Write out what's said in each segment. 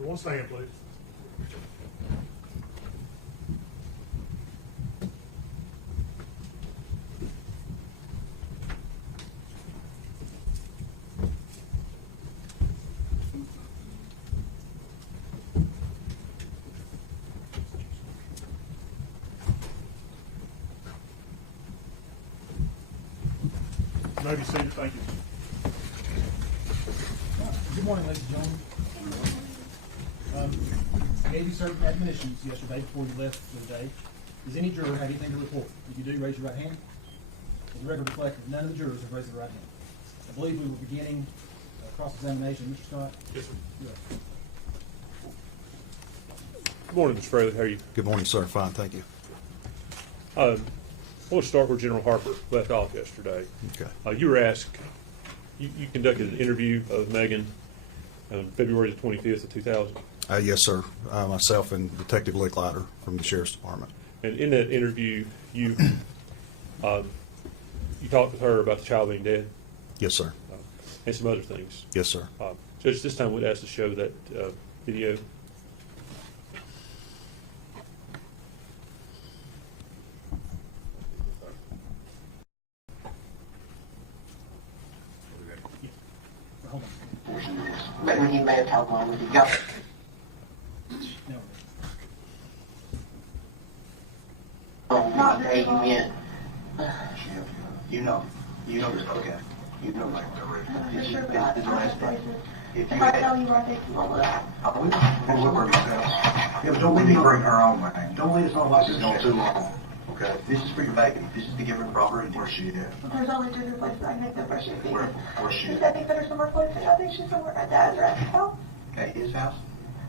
One stand, please. You may be seated. Thank you. Good morning, ladies and gentlemen. I gave you certain admonitions yesterday before you left for the day. Does any juror have anything to report? If you do, raise your right hand. For the record reflect that none of the jurors have raised their right hand. I believe we were beginning cross-examination. Mr. Scott? Yes, sir. Yes. Good morning, Mr. Fraley. How are you? Good morning, sir. Fine, thank you. I want to start where General Harper left off yesterday. Okay. You were asked, you conducted an interview of Megan on February the 25th of 2000. Yes, sir. Myself and Detective Licklider from the Sheriff's Department. And in that interview, you you talked with her about the child being dead Yes, sir. and some other things. Yes, sir. Judge, this time we'd ask to show that video. Hold on. But when he left, how long was he gone? No. Oh, the day he went. You know this, okay. You know like the rate. This is the last place. If you If I had, tell you right there, you won't look. we'll bring it down. Yeah, but don't let me bring her on, man. Don't let us know why this is going too long, okay? This is for your baby. This is to give her proper and where she is. There's only two places I can make the fresh food. Where's she? I think there's somewhere close. I think she's somewhere at Dad's or at his house. Okay, his house?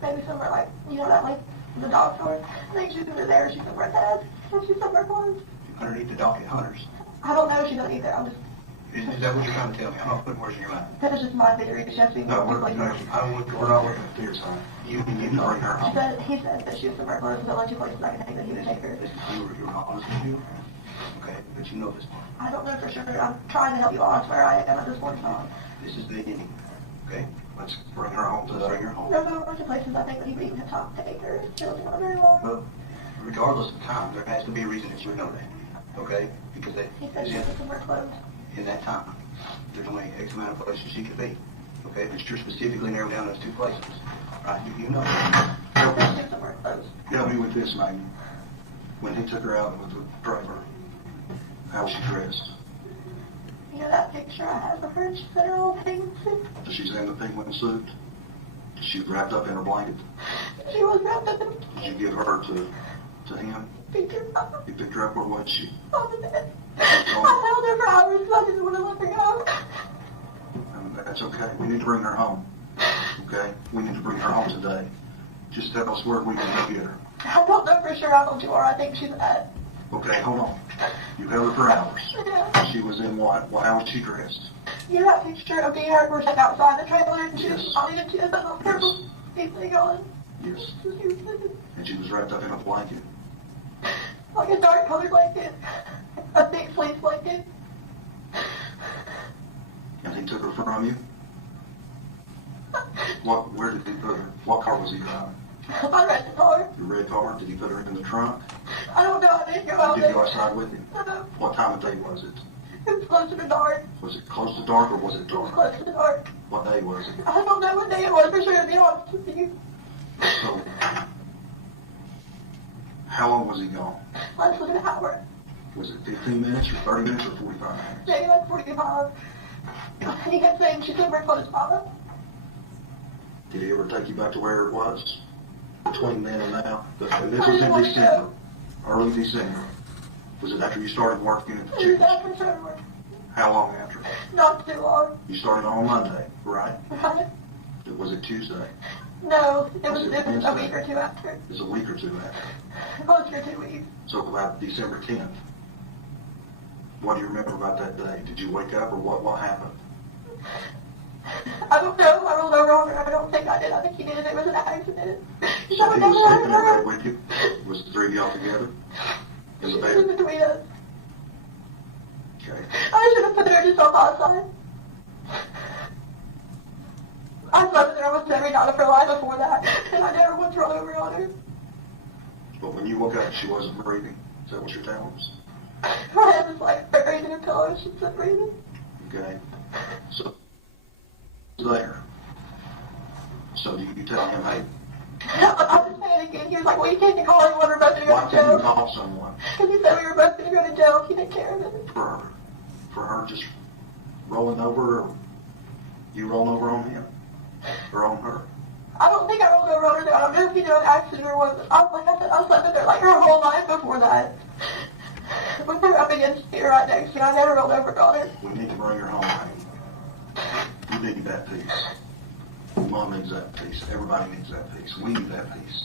Maybe somewhere like, you know, that like the dog store. I think she's over there. She's somewhere at Dad's. And she's somewhere close. Underneath the dock at Hunter's. I don't know. She doesn't either. I'm just, Is that what you're trying to tell me? I'm not putting words in your mouth. that is just my theory. She has to be No, we're like, not looking at your side. You need to bring her home. he said that she was somewhere close. The only two places I can think that he would take her. You're not honest with you? Okay, but you know this part. I don't know for sure. I'm trying to help you on where I am at this point in time. This is the beginning, okay? Let's bring her home. Let's bring her home. There's a bunch of places I think that he would even have top to take her. She doesn't go very long. Well, regardless of time, there has to be a reason that you would know that, okay? Because He said she was somewhere close. in that time, there's only X amount of places she could be, okay? But you're specifically narrowing down those two places, right? You know that. He said she was somewhere close. Help me with this, Maggie. When he took her out with the driver, how was she dressed? You know that picture I have of her? She said her old penguin suit. She's in the penguin suit. She was wrapped up in her blanket. She was wrapped up in Did you give her to him? a picture You picked her up, where was she? on the bed. I held her for hours because I didn't want to let her go. That's okay. We need to bring her home. Okay? We need to bring her home today. Just tell us where we can go get her. I don't know for sure how old you are. I think she's at. Okay, hold on. You held her for hours. Yeah. She was in what? How was she dressed? You know that picture of me and her were sitting outside the trailer and she was Yes. on the tears and on purple. Deeply going. Yes. She was And she was wrapped up in a blanket. like a dark colored blanket. A big fleece blanket. And he took her from you? Where did he put her? What car was he driving? I read the car. The red car? Did he put her in the trunk? I don't know. I didn't go out Did there. you go outside with him? I know. What time of day was it? It was close to the dark. Was it close to dark or was it It was dark? close to the dark. What day was it? I don't know what day it was for sure, to be honest with you. So, how long was he gone? Less than an hour. Was it 15 minutes or 30 minutes or 45 minutes? Maybe like 45. He kept saying she's super close, Papa. Did he ever take you back to where it was? Between then and now? This I was didn't in want to December. go. Early December. Was it after you started working at the It was chicken? after summer. How long after? Not too long. You started on Monday, right? Right? Was it Tuesday? No, it was a Wednesday? week or two after. It was a week or two after. Closer to 2 weeks. So about December 10th. What do you remember about that day? Did you wake up or what happened? I don't know. I rolled over on her. I don't think I did. I think he did. It was an accident. He So would he never was hurt sleeping in bed her. with you? Was the three of y'all together? In She the was in bed? between us. Okay. I should have put her just on my side. I slept with her almost every night of her life before that, and I never once rolled over on her. But when you woke up, she wasn't breathing. Is that what you're telling us? Her head was like buried in her pillow and she wasn't breathing. Okay. So, there. So do you tell him, hey, I was panicking. He was like, well, you can't call anyone. We're both going to go why to couldn't you jail. call someone Because he said we were both going to go to jail if he didn't care of it. for her? For her just rolling over, or you rolling over on him? Or on her? I don't think I rolled over on her, though. I don't know if he did an accident or what. Like I said, I slept with her like her whole life before that. With her up against me right next to me, I never rolled over on her. We need to bring her home, honey. You need that piece. Mom needs that piece. Everybody needs that piece. We need that piece.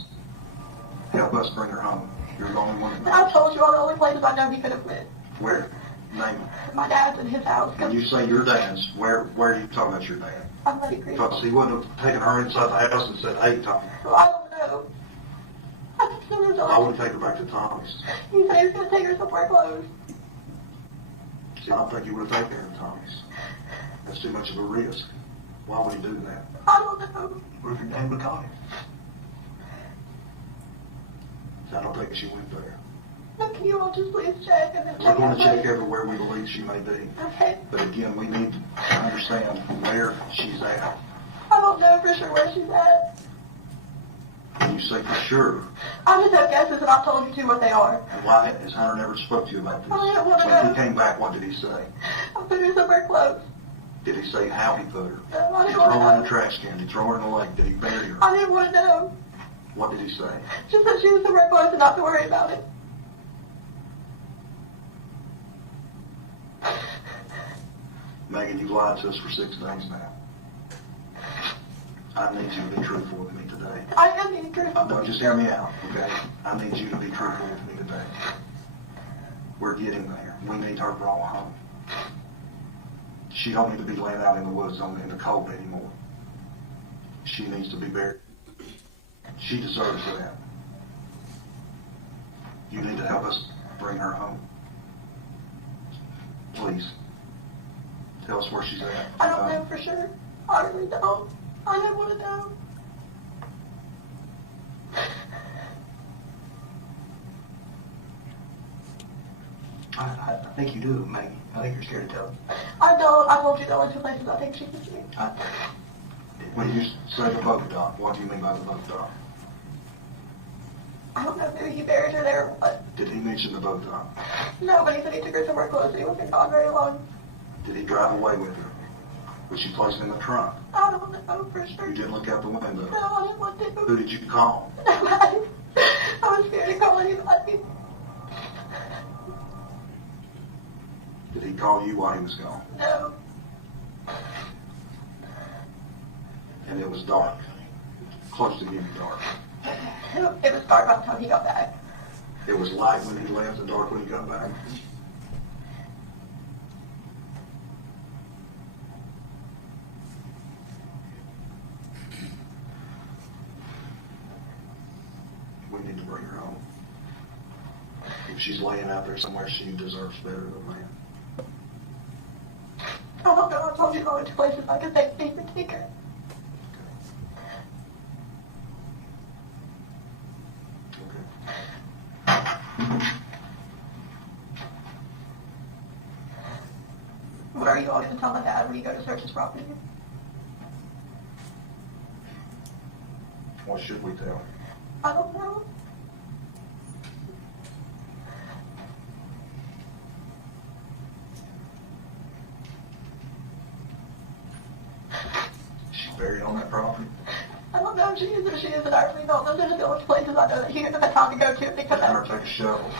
Help us bring her home. You're the only one that I knows. told you all the only places I know he could have went. Where? Name it. My dad's in his house. When you say your dad's, where are you talking about your dad? I'm Lady Creek. Because he wouldn't have taken her inside the house and said, hey, Tommy. Well, I don't know. I just know there's I a wouldn't take her back to Tommy's. He said he was going to take her somewhere close. See, I don't think he would have taken her to Tommy's. That's too much of a risk. Why would he do that? I don't know. What if your dad would call him? I don't think she went there. But can you all just please check and then We're check going to check everybody? everywhere we believe she may be. Okay. But again, we need to understand where she's at. I don't know for sure where she's at. When you say for sure, I just have guesses and I've told you two what they are. and why has Hunter never spoke to you about this? I don't wanna When know. he came back, what did he say? I put her somewhere close. Did he say how he put her? I Did he didn't throw her in want a to know. trash can? Did he throw her in the lake? Did he bury her? I didn't want to know. What did he say? She said she was somewhere close and not to worry about it. Megan, you've lied to us for 6 days now. I need you to be truthful with me today. I am being truthful. No, just hear me out, okay? I need you to be truthful with me today. We're getting there. We need her brought home. She don't need to be laying out in the woods in the cold anymore. She needs to be buried. She deserves that. You need to help us bring her home. Please. Tell us where she's at. I don't know for sure. I really don't. I don't want to know. I think you do, Maggie. I think you're scared to tell. I don't. I told you the only two places I think she could be. When you say the boat dock, what do you mean by the boat dock? I don't know if maybe he buried her there or what. Did he mention the boat dock? No, but he said he took her somewhere close and he wasn't gone very long. Did he drive away with her? Was she placed in the trunk? I don't know for sure. You didn't look out the window. No, I didn't want to. Who did you call? Nobody. I was scared to call anybody. Did he call you while he was gone? No. And it was dark. Close to getting dark. It was dark by the time he got back. It was light when he left and dark when he got back. We need to bring her home. If she's laying out there somewhere, she deserves better than that. I don't know. I told you the only two places I could think he could take her. What are you all going to tell my dad when you go to search his property? What should we tell him? I don't know. Is she buried on that property? I don't know if she is or she isn't. I really don't know. Those are the only places I know that he didn't have time to go to because Did Hunter of... take a shovel?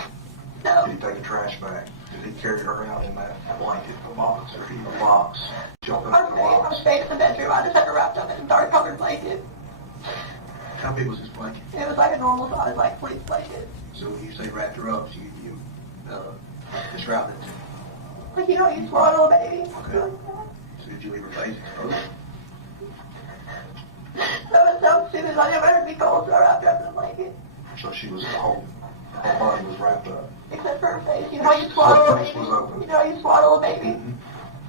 No. Did he take a trash bag? Did he carry her out in that blanket, a box, or a box? Jumping I in the was box? staying in the bedroom. I just had her wrapped up in a dark colored blanket. How big was his blanket? It was like a normal size, like fleece blanket. So when you say wrapped her up, you just wrapped it. Like, you know, you swaddle a baby. Okay. So did you leave her face exposed? That was so stupid. I never heard me cold, so I wrapped her up in a blanket. So she was her whole body was wrapped up. Except for her face. You know how you swaddle a Her face baby? was open. You know how you swaddle a baby? Mhm.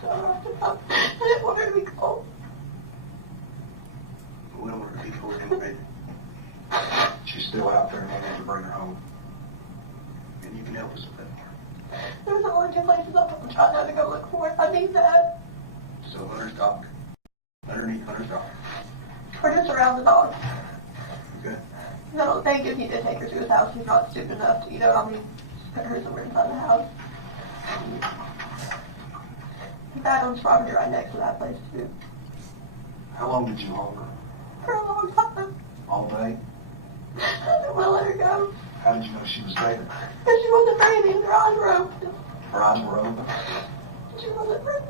So I wrapped it up. I didn't want her to be cold. We don't people in the she's still out there and I need to bring her home. And you can help us with that. There's only two places I'm trying to go look for it. I need that. So let her talk. Underneath Hunter's dog. Or just around the dog. Okay. I don't think if he did take her to his house, he's not stupid enough to, put her somewhere inside the house. The guy owns property right next to that place, too. How long did you hold her? For a long time. All day? I didn't want to let her go. How did you know she was there? Because she wasn't breathing. Her eyes were open. Her eyes were open. She wasn't breathing.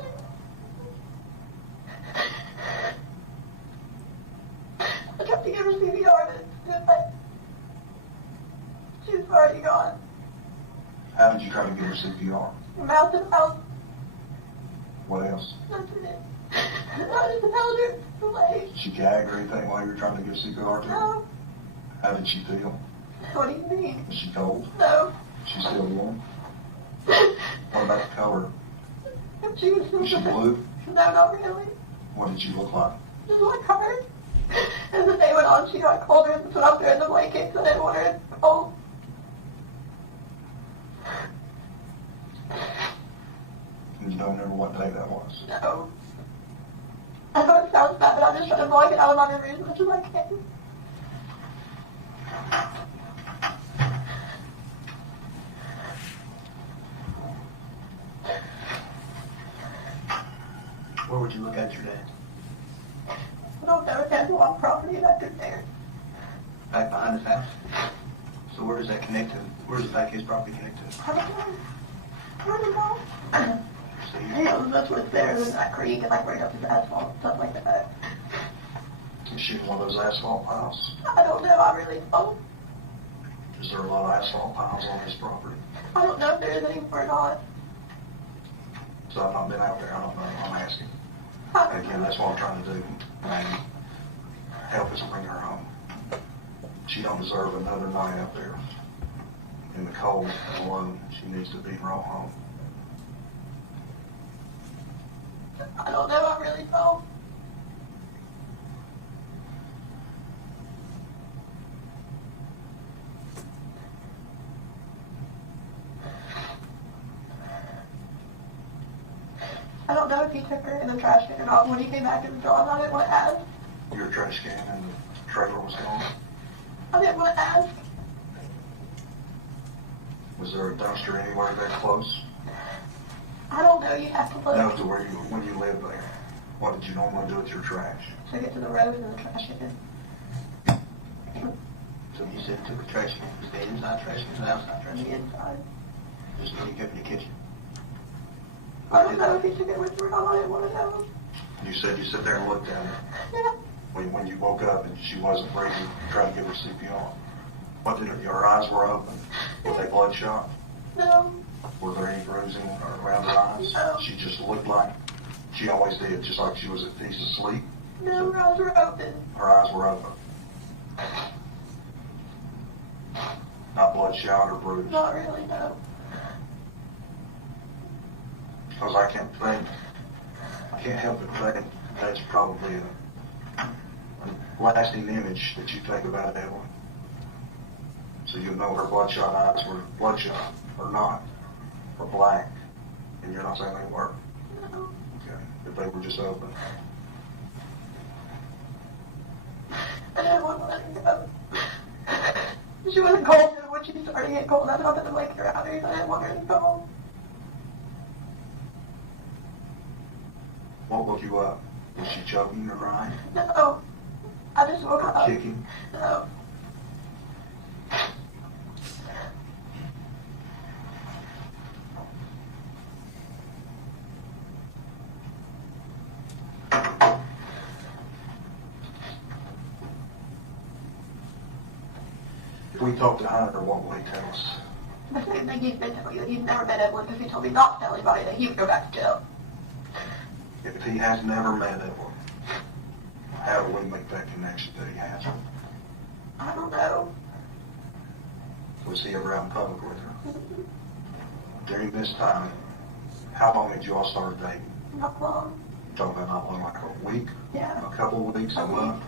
I tried to give her CPR, but she was already gone. How did you try to give her CPR? Mouth to mouth. What else? That's it. I just held her too late. She gagged or anything while you were trying to give CPR to her? No. How did she feel? What do you mean? Was she cold? No. She's still warm? What about the color? She was Was she blue? No, not really. What did she look like? Just like her. As the day went on, she got colder and put up there in the blankets. I didn't want her to cold. And you don't remember what day that was? No. I know it sounds bad, but I'm just trying to block it out of my memory as much as I can. Where would you look at your dad? I don't know if that's a lot of property back in there. Back behind his house? So where does that connect to? Where does the back of his property connect to? I don't know. I don't know. So He knows that's what's there in that creek and like right up his asphalt, stuff like that. is she in one of those asphalt piles? I don't know, I really don't. Is there a lot of asphalt piles on his property? I don't know if there is any or not. So I've not been out there, I don't know, I'm asking. I Again, that's what I'm trying to do. Maybe help us bring her home. She don't deserve another night out there in the cold and alone. She needs to be brought home. don't know, I really don't. I don't know if he took her in the trash can or not. When he came back to the job, I didn't want to ask. Your trash can and the trailer was gone. I didn't want to ask. Was there a dumpster anywhere there close? I don't know, you have to look. No, to where you, when you lived there. What did you normally do with your trash? To get to the road and the trash can. So you said took the trash can, was the inside trash can, the outside trash On the can? inside. Just when you kept in the kitchen. I don't know if he took it with her or not. I didn't want to know. You said you sit there and looked at her. Yeah. When you woke up and she wasn't breathing, you tried to give her CPR. What did her eyes were open? Were they bloodshot? No. Were there any bruising around her eyes? No. She just looked like she always did, just like she was at peace asleep. No, her eyes were open. Her eyes were open. Not bloodshot or bruised. Not really, no. Because I can't help but think that's probably a lasting image that you think about Evelyn. So you know her bloodshot eyes were bloodshot or not, or black, and you're not saying they were. No. Okay, if they were just open. I didn't want to let her go. She wasn't cold, and when she started to get cold, I thought to wake her out here, so I didn't want her to go home. What woke you up? Was she choking or crying? No. I just woke Or up. kicking? No. If we talked to Hunter, what would he tell us? The same thing he's been telling you. He's never met Evelyn because he told me not to tell anybody that he would go back to jail. If he has never met Evelyn, how do we make that connection that he has? I don't know. Was he ever out in public with her? During this time, how long had you all started dating? Not long. Talking about not long, like a week? Yeah. A couple of weeks, a month?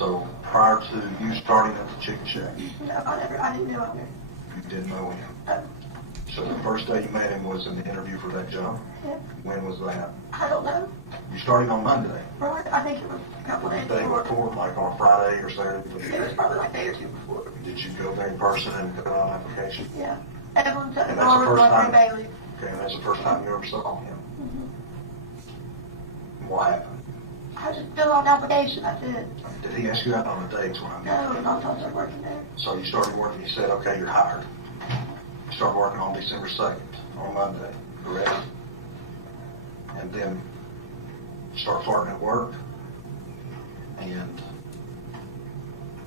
So prior to you starting at the chicken shack, No, I didn't know him. you didn't know him. No. So the first day you met him was in the interview for that job? Yeah. When was that? I don't know. You started on Monday. Right, I think it was a couple of days Day before. before, like on Friday or Saturday? It was probably like a day or two before. Did you go there in person and fill out an application? Yeah. Evelyn took the And that's the forward first like time? Bailey. Okay, and that's the first time you ever saw him? Mm-hmm. What happened? I just filled out an application, that's it. Did he ask you out on the dates when I met? No, not until I started working there. So you started working, you said, okay, you're hired. You started working on December 2nd, on Monday, correct? And then start flirting at work. And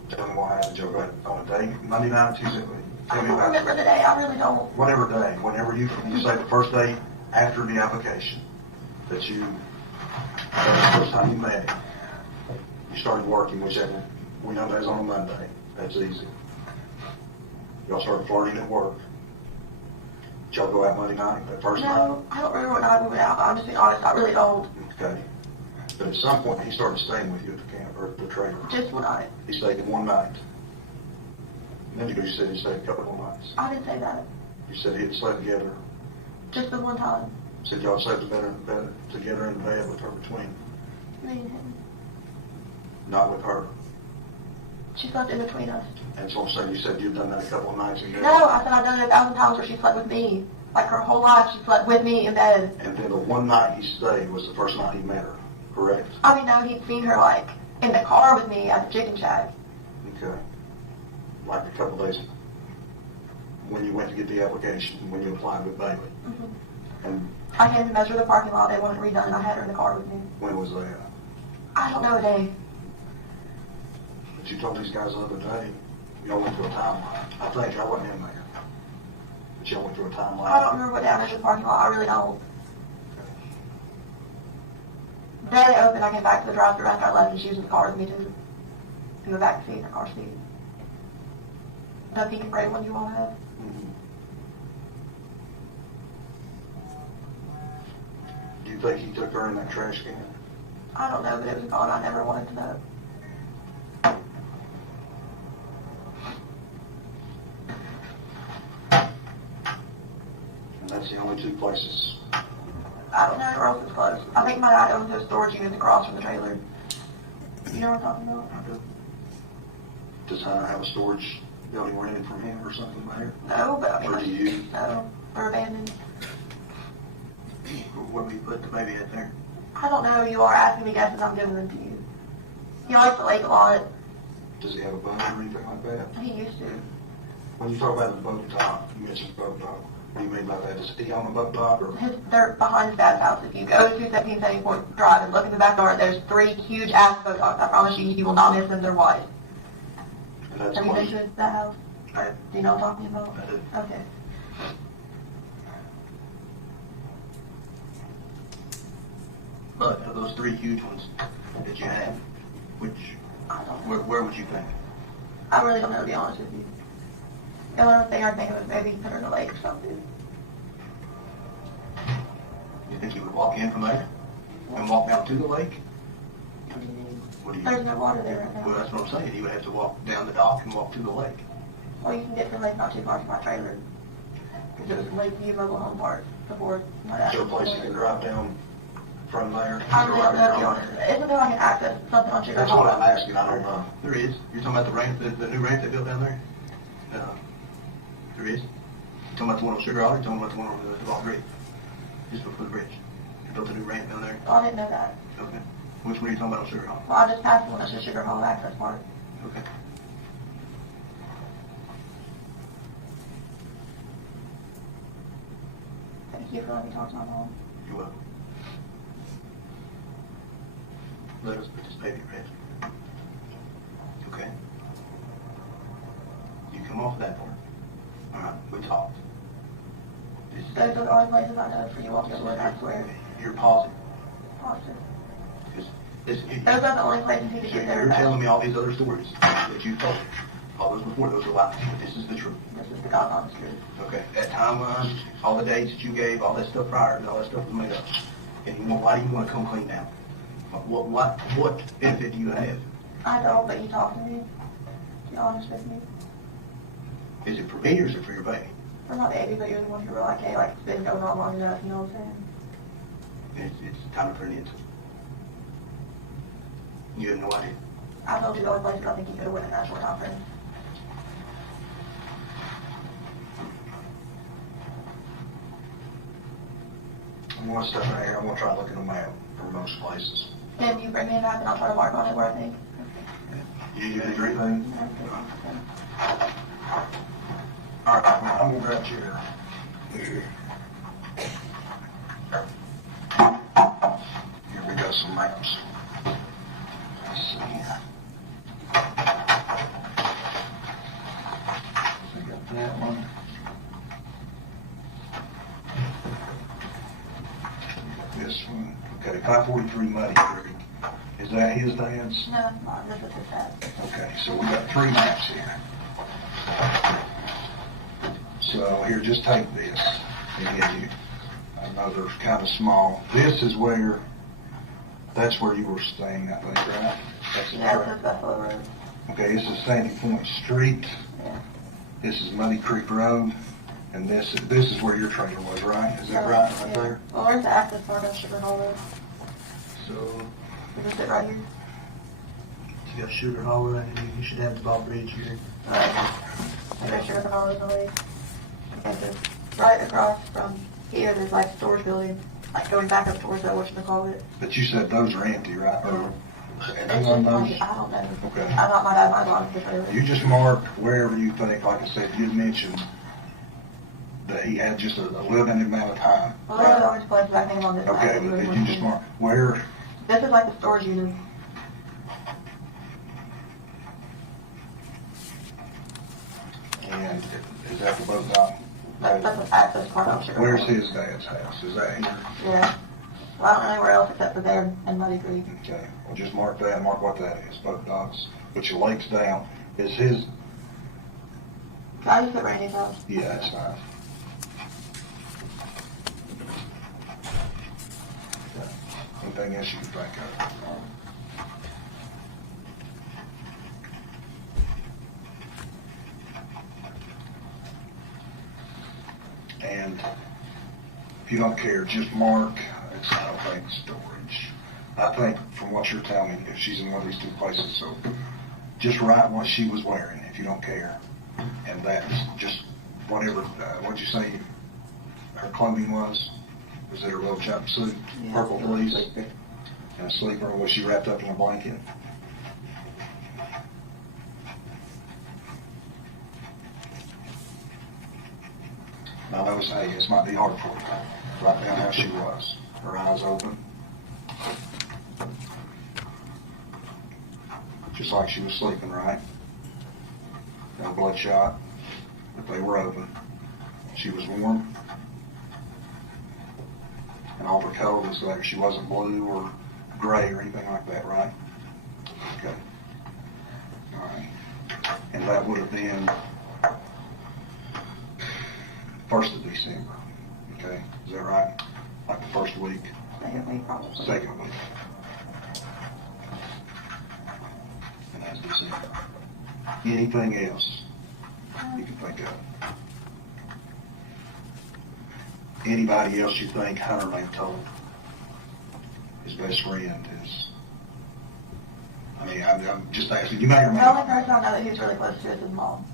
tell me what happened, Joe, on a day, Monday night, Tuesday, I tell me don't about remember it. the day, I really don't. Whatever day, whenever you say the first day after the application, that the first time you met him, you started working, whichever, we know that's on a Monday, that's easy. Y'all started flirting at work. Did y'all go out Monday night, that first night? No, I don't remember what night we went out, but I'm just being honest, I really don't. Okay. But at some point, he started staying with you at the camp, or at the trailer. Just one night. He stayed one night. And then you said he stayed a couple of nights. I didn't say that. You said he had slept together. Just the one time. Said y'all slept together in bed with her between, Me and him. not with her. She slept in between us. And so I'm saying, you said you'd done that a couple of nights ago. No, I said I've done it 1,000 times where she slept with me. Like her whole life, she slept with me in bed. And then the one night he stayed was the first night he met her, correct? I mean, no, he'd seen her like in the car with me at the chicken shack. Okay. Like a couple days when you went to get the application, when you applied with Bailey. Mm-hmm. And I came to measure the parking lot. They wanted it redone. I had her in the car with me. when was that? I don't know a day. But you told these guys the other day, y'all went through a timeline. I think I wasn't in there. But y'all went through a timeline. I don't remember what day I measured the parking lot. I really don't. The day they opened, I came back to the drive-thru after I left, and she was in the car with me too. In the back seat, in the car seat. The pink and gray one you all have. Mhm. Do you think he took her in that trash can? I don't know, but it was gone. I never wanted to know. And that's the only two places. I don't know where else it's closed. I think my dad owns those storage units across from the trailer. You know what I'm talking about? Does Hunter have a storage building rented from him or something there? No, but I mean, Or do you? no, they're abandoned. Where do you put the baby at there? I don't know. You are asking me guesses. I'm giving them to you. He likes the lake a lot. Does he have a boat or anything like that? He used to. When you talk about the boat dock, you mentioned boat dock. What do you mean by that? Is he on the boat dock or? They're behind his dad's house. If you go to 21774 Drive and look in the backyard, there's 3 huge ass boat docks. I promise you, you will not miss them. They're white. And that's Have you been close. to that house? I- Do you know what I'm talking about? I do. Okay. But of those 3 huge ones that you have, which, I don't know. where would you think? I really don't know, to be honest with you. The only thing I think of is maybe put her in the lake or something. You think you would walk in from there and walk down to the lake? What do you? There's no water there right Well, now. that's what I'm saying. You would have to walk down the dock and walk to the lake. Or you can get to the lake not too far from my trailer. Because it was the Lakeview Mobile Home Park before my dad. Is there a place you can drive down from there? I really don't know, to be honest. Isn't there like an access, something on Sugar That's Hall? what I'm asking. I don't know. There is. You're talking about the ramp, the new ramp they built down there? There is. You talking about the one on Sugar Hall or you talking about the one over the Ball Bridge? Just before the bridge. They built a new ramp down there? Oh, I didn't know that. Okay. Which one are you talking about on Sugar Hall? Well, I just passed the one that's the Sugar Hall access part. Okay. Thank you for letting me talk to my mom. You're welcome. Let us put this baby rest. Okay? You come off that part. All right, we talked. This is, Those are the only places I know for you all to look, I swear. you're positive. Positive. Because this, Those are the only places you can get there. you're telling me all these other stories that you told me. All those before, those are lies. But this is the truth. This is the God's honest truth. Okay? That timeline, all the dates that you gave, all that stuff prior, and all that stuff was made up. And why do you want to come clean now? What benefit do you have I don't, but you talk to me. Be honest with me. Is it for me or is it for your baby? I'm not baby, but you're the one who were like, hey, like, it's been going on long enough, you know what I'm saying? It's time to turn it into. You have no idea. I told you the only place I think you could have went in that short conference. I'm gonna step right here, I'm gonna try to look at a map for most places. Can you bring me a map and I'll try to mark on it where I think? You agree, thing? Okay. All right, I'm gonna grab a chair. Here we go, some maps. Let's see. I got that one. This one. Okay, 543 Muddy Creek. Is that his dad's? No, it's not. This is his dad. Okay, so we got 3 maps here. So here, just take this. Again, I know they're kind of small. This is where, that's where you were staying, I think, right? That's the Yeah, track. this is Buffalo Road. Okay, this is Sandy Point Street. Yeah. This is Muddy Creek Road. And this is where your trailer was, right? Is that right, right there? Well, where's the access part of Sugar Hall Road? So, Is it right here? you got Sugar Hall right here. You should have the Ball Bridge here. There's Sugar Hall Road, I believe. Okay, so right across from here, there's like a storage building, like going back up towards that, whatchamacallit. But you said those are empty, right? Or, It's and just on like, those, I don't know. Okay. I thought my dad might have gone to the you just mark wherever you think, like I said, you'd mentioned that he had just a limited amount of time. Well, there's always places I think on this Okay, side. but did you just mark where? This is like the storage unit. And is that for both of That's them? the access part of Sugar Hall. Where's his dad's house? Is that here? Yeah. Well, I don't know anywhere else except for there and Muddy Creek. Okay, well, just mark that, mark what that is, both dots. But your lake's down. Is his, Can I just put Randy's house? yeah, that's fine. Okay. Anything else you can think of? And if you don't care, just mark, I don't think storage. I think from what you're telling me, if she's in one of these 2 places, so just write what she was wearing, if you don't care. And that's just whatever, what'd you say her clothing was? Was it her little jumpsuit, purple fleece, and a sleeper? Was she wrapped up in a blanket? Now those, hey, this might be hard for you. Write down how she was. Her eyes open. Just like she was sleeping, right? No bloodshot, but they were open. She was warm. And all her color was there. She wasn't blue or gray or anything like that, right? Okay. All right. And that would have been 1st of December. Okay, is that right? Like the first week, Second week, probably. second week. And that's December. Anything else you can think of? Anybody else you think Hunter may have told? His best friend is, I mean, I'm just asking, you may or may The only not. person I know that he was really close to is his mom.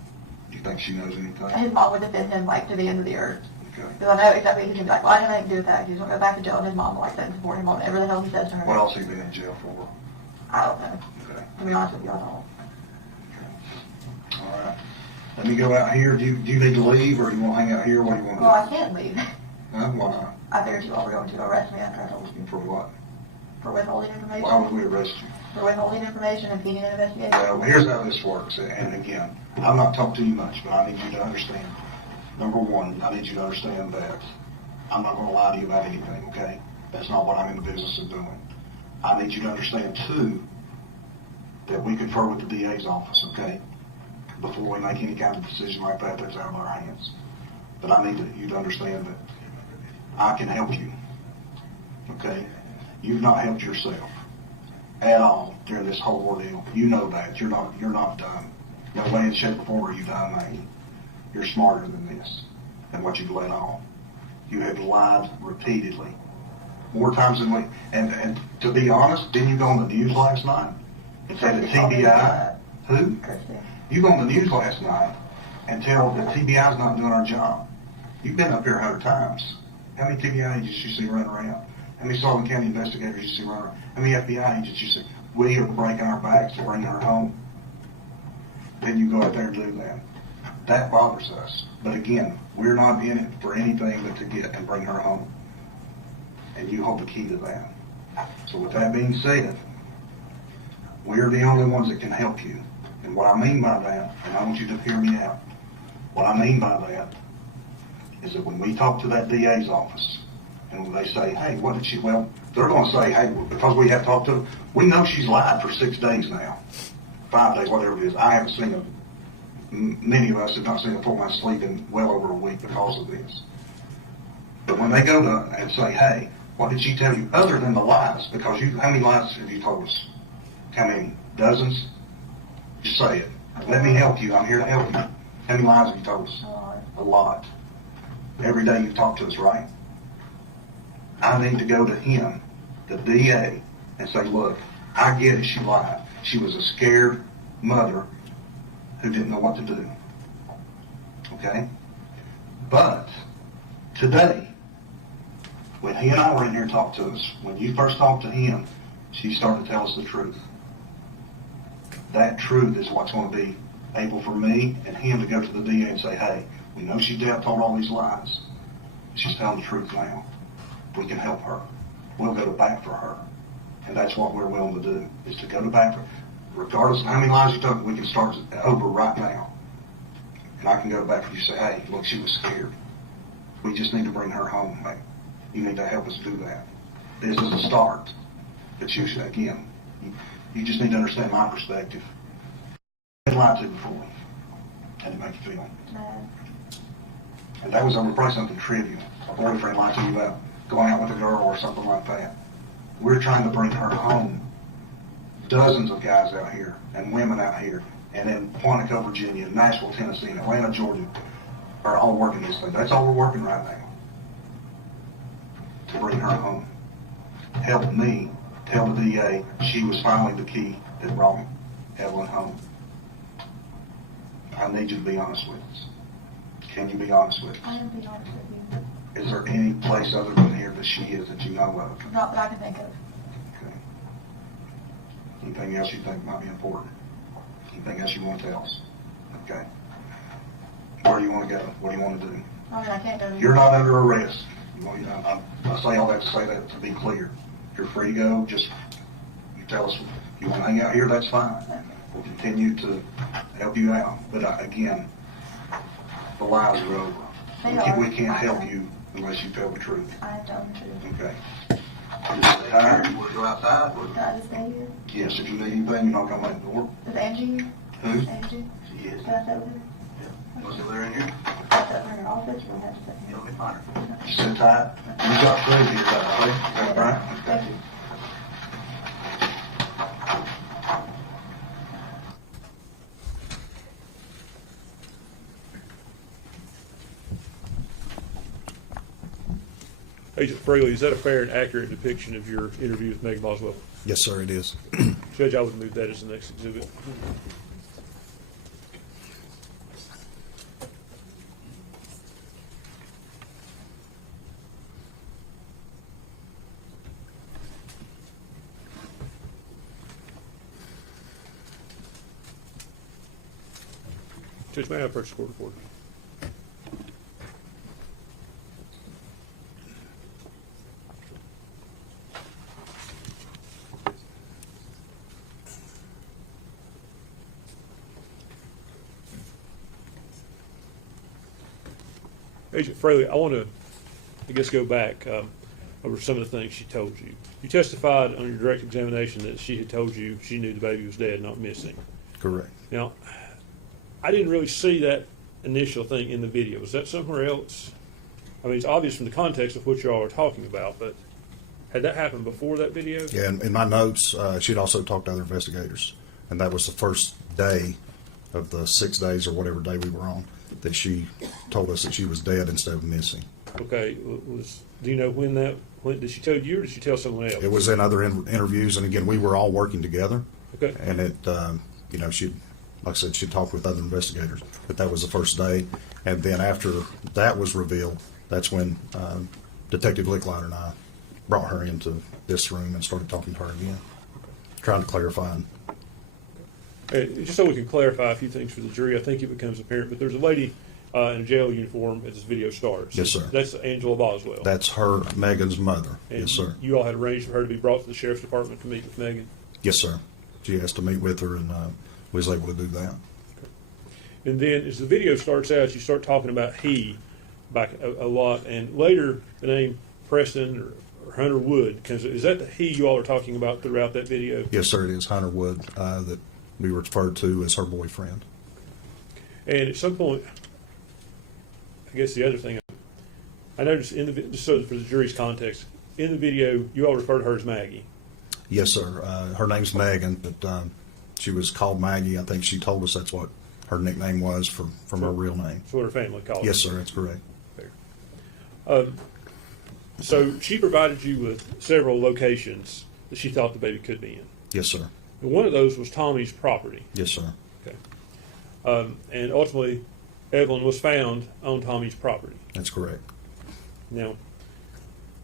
Do you think she knows anything? His mom would defend him like to the end of the earth. Okay. Because I know exactly he's gonna be like, well, I didn't have anything to do with that. He's gonna go back to jail and his mom will like sit and support him on whatever the hell he says to her. What else has he been in jail for? I don't know. Okay. To be honest with you, I don't. All right. Let me go out here. Do you need to leave, or do you want to hang out here? What do you want to do? Well, I can't leave. Huh? Why not? I figured you all were going to arrest me after I told you. For what? For withholding information. Why would we arrest you? For withholding information and being an investigation. Well, here's how this works. And again, I'm not talking to you much, but I need you to understand. Number one, I need you to understand that I'm not going to lie to you about anything, okay? That's not what I'm in the business of doing. I need you to understand, too, that we confer with the DA's office, okay? Before we make any kind of decision like that, that's out of our hands. But I need you to understand that I can help you, okay? You've not helped yourself. at all during this whole ordeal. You know that. You're not dumb. No way in shape or form are you dumb, Maggie. You're smarter than this, than what you've let on. You have lied repeatedly. More times than we, and to be honest, didn't you go on the news last night and say that TBI, who? You go on the news last night and tell that TBI is not doing our job. You've been up here 100 times. How many TBI agents you see running around? How many Sullivan County investigators you see running around? How many FBI agents you see? We are breaking our backs to bring her home. Then you go out there and do that. That bothers us. But again, we're not in it for anything but to get and bring her home. And you hold the key to that. So with that being said, we're the only ones that can help you. And what I mean by that, and I want you to hear me out, what I mean by that is that when we talk to that DA's office and when they say, hey, what did she, well, they're going to say, hey, because we have talked to them, we know she's lied for 6 days now, 5 days, whatever it is. I haven't seen her. Many of us have not seen a full night's sleep in well over a week because of this. But when they go to and say, hey, what did she tell you other than the lies? Because how many lies have you told us? How many? Dozens? Just say it. Let me help you. I'm here to help you. How many lies have you told us? A lot. Every day you talk to us, right? I need to go to him, the DA, and say, look, I get it, she lied. She was a scared mother who didn't know what to do. Okay? But today, when he and I were in here and talked to us, when you first talked to him, she started to tell us the truth. That truth is what's going to be able for me and him to go to the DA and say, hey, we know she told all these lies. She's telling the truth now. We can help her. We'll go to bat for her. And that's what we're willing to do, is to go to bat for her. Regardless of how many lies you told, we can start over right now. And I can go back for you and say, hey, look, she was scared. We just need to bring her home, mate. You need to help us do that. This is a start. But you should, again, you just need to understand my perspective. I've been lied to before. How did it make you feel? Bad. And that was over probably something trivial. A boyfriend lied to you about going out with a girl or something like that. We're trying to bring her home. Dozens of guys out here and women out here, and in Quantico, Virginia, Nashville, Tennessee, and Atlanta, Georgia, are all working this thing. That's all we're working right now. To bring her home. Help me tell the DA she was finally the key that brought Evelyn home. I need you to be honest with us. Can you be honest with us? I am being honest with you. Is there any place other than here that she is that you know of? Not that I can think of. Okay. Anything else you think might be important? Anything else you want to tell us? Okay. Where do you want to go? What do you want to do? I mean, I can't go. You're not under arrest. I say all that to say that to be clear. You're free to go. Just you tell us if you want to hang out here, that's fine. We'll continue to help you out. But again, the lies are over. We can't help you unless you tell the truth. I have told the truth. Okay. Tired? You want to go outside? Can I just stay here? Yes, if you need anything, you're not going to make the door. Is Angie here? Who? Angie? She is. Can I sit with her? You want to sit there in here? I sit in her office, or have to sit here? You'll be fine. You sit tight. You got food here, right? Is that right? Thank you. Agent Fraley, is that a fair and accurate depiction of your interview with Megan Boswell? Yes, sir, it is. Judge, I would move that as the next exhibit. Judge, may I approach the court reporter? Agent Fraley, I want to, go back over some of the things she told you. You testified on your direct examination that she had told you she knew the baby was dead, not missing. Correct. Now, I didn't really see that initial thing in the video. Was that somewhere else? I mean, it's obvious from the context of what you all are talking about, but Had that happened before that video? Yeah, and in my notes, she'd also talked to other investigators, and that was the first day of the 6 days or whatever day we were on that she told us that she was dead instead of missing. Okay, do you know when did she tell you or did she tell someone else? It was in other interviews, and again, we were all working together. Okay. And it, she, like I said, she talked with other investigators, but that was the first day. And then after that was revealed, that's when Detective Licklider and I brought her into this room and started talking to her again, trying to clarify. Just so we can clarify a few things for the jury, I think it becomes apparent, but there's a lady in a jail uniform as this video starts. Yes, sir. That's Angela Boswell. That's her, Megan's mother. And Yes, sir. You all had arranged for her to be brought to the sheriff's department to meet with Megan? Yes, sir. She asked to meet with her, and we was able to do that. And then as the video starts out, you start talking about he back a lot, and later the name Preston or Hunter Wood comes. Is that the he you all are talking about throughout that video? Yes, sir. It is Hunter Wood that we referred to as her boyfriend. And at some point, I guess the other thing I noticed just so for the jury's context, in the video you all refer to her as Maggie. Yes, sir. Her name's Megan, but she was called Maggie. I think she told us that's what her nickname was from her real name. That's what her family called her. Yes, sir. That's correct. So she provided you with several locations that she thought the baby could be in. Yes, sir. And one of those was Tommy's property. Yes, sir. Okay. And ultimately, Evelyn was found on Tommy's property. That's correct. Now,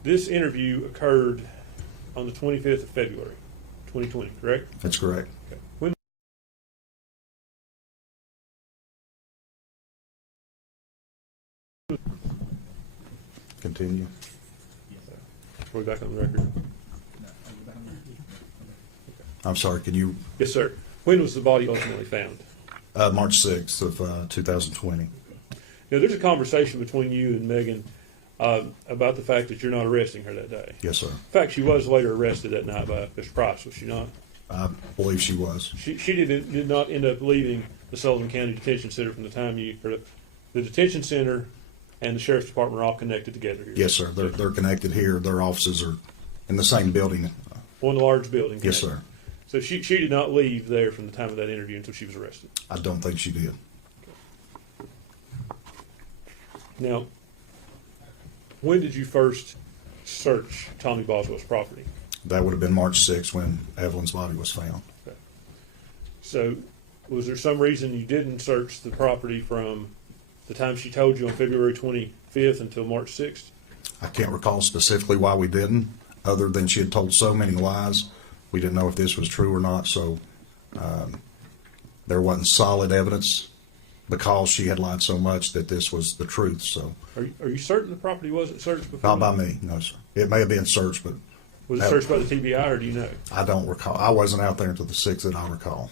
this interview occurred on the 25th of February, 2020, correct? That's correct. Okay. When Continue. are we back on the record? I'm sorry. Can you? Yes, sir. When was the body ultimately found? March 6th of 2020. Now, there's a conversation between you and Megan about the fact that you're not arresting her that day. Yes, sir. In fact, she was later arrested that night by Mr. Price, was she not? I believe she was. She did not end up leaving the Sullivan County Detention Center from the time the detention center and the sheriff's department are all connected together here. Yes, sir. They're connected here. Their offices are in the same building. One large building. Yes, connected. sir. So she did not leave there from the time of that interview until she was arrested. I don't think she did. Now, when did you first search Tommy Boswell's property? That would have been March 6th when Evelyn's body was found. Okay. So, was there some reason you didn't search the property from the time she told you on February 25th until March 6th? I can't recall specifically why we didn't, other than she had told so many lies. We didn't know if this was true or not, so there wasn't solid evidence because she had lied so much that this was the truth. So, Are you certain the property wasn't searched before? not by me, no, sir. It may have been searched, but Was it searched by the TBI, or do you know? I don't recall. I wasn't out there until the 6th that I recall.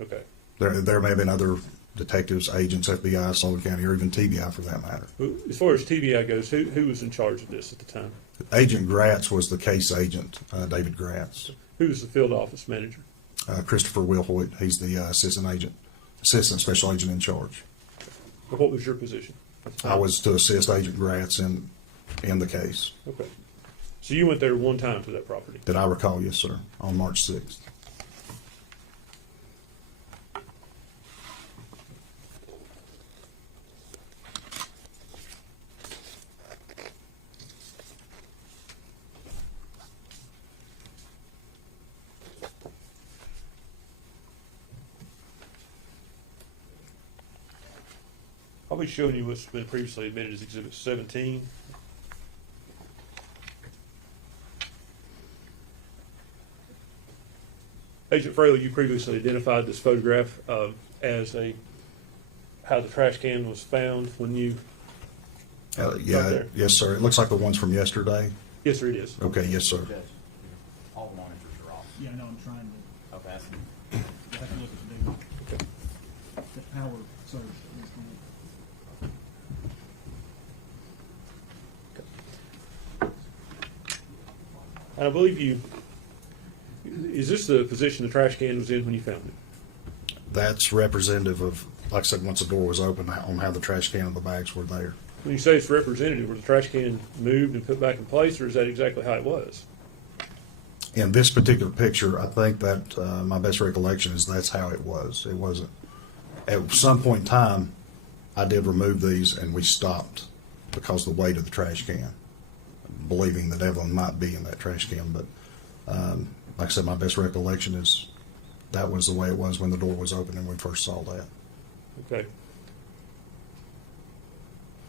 Okay. There may have been other detectives, agents, FBI, Sullivan County, or even TBI for that matter. As far as TBI goes, who was in charge of this at the time? Agent Gratz was the case agent, David Gratz. Who was the field office manager? Christopher Wilhoit, he's the assistant special agent in charge. What was your position? I was to assist Agent Gratz in the case. Okay. So you went there one time to that property? That I recall, yes, sir, on March 6th. I'll be showing you what's been previously admitted as Exhibit 17. Agent Fraley, you previously identified this photograph as how the trash can was found when you... Yeah, there. yes, sir. It looks like the ones from yesterday. Yes, sir, it is. Okay, yes, sir. Judge, all the monitors are off. Yeah, no, I'm trying to, Okay, that's you have to look at the power surge. is the- And I believe is this the position the trash can was in when you found it? That's representative of, like I said, once the door was open, on how the trash can and the bags were there. When you say it's representative, was the trash can moved and put back in place, or is that exactly how it was? In this particular picture, I think that my best recollection is that's how it was. It wasn't. At some point in time, I did remove these, and we stopped because of the weight of the trash can, believing that Evelyn might be in that trash can. But like I said, my best recollection is that was the way it was when the door was open and we first saw that. Okay.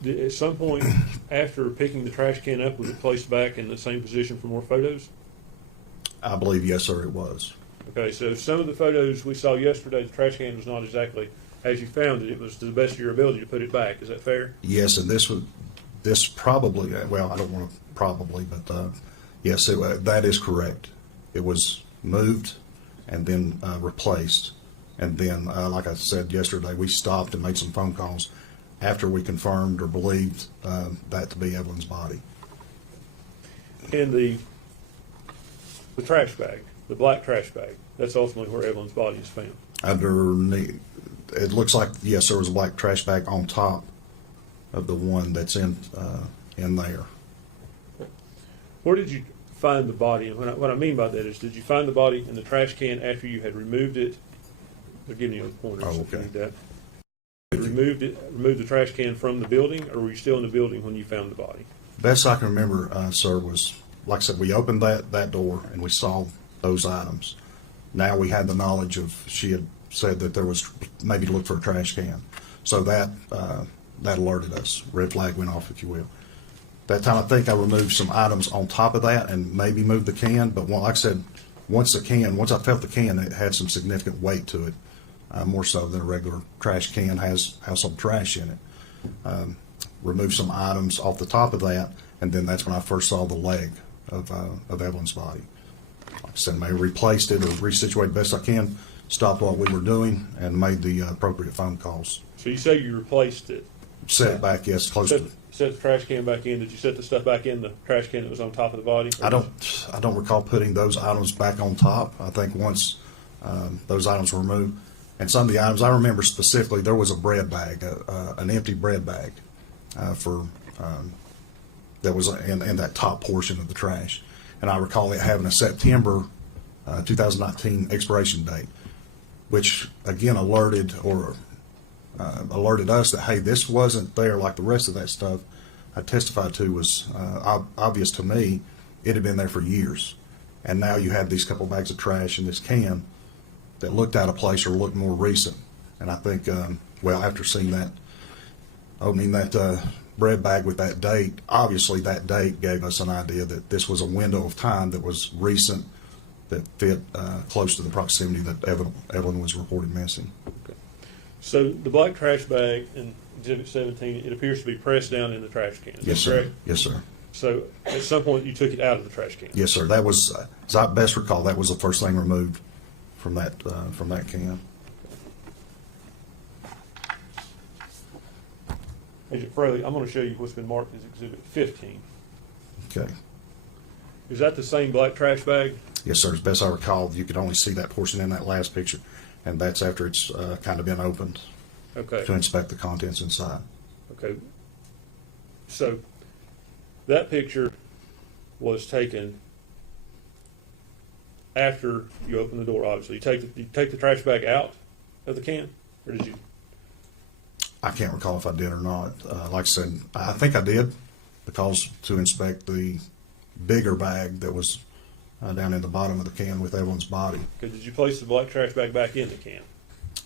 At some point after picking the trash can up, was it placed back in the same position for more photos? I believe, yes, sir, it was. Okay, so some of the photos we saw yesterday, the trash can was not exactly as you found it. It was to the best of your ability to put it back. Is that fair? Yes, and this probably, well, I don't want to probably, but yes, that is correct. It was moved and then replaced. And then, like I said yesterday, we stopped and made some phone calls after we confirmed or believed that to be Evelyn's body. And the trash bag, the black trash bag, that's ultimately where Evelyn's body is found. Underneath, it looks like, yes, there was a black trash bag on top of the one that's in there. Where did you find the body? And what I mean by that is, did you find the body in the trash can after you had removed it? They're giving you a pointer. Oh, if you okay. need that. Removed the trash can from the building, or were you still in the building when you found the body? Best I can remember, sir, was, like I said, we opened that door and we saw those items. Now we had the knowledge of, she had said that there was maybe to look for a trash can. So that alerted us. Red flag went off, if you will. That time, I think I removed some items on top of that and maybe moved the can. But like I said, once I felt the can, it had some significant weight to it, more so than a regular trash can has household trash in it. Removed some items off the top of that, and then that's when I first saw the leg of Evelyn's body. Like I said, maybe replaced it or resituated best I can, stopped what we were doing, and made the appropriate phone calls. So you say you replaced it. Set it back, yes, close to. Set the trash can back in. Did you set the stuff back in the trash can that was on top of the body? I don't recall putting those items back on top. I think once those items were removed, and some of the items I remember specifically, there was a bread bag, an empty bread bag that was in that top portion of the trash, and I recall it having a September 2019 expiration date, which again alerted us that, hey, this wasn't there like the rest of that stuff I testified to was obvious to me. It had been there for years, and now you had these couple bags of trash in this can that looked out of place or looked more recent. And I think, after seeing that, opening that bread bag with that date, obviously that date gave us an idea that this was a window of time that was recent, that fit close to the proximity that Evelyn was reported missing. Okay. So the black trash bag in Exhibit 17, it appears to be pressed down in the trash can. Is Yes, that correct? sir. Yes, sir. So at some point you took it out of the trash can. Yes, sir. That was, as I best recall, that was the first thing removed from that can. Agent Fraley, I'm going to show you what's been marked as Exhibit 15. Okay. Is that the same black trash bag? Yes, sir. As best I recall, you could only see that portion in that last picture, and that's after it's kind of been opened Okay. to inspect the contents inside. Okay. So that picture was taken after you open the door, obviously. You take the trash bag out of the can, or did you? I can't recall if I did or not. Like I said, I think I did, because to inspect the bigger bag that was down in the bottom of the can with Evelyn's body. Okay, did you place the black trash bag back in the can?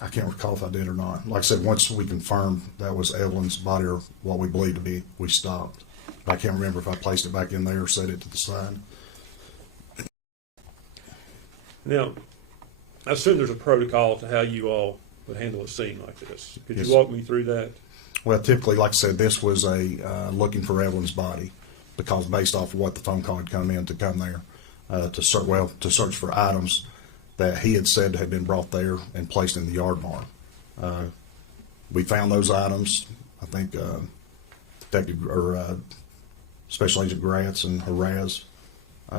I can't recall if I did or not. Like I said, once we confirmed that was Evelyn's body or what we believed to be, we stopped. But I can't remember if I placed it back in there or set it to the side. Now, I assume there's a protocol to how you all would handle a scene like this. Could Yes. you walk me through that? Well, typically, like I said, this was a looking for Evelyn's body, because based off of what the phone call had come in to come there to search for items that he had said had been brought there and placed in the yard barn. We found those items. I think Special Agent Gratz and Haraz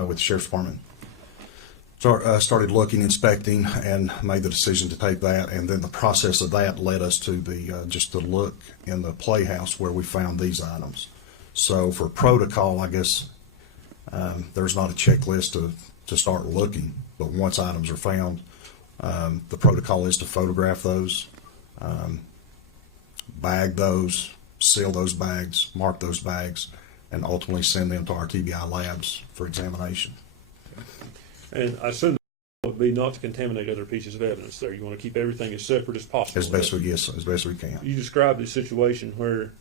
with the Sheriff's Department started looking, inspecting, and made the decision to take that. And then the process of that led us to the just to look in the playhouse where we found these items. So for protocol, I guess there's not a checklist to start looking, but once items are found, the protocol is to photograph those, bag those, seal those bags, mark those bags, and ultimately send them to our TBI labs for examination. And I assume the would be not to contaminate other pieces of evidence there. You want to keep everything as separate as possible. As best we can. You described a situation where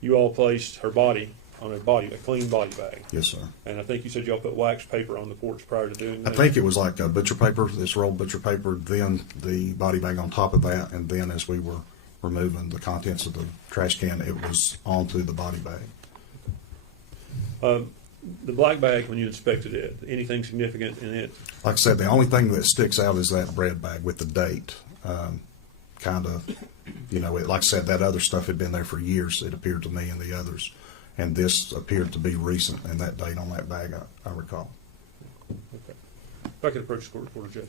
you all placed her body on a clean body bag. Yes, sir. And I think you said y'all put wax paper on the porch prior to doing I that. think it was like a butcher paper, this rolled butcher paper, then the body bag on top of that, and then as we were removing the contents of the trash can, it was onto the body bag. The black bag, when you inspected it, anything significant in it? Like I said, the only thing that sticks out is that bread bag with the date. Kind of, like I said, that other stuff had been there for years, it appeared to me, and the others. And this appeared to be recent, and that date on that bag, I recall. Okay. If I could approach the court reporter, Judge.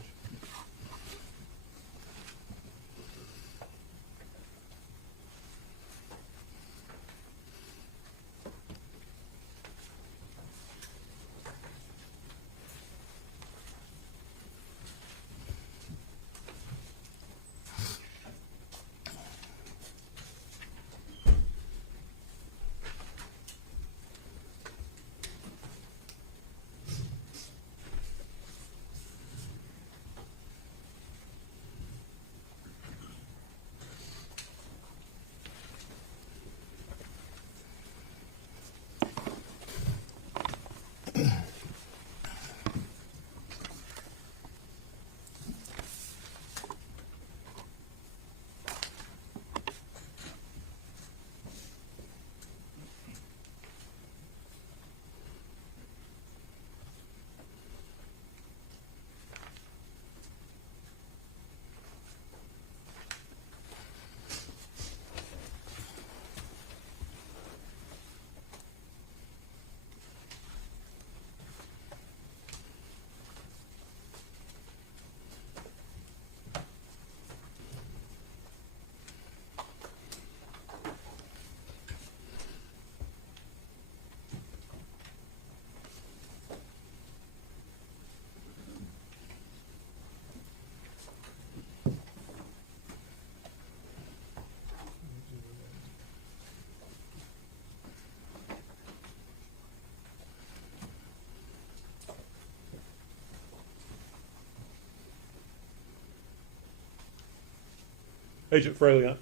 Agent Fraley, I'm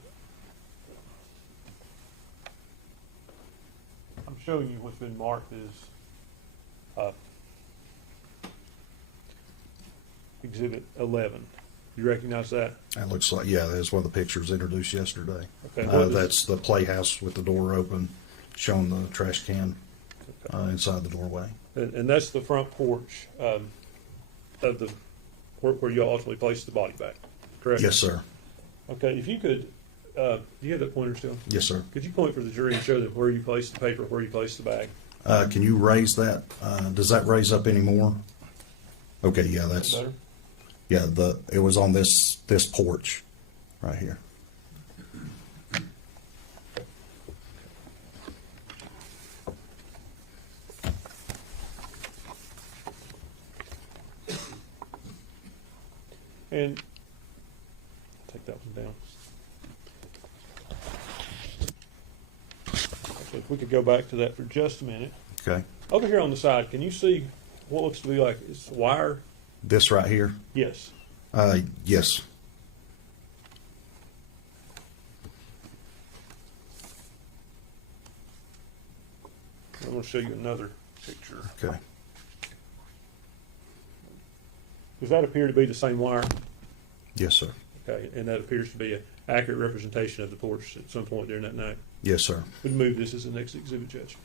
showing you what's been marked as Exhibit 11. You recognize that? That looks like, yeah, that's one of the pictures introduced yesterday. Okay. What is- That's the playhouse with the door open, showing the trash can inside the doorway. And that's the front porch of the where you ultimately placed the body bag, correct? Yes, sir. Okay, if you could, do you have that pointer still? Yes, sir. Could you point for the jury and show them where you placed the paper, where you placed the bag? Can you raise that? Does that raise up anymore? Okay, yeah, that's, Better? yeah, it was on this porch right here. And take that one down. So if we could go back to that for just a minute. Okay. Over here on the side, can you see what looks to be like it's wire? This right here? Yes. Yes. I'm going to show you another picture. Okay. Does that appear to be the same wire? Yes, sir. Okay, and that appears to be an accurate representation of the porch at some point during that night. Yes, sir. We'd move this as the next exhibit, Judge.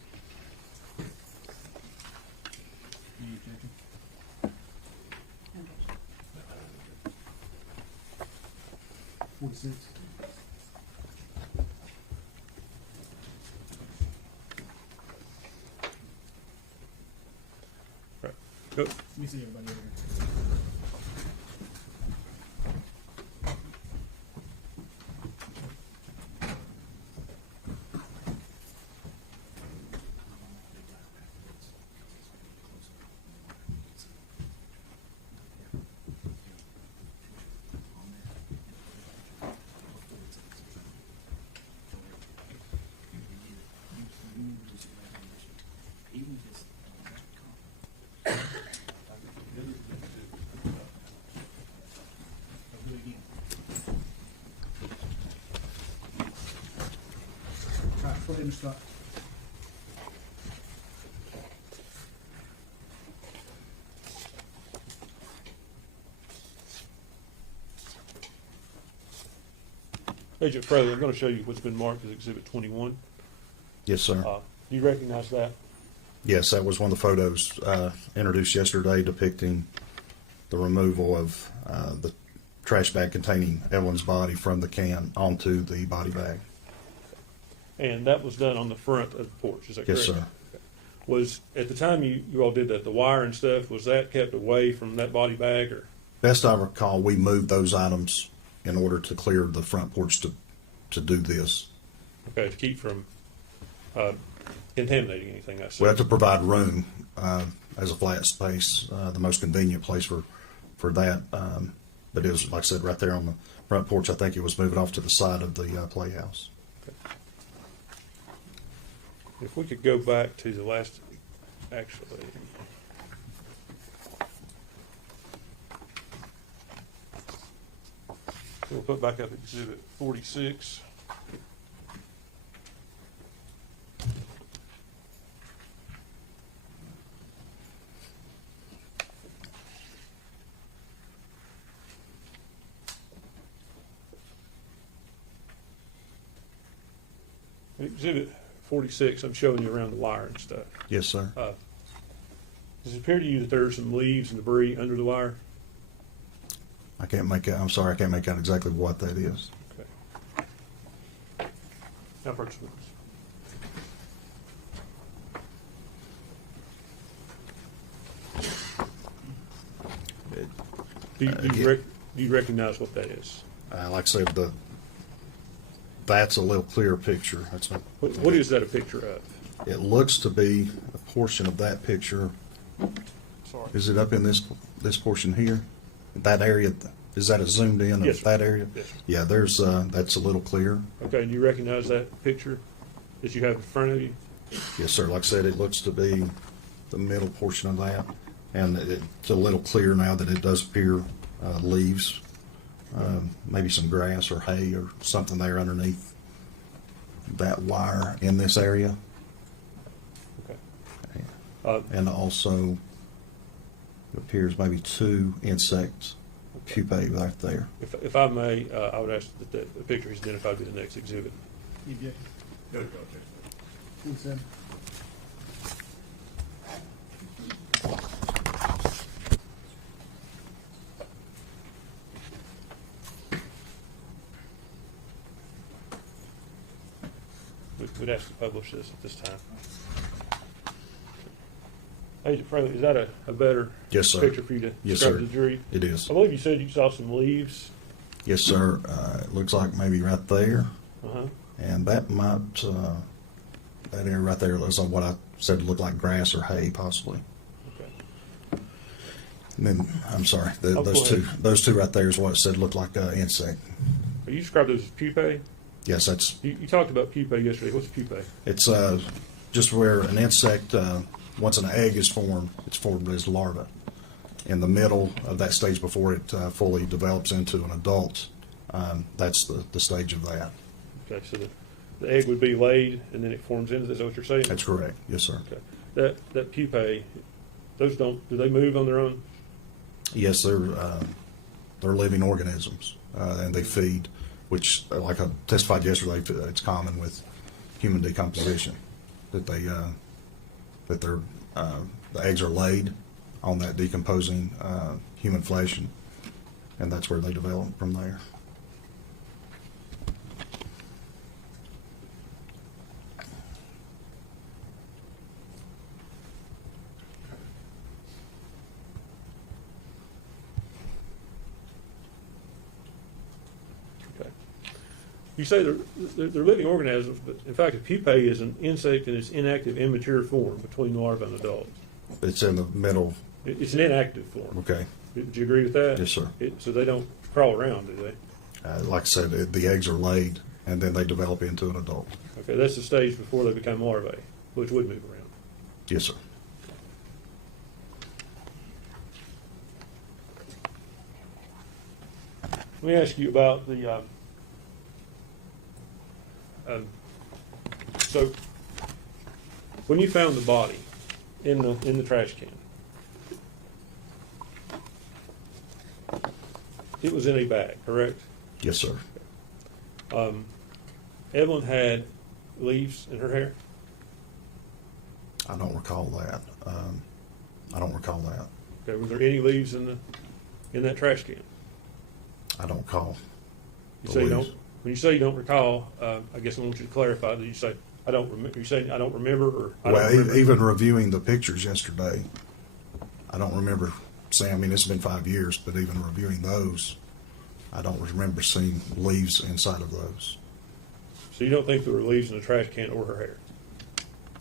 Any objection? 46. Right. Go. Let me see everybody over here. Go ahead, Mr. Scott. Agent Fraley, I'm going to show you what's been marked as Exhibit 21. Yes, sir. Do you recognize that? Yes, that was one of the photos introduced yesterday depicting the removal of the trash bag containing Evelyn's body from the can onto the body bag. And that was done on the front of the porch, is that correct? Yes, sir. Okay. Was, at the time you all did that, the wire and stuff, was that kept away from that body bag, or? Best I recall, we moved those items in order to clear the front porch to do this. Okay, to keep from contaminating anything, I see. We have to provide room as a flat space, the most convenient place for that. But it was, like I said, right there on the front porch. I think it was moving off to the side of the playhouse. Okay. If we could go back to the last, actually. We'll put back up Exhibit 46. In Exhibit 46, I'm showing you around the wire and stuff. Yes, sir. Does it appear to you that there's some leaves and debris under the wire? I can't make out. I'm sorry, I can't make out exactly what that is. Okay. Now, participants. Do you recognize what that is? Like I said, that's a little clearer picture. That's not, What is that a picture of? it looks to be a portion of that picture. Sorry. Is it up in this portion here? That area, is that a zoomed in Yes, of sir. that area? Yes, sir. Yeah, there's that's a little clearer. Okay, and you recognize that picture that you have in front of you? Yes, sir. Like I said, it looks to be the middle portion of that, and it's a little clearer now that it does appear leaves, maybe some grass or hay or something there underneath that wire in this area, Okay. and also it appears maybe 2 insect pupae right there. If I may, I would ask that the picture is identified with the next exhibit. You get Go to 47. We'd ask to publish this at this time. Agent Fraley, is that a better Yes, sir. picture for you to Yes, describe sir. to the jury? It is. I believe you said you saw some leaves. Yes, sir. It looks like maybe right there, Uh-huh. and that might that area right there looks like what I said looked like grass or hay, possibly. Okay. And then, I'm sorry, Oh, those go two, ahead. those two right there is what it said looked like insect. You described those as pupae. Yes, that's, You talked about pupae yesterday. What's pupae? it's just where an insect, once an egg is formed, it's formed as larva. In the middle of that stage before it fully develops into an adult, that's the stage of that. Okay, so the egg would be laid and then it forms into this. Is that what you're saying? That's correct. Yes, sir. Okay. That pupae, do they move on their own? Yes, they're living organisms, and they feed, which, like I testified yesterday, it's common with human decomposition that the eggs are laid on that decomposing human flesh, and that's where they develop from there. Okay. You say they're living organisms, but in fact, a pupae is an insect in its inactive, immature form between larva and adult. It's in the middle. It's an inactive form. Okay. Would you agree with that? Yes, sir. So they don't crawl around, do they? Like I said, the eggs are laid, and then they develop into an adult. Okay, that's the stage before they become larvae, which would move around. Yes, sir. Let me ask you about the So, when you found the body in the trash can, it was in a bag, correct? Yes, sir. Evelyn had leaves in her hair. I don't recall that. I don't recall that. Okay, were there any leaves in that trash can? I don't recall. You the say you leaves. don't. When you say you don't recall, I guess I want you to clarify. Did you say I don't remember? You say I don't remember, or I Well, don't remember? even reviewing the pictures yesterday, I don't remember saying, I mean, it's been 5 years, but even reviewing those, I don't remember seeing leaves inside of those. So you don't think there were leaves in the trash can or her hair?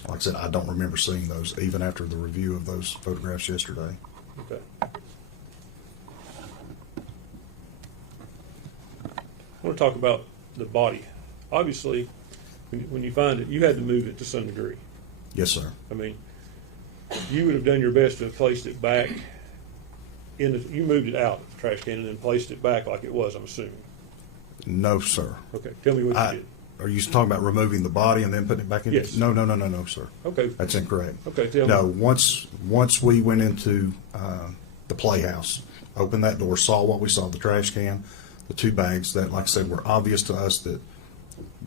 Like I said, I don't remember seeing those, even after the review of those photographs yesterday. Okay. I want to talk about the body. Obviously, when you find it, you had to move it to some degree. Yes, sir. I mean, you would have done your best to have placed it back you moved it out of the trash can and then placed it back like it was, I'm assuming. No, sir. Okay, tell me what you did. Are you talking about removing the body and then putting it back in? Yes. No, sir. Okay. That's incorrect. Okay, tell me. No, once we went into the playhouse, opened that door, saw what we saw, the trash can, the 2 bags that, like I said, were obvious to us that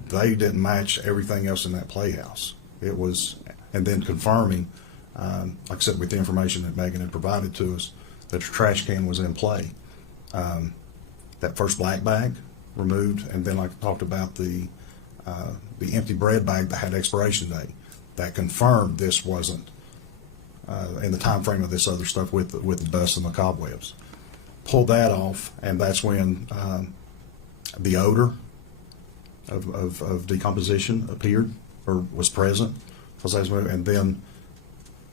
they didn't match everything else in that playhouse. It was, and then confirming, like I said, with the information that Megan had provided to us, that the trash can was in play. That first black bag removed, and then like I talked about the empty bread bag that had expiration date. That confirmed this wasn't in the time frame of this other stuff with the dust and the cobwebs. Pulled that off, and that's when the odor of decomposition appeared or was present, and then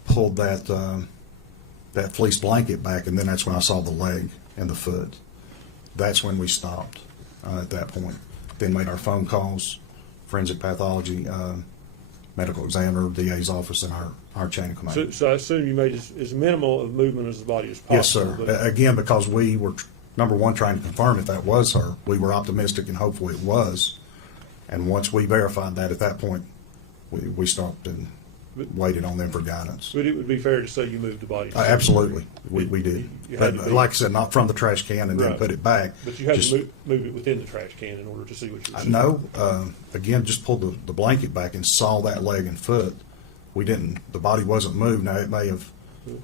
pulled that fleece blanket back, and then that's when I saw the leg and the foot. That's when we stopped at that point. Then made our phone calls, forensic pathology, medical examiner, DA's office, and our chain of command. So I assume you made as minimal of movement as the body as possible. Yes, sir. but- Again, because we were, number one, trying to confirm if that was her. We were optimistic and hopeful it was. And once we verified that, at that point, we stopped and waited on them for guidance. But it would be fair to say you moved the body. Absolutely, we did. You had But to be- like I said, not from the trash can and then Right. put it back. But you had Just- to move it within the trash can in order to see what you were seeing. No, again, just pulled the blanket back and saw that leg and foot. We didn't, the body wasn't moved. Now, it may have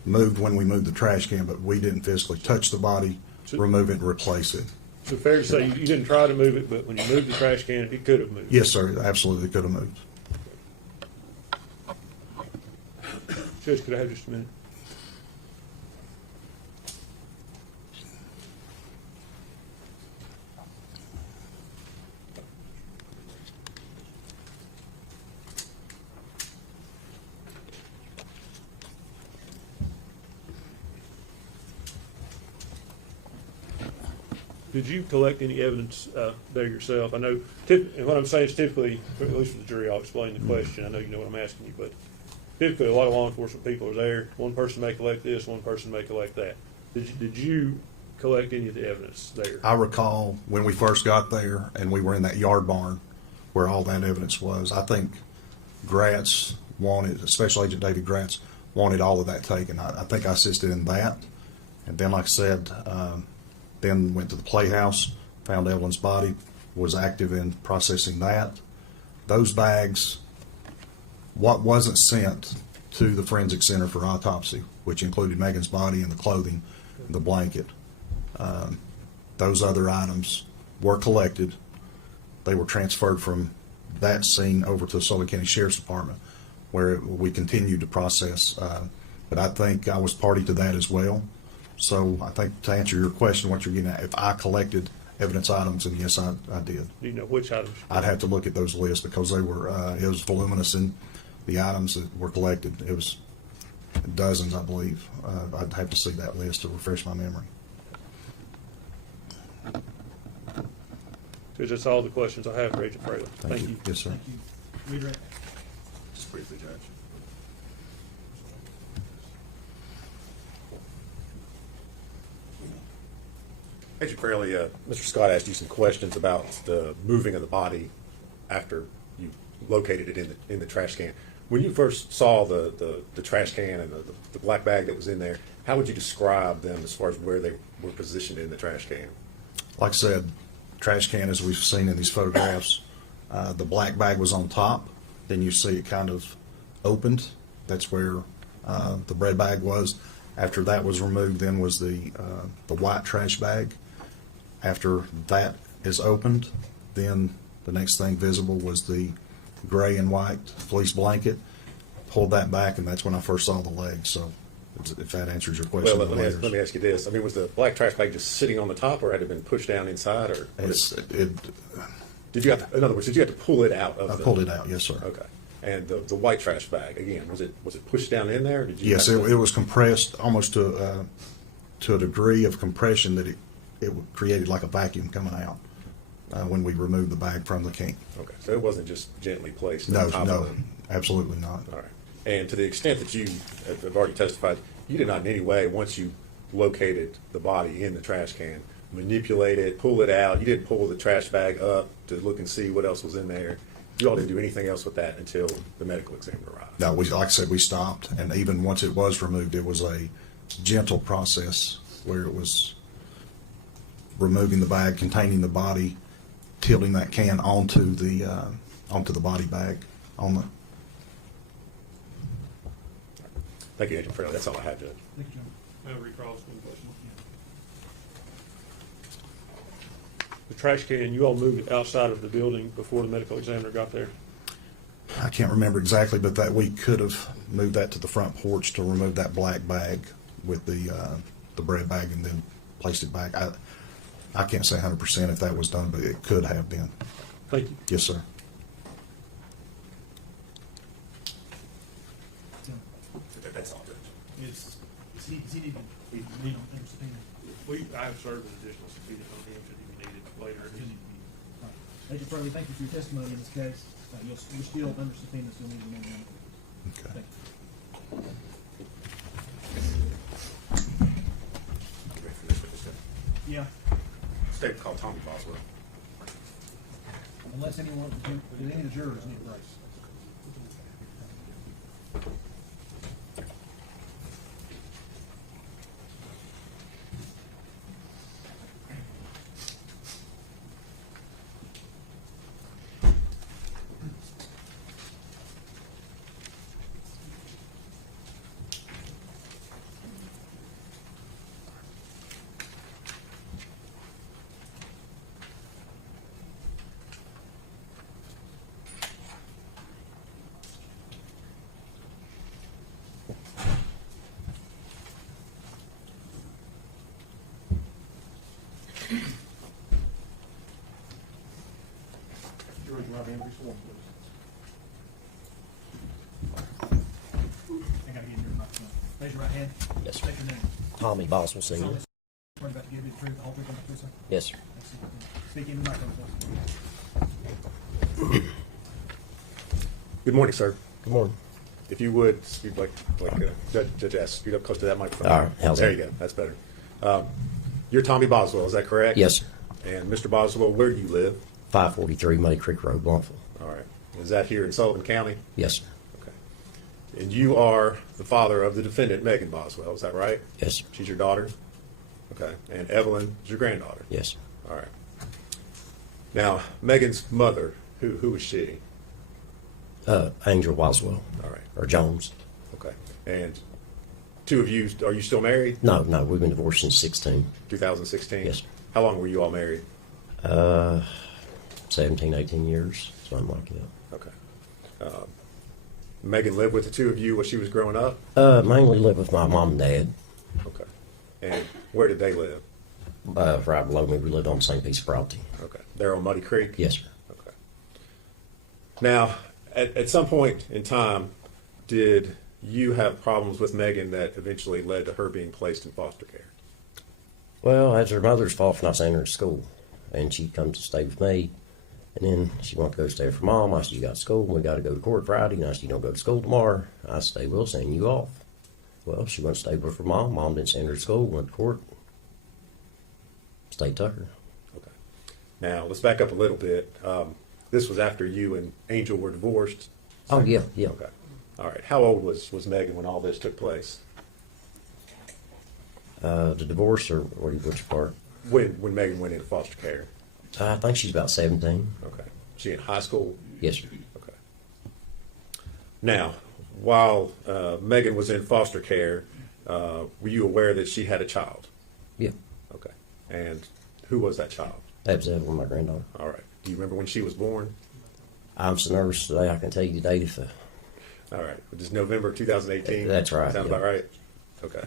moved when we moved the trash can, but we didn't physically touch the body, remove it, and replace it. So fair to say you didn't try to move it, but when you moved the trash can, it could have moved. Yes, sir, it absolutely could have moved. Judge, could I have just a minute? Did you collect any evidence there yourself? I know, and what I'm saying is typically, at least for the jury, I'll explain the question. I know you know what I'm asking you, but typically a lot of law enforcement people are there. One person may collect this, one person may collect that. Did you collect any of the evidence there? I recall when we first got there and we were in that yard barn where all that evidence was. I think Gratz wanted, Special Agent David Gratz wanted all of that taken. I think I assisted in that. And then, like I said, then went to the playhouse, found Evelyn's body, was active in processing that. Those bags, what wasn't sent to the forensic center for autopsy, which included Megan's body and the clothing, and the blanket. Those other items were collected. They were transferred from that scene over to the Sullivan County Sheriff's Department, where we continued to process. But I think I was party to that as well. So I think to answer your question, what you're getting at, if I collected evidence items, and yes, I did. Do you know which items? I'd have to look at those lists because they were, it was voluminous in the items that were collected. It was dozens, I believe. I'd have to see that list to refresh my memory. Because that's all the questions I have for Agent Fraley. Thank you. Yes, sir. Thank you. Redirect. Just briefly, Judge. Agent Fairley, Mr. Scott asked you some questions about the moving of the body after you located it in the trash can. When you first saw the trash can and the black bag that was in there, how would you describe them as far as where they were positioned in the trash can? Like I said, trash can, as we've seen in these photographs, the black bag was on top. Then you see it kind of opened. That's where the bread bag was. After that was removed, then was the white trash bag. After that is opened, then the next thing visible was the gray and white fleece blanket. Pulled that back, and that's when I first saw the legs. So, if that answers your question. Well, let me ask you this. I mean, was the black trash bag just sitting on the top, or had it been pushed down inside, or did you have to, in other words, did you have to pull it out of I pulled it out, yes, sir. Okay. And the white trash bag, again, was it pushed down in there? Or did you Yes, have to- it was compressed almost to a degree of compression that it created like a vacuum coming out when we removed the bag from the can. Okay, so it wasn't just gently placed No, on top no, of it? absolutely not. All right. And to the extent that you have already testified, you did not in any way, once you located the body in the trash can, manipulate it, pull it out. You didn't pull the trash bag up to look and see what else was in there. You all didn't do anything else with that until the medical examiner arrived. No, like I said, we stopped, and even once it was removed, it was a gentle process where it was removing the bag containing the body, tilting that can onto the body bag on the. Thank you, Agent Fairley. That's all I have, Judge. Thank you, John. Recross one question. The trash can, you all moved it outside of the building before the medical examiner got there? I can't remember exactly, but that we could have moved that to the front porch to remove that black bag with the bread bag and then placed it back. I can't say 100% if that was done, but it could have been. Thank you. Yes, sir. That's all, Judge. Is he need under subpoena? I have served an additional subpoena on him should he be needed later. He'll need to be. All right. Agent Fairley, thank you for your testimony in this case. You're still under subpoena, so you'll need to remain under. Okay. Thank you. You ready for this witness, Judge? Yeah, State called Tommy Boswell. unless any of the jurors need a brace. You raise your right hand and be sworn, please. I gotta get your microphone. Raise your right hand. Yes, sir. State your name. Tommy Boswell, Sr. Solemnly swear about to give you the truth, the whole truth, and nothing but the truth, sir. Yes, sir. Speak into the microphone, please. Good morning, sir. Good morning. If you would speak like Judge asked, speak up close to that microphone. All right, how's there that? you go. That's better. You're Tommy Boswell, is that correct? Yes, sir. And Mr. Boswell, where do you live? 543 Muddy Creek Road, Bluntville. All right. Is that here in Sullivan County? Yes, sir. Okay. And you are the father of the defendant, Megan Boswell, is that right? Yes, sir. She's your daughter? Okay. And Evelyn is your granddaughter? Yes, sir. All right. Now, Megan's mother, who is she? Angel Boswell. All right. Or Jones. Okay. And two of you, are you still married? No, we've been divorced since 16. 2016? Yes, sir. How long were you all married? 17, 18 years, something like that. Okay. Megan lived with the two of you while she was growing up? Mainly live with my mom and dad. Okay. And where did they live? Right below me, we lived on the same piece of property. Okay. They're on Muddy Creek? Yes, sir. Okay. Now, at some point in time, did you have problems with Megan that eventually led to her being placed in foster care? Well, that's her mother's fault for not sending her to school. And she come to stay with me. And then she wanted to go stay with her mom. I said, you got school, we got to go to court Friday. And I said, you don't go to school tomorrow. I said, we'll send you off. Well, she went to stay with her mom. Mom didn't send her to school, went to court. State took her. Okay. Now, let's back up a little bit. this was after you and Angel were divorced? Oh, yeah, yeah. Okay. All right. How old was Megan when all this took place? The divorce, or which part? When Megan went into foster care? I think she's about 17. Okay. She in high school? Yes, sir. Okay. Now, while Megan was in foster care, were you aware that she had a child? Yeah. Okay. And who was that child? That was Evelyn, my granddaughter. All right. Do you remember when she was born? I'm so nervous today, I can tell you the date if... All right. It was November 2018? That's right, Sound yeah. about right? Okay.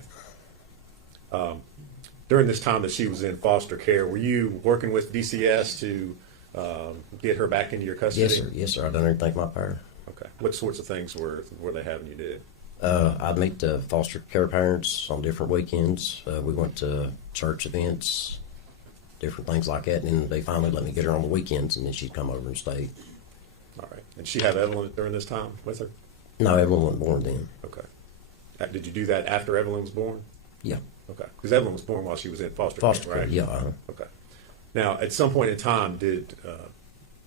During this time that she was in foster care, were you working with DCS to get her back into your custody? Yes, sir. Yes, sir. I done everything in my power. Okay. What sorts of things were they having you do? I'd meet the foster care parents on different weekends. We went to church events, different things like that, and then they finally let me get her on the weekends, and then she'd come over and stay. All right. And she had Evelyn during this time with her? No, Evelyn wasn't born then. Okay. Did you do that after Evelyn was born? Yeah. Okay. Because Evelyn was born while she was in foster Foster care, care, right? yeah. Okay. Now, at some point in time, did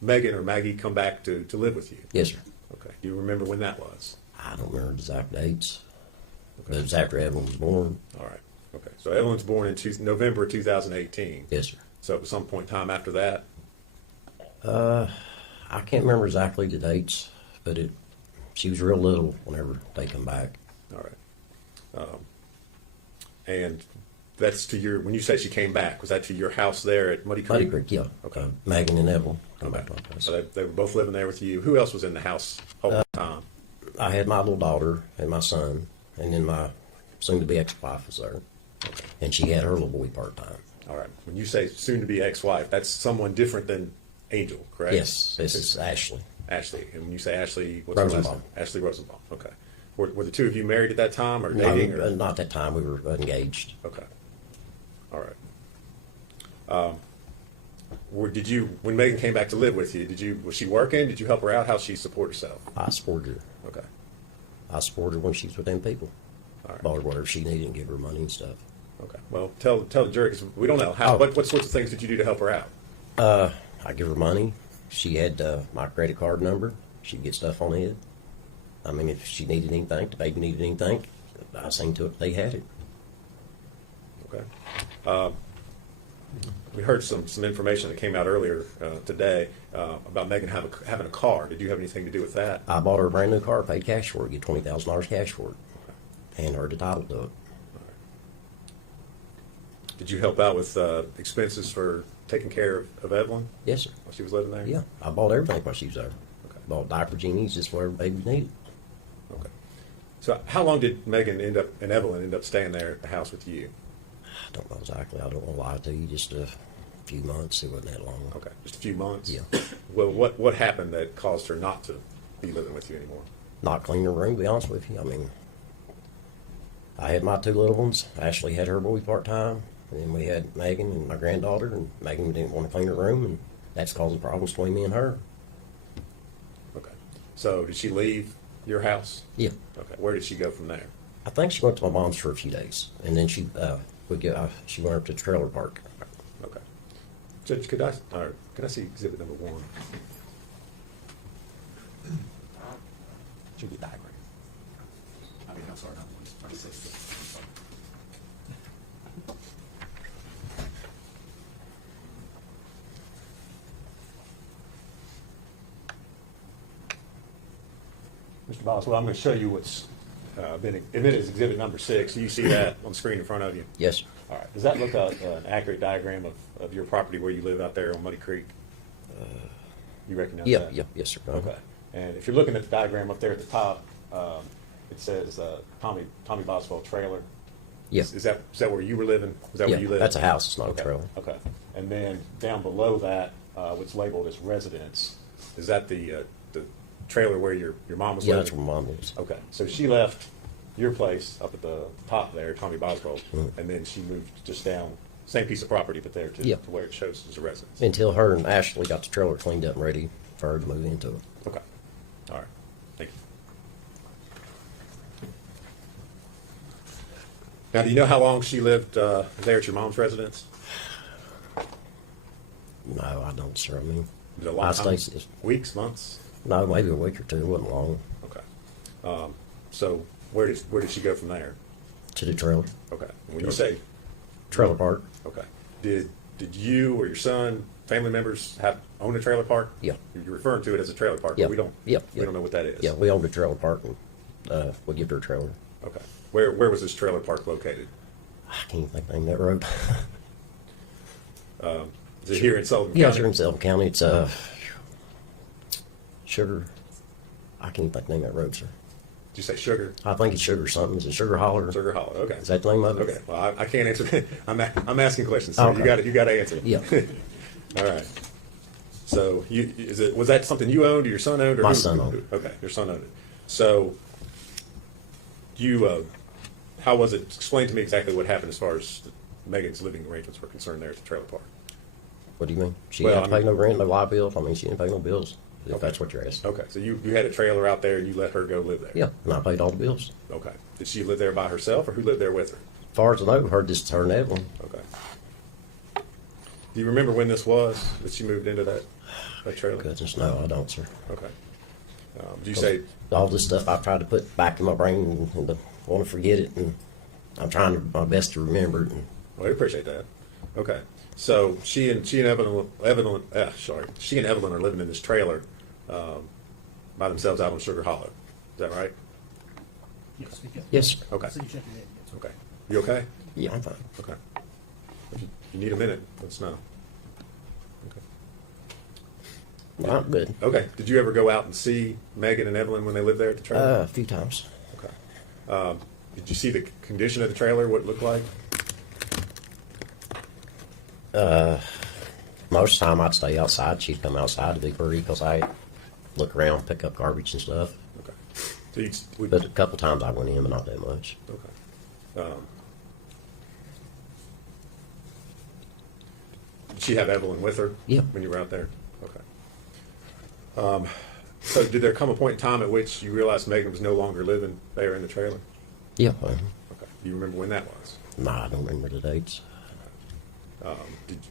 Megan or Maggie come back to live with you? Yes, sir. Okay. Do you remember when that was? I don't remember the exact dates, but it was after Evelyn was born. All right. Okay. So Evelyn's born in November 2018. Yes, sir. So at some point in time after that? I can't remember exactly the dates, but she was real little whenever they come back. All right. And that's to your, when you say she came back, was that to your house there at Muddy Creek? Muddy Creek, yeah. Okay. Megan and Evelyn come back to my place. So they were both living there with you. Who else was in the house all the time? I had my little daughter and my son, and then my soon-to-be ex-wife was there. And she had her little boy part-time. All right. When you say soon-to-be ex-wife, that's someone different than Angel, correct? Yes, this is Ashley. Ashley. And when you say Ashley, what's her last Rosenbaum. name? Ashley Rosenbaum. Okay. Were the two of you married at that time or dating? No, Or? not that time. We were engaged. Okay. All right. Did you, when Megan came back to live with you, was she working? Did you help her out? How'd she support herself? I supported her. Okay. I supported her when she was with them people. All right. Bought her whatever she needed and give her money and stuff. Okay. Well, tell the jury, 'cause we don't know. What sorts of things did you do to help her out? I give her money. She had my credit card number. She'd get stuff on it. I mean, if she needed anything, the baby needed anything, I seen to it they had it. Okay. We heard some information that came out earlier today about Megan having a car. Did you have anything to do with that? I bought her a brand new car, paid cash for it, get $20,000 cash for it, and her the title to it. Did you help out with expenses for taking care of Evelyn Yes, sir. while she was living there? Yeah, I bought everything while she was there. Okay. Bought diaper genies, just whatever baby needed. Okay. So how long did Megan and Evelyn end up staying there at the house with you? I don't know exactly. I don't want to lie to you. Just a few months. It wasn't that long. Okay, just a few months? Yeah. Well, what happened that caused her not to be living with you anymore? Not clean her room, to be honest with you. I mean, I had my two little ones. Ashley had her boy part-time. And then we had Megan and my granddaughter, and Megan didn't want to clean her room, and that's causing problems between me and her. Okay. So did she leave your house? Yeah. Okay. Where did she go from there? I think she went to my mom's for a few days, and then she she went up to the trailer park. Okay. Judge, can I see exhibit number 1? Should be diagram. I mean, I'm sorry, not 126. Mr. Boswell, I'm going to show you what's been admitted as exhibit number 6. Do you see that on the screen in front of you? Yes, sir. All right. Does that look like an accurate diagram of your property where you live out there on Muddy Creek? You recognize Yeah, that? yeah, yes, sir. Okay. And if you're looking at the diagram up there at the top, it says Tommy Boswell trailer. Yeah. Is that where you were living? Is that Yeah, where you live? that's a house. It's not Okay. a trailer. Okay. And then down below that, what's labeled as residence, is that the trailer where your mom was Yeah, living? that's where mom lives. Okay, so she left your place up at the top there, Tommy Boswell, Mm. and then she moved just down, same piece of property, but there to Yeah. where it shows as a residence. Until her and Ashley got the trailer cleaned up and ready for her to move into it. Okay, all right, thank you. Now, do you know how long she lived there at your mom's residence? No, I don't, sir. I mean, Is it a long I time? stayed, Weeks, months? no, maybe a week or two, it wasn't long, Okay. So where did she go from there? to the trailer, Okay. When you say, trailer park. okay, did you or your son, family members own a trailer park? Yeah. You're referring to it as a trailer park, Yeah. but we don't. Yep, We yep. don't know what that is. Yeah, we owned a trailer park, and we gave her a trailer. Okay. Where was this trailer park located? I can't even think the name of that road. Is it here in Sullivan Yeah, County? sure, in Sullivan County, it's, Sugar, I can't even think the name of that road, sir. Did you say Sugar? I think it's Sugar something, is it Sugar Holler? Sugar Hollow. Okay. Is that the name of it? Okay. Well, I can't answer. I'm asking questions. So Okay. you got to answer. Yeah. All right. So was that something you owned or your son owned? Or My who- son owned it. Okay, your son owned it. So how was it? Explain to me exactly what happened as far as Megan's living arrangements were concerned there at the trailer park. What do you mean? She Well, didn't I pay mean- no rent, no light bill, I mean, she didn't pay no bills, if Okay. that's what you're asking. Okay, so you had a trailer out there and you let her go live there. Yeah, and I paid all the bills. Okay. Did she live there by herself or who lived there with her? As far as I know, her, this is her and Evelyn. Okay. Do you remember when this was that she moved into that trailer? Goodness, no, I don't, sir. Okay. Do you say, All this stuff I've tried to put back in my brain and want to forget it, and I'm trying my best to remember it. And well, I appreciate that. Okay. So she and Evelyn are living in this trailer by themselves out on Sugar Hollow. Is that right? Yes, speak up. yes, sir. Okay. I see you shake your head, yes. Okay. You okay? Yeah, I'm fine. Okay. If you need a minute, let us know. Okay. No, I'm good. Okay. Did you ever go out and see Megan and Evelyn when they lived there at the trailer? A few times. Okay. Did you see the condition of the trailer, what it looked like? Most of the time I'd stay outside. She'd come outside to be pretty because I look around, pick up garbage and stuff. Okay. So But a couple times I went in, but not that much. okay. Did she have Evelyn with her? Yeah. When you were out there? Okay. So did there come a point in time at which you realized Megan was no longer living there in the trailer? Yeah. Okay. Do you remember when that was? Nah, I don't remember the dates.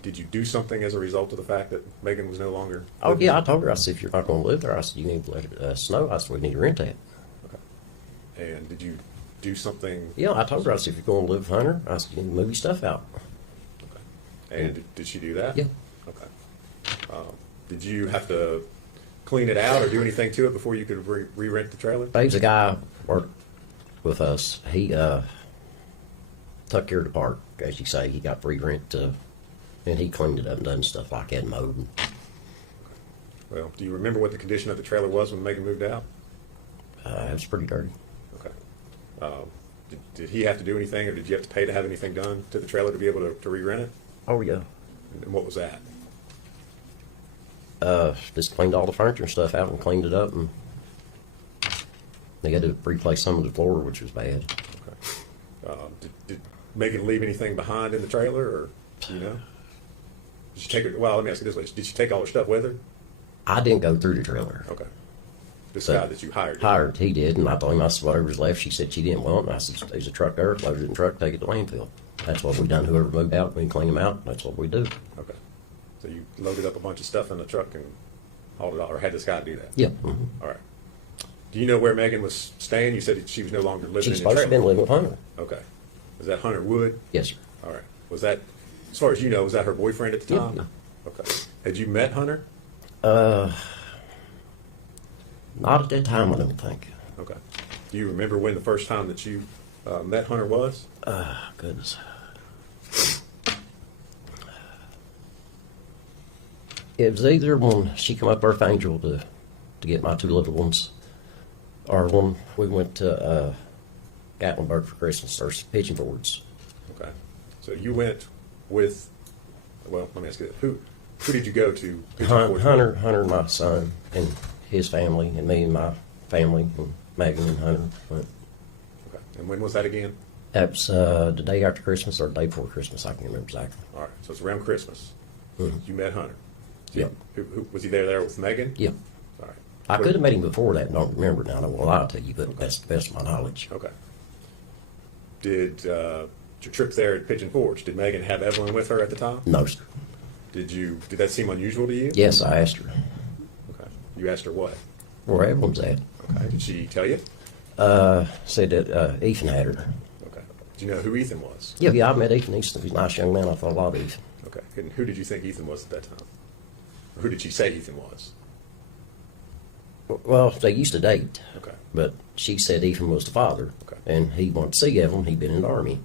Did you do something as a result of the fact that Megan was no longer? Oh, living yeah, I there? told her, I said, if you're not going to live there, I said, you need to let it snow. I said, we need to rent that. Okay. And did you do something? Yeah, I told her, I said, if you're going to live with Hunter, I said, you need to move your stuff out. Okay. And did she do that? Yeah. Okay. Did you have to clean it out or do anything to it before you could re-rent the trailer? Dave's a guy worked with us. He took care of the park, as you say. He got free rent, and he cleaned it up and done stuff like that, and mowed. And, Well, do you remember what the condition of the trailer was when Megan moved out? it was pretty dirty. Okay. Did he have to do anything, or did you have to pay to have anything done to the trailer to be able to re-rent it? Oh, yeah. And what was that? Just cleaned all the furniture and stuff out and cleaned it up, and they had to replace some of the floor, which was bad. Okay. Did Megan leave anything behind in the trailer, or you know? Did she take her? Well, let me ask you this way: did she take all her stuff with her? I didn't go through the trailer. Okay. This But guy that you hired. Hired, he did, and I told him, I said, whatever's left, she said she didn't want, and I said, there's a truck there, load it in the truck, take it to landfill. That's what we done, whoever moved out, we clean them out, that's what we do. Okay. So you loaded up a bunch of stuff in the truck and hauled it out, or had this guy do that? Yeah. Mm-hmm. All right. Do you know where Megan was staying? You said that she was no longer living She's in the supposed to have been trailer. living with Hunter. Okay. Was that Hunter Wood? Yes, sir. All right. Was that, as far as you know, was that her boyfriend at the Yeah, time? yeah. Okay. Had you met Hunter? Not at that time, I don't think. Okay. Do you remember when the first time that you met Hunter was? Goodness. It was either when she come up Earth Angel to get my two little ones, or when we went to Gatlinburg for Christmas, or Pigeon Fords. Okay. So you went with, well, let me ask you this. Who did you go to? Pigeon Forge with? Hunter, my son, and his family, and me and my family, and Megan and Hunter went. Okay. And when was that again? That was the day after Christmas or the day before Christmas. I can't remember exactly. All right. So it's around Christmas. Mhm. You met Hunter. Yep. Who was he there with Megan? Yeah. All right. I could have met him before that and don't remember now. I don't want to lie to you, but that's the best of my knowledge. Okay. Did your trip there at Pigeon Forge, did Megan have Evelyn with her at the time? No, sir. Did that seem unusual to you? Yes, I asked her Okay. You asked her what? where Evelyn's at. Okay. Did she tell you? Said that Ethan had her. Okay. Do you know who Ethan was? Yeah, I met Ethan. He's a nice young man. I thought a lot of Ethan. Okay. And who did you think Ethan was at that time? Or who did she say Ethan was? Well, they used to date, Okay. but she said Ethan was the father, Okay. and he wanted to see Evelyn. He'd been in the Army.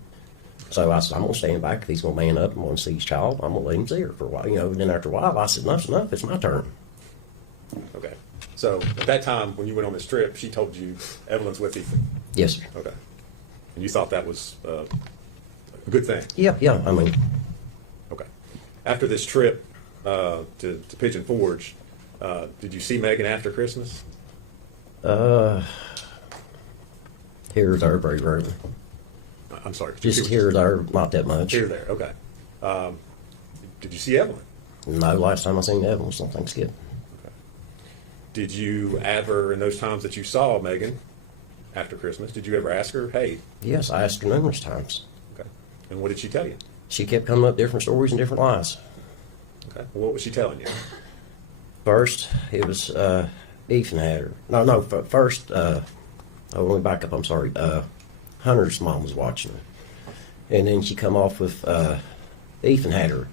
So I said, I'm going to stand back. If he's going to man up and want to see his child, I'm going to let him see her for a while. And then after a while, I said, enough's enough. It's my turn. Okay. So at that time, when you went on this trip, she told you Evelyn's with Ethan. Yes, sir. Okay. And you thought that was a good thing. Yeah. I mean, Okay. After this trip to Pigeon Forge, did you see Megan after Christmas? here or there, very rarely. I'm sorry. Just here or there, not that much. Here or there. Okay. Did you see Evelyn? No, last time I seen Evelyn was on Thanksgiving. Did you ever, in those times that you saw Megan after Christmas, did you ever ask her, hey? Yes, I asked her numerous times. Okay. And what did she tell you? She kept coming up with different stories and different lies. Okay. Well, what was she telling you? First, it was Ethan had her. No. First, let me back up. I'm sorry. Hunter's mom was watching her, and then she come off with Ethan had her.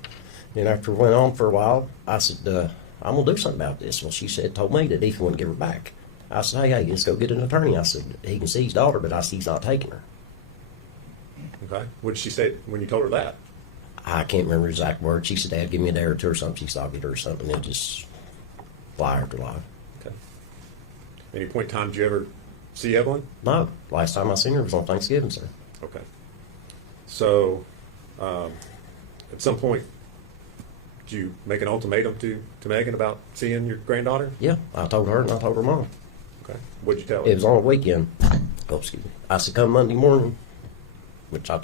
Then after it went on for a while, I said, I'm gonna do something about this. Well, she told me that Ethan wouldn't give her back. I said, hey, let's go get an attorney. I said, he can see his daughter, but I said, he's not taking her. Okay. What did she say when you told her that? I can't remember the exact words. She said, Dad, give me a day or two or something. She said, I'll get her something. And just lie after lie. Okay. Any point in time did you ever see Evelyn? No, last time I seen her was on Thanksgiving, sir. Okay. So, at some point, did you make an ultimatum to Megan about seeing your granddaughter? Yeah, I told her and I told her mom. Okay. What did you tell her? It was on a weekend. Oh, excuse me. I said, come Monday morning, which I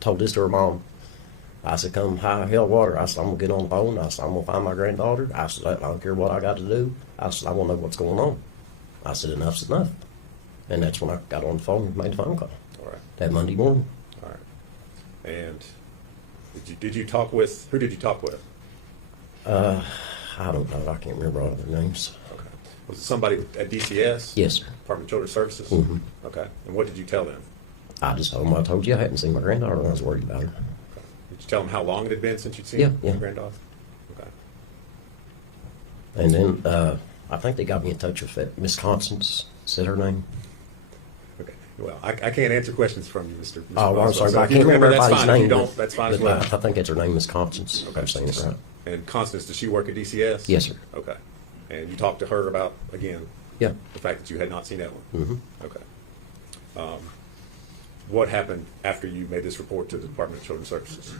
told this to her mom. I said, come high hell water. I said, I'm going to get on the phone. I said, I'm going to find my granddaughter. I said, I don't care what I got to do. I said, I want to know what's going on. I said, enough's enough. And that's when I got on the phone and made the phone call. All right. That Monday morning. All right. And did you talk with, who did you talk with? I don't know. I can't remember all their names. Okay. Was it somebody at DCS? Yes, sir. Department of Children's Services? Mhm. Okay. And what did you tell them? I just told them I told you I hadn't seen my granddaughter and I was worried about her. Okay. Did you tell them how long it had been since you'd seen Yeah. your granddaughter? Okay. And then I think they got me in touch with that Miss Constance, said her name. Okay. Well, I can't answer questions from you, Mr. Oh, well, I'm sorry, So but I if you can't remember that's everybody's fine. If name. you don't, that's fine as but well. I think that's her name, Miss Constance. Okay. I'm saying it right. And Constance, does she work at DCS? Yes, sir. Okay. And you talked to her about, again, Yeah. the fact that you had not seen Evelyn? Mm-hmm. Okay. What happened after you made this report to the Department of Children's Services?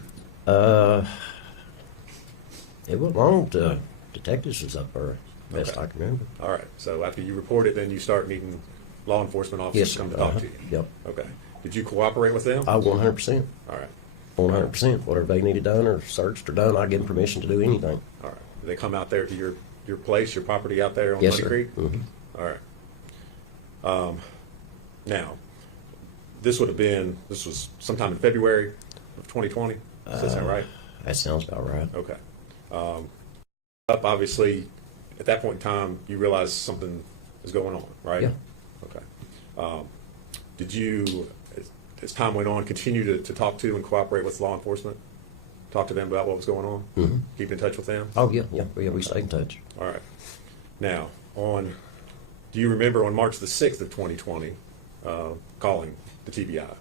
It wasn't long to detectives was up there, best Okay. I can remember. All right. So after you reported, then you start meeting law enforcement officers Yes, to come sir. to talk to you? Yep. Okay. Did you cooperate with them? 100%. All right. 100%. Whatever they needed done or searched or done, I give them permission to do anything. All right. Did they come out there to your place, your property out there on Yes, Muddy sir. Creek? Mhm. All right. Now, this was sometime in February of 2020. Is that right? That sounds about right. Okay. Up, obviously, at that point in time, you realized something is going on, right? Yeah. Okay. Did you, as time went on, continue to talk to and cooperate with law enforcement? Talk to them about what was going on? Mhm. Keep in touch with them? Oh, yeah. We stayed in touch. All right. Now, do you remember on March the 6th of 2020, calling the TBI?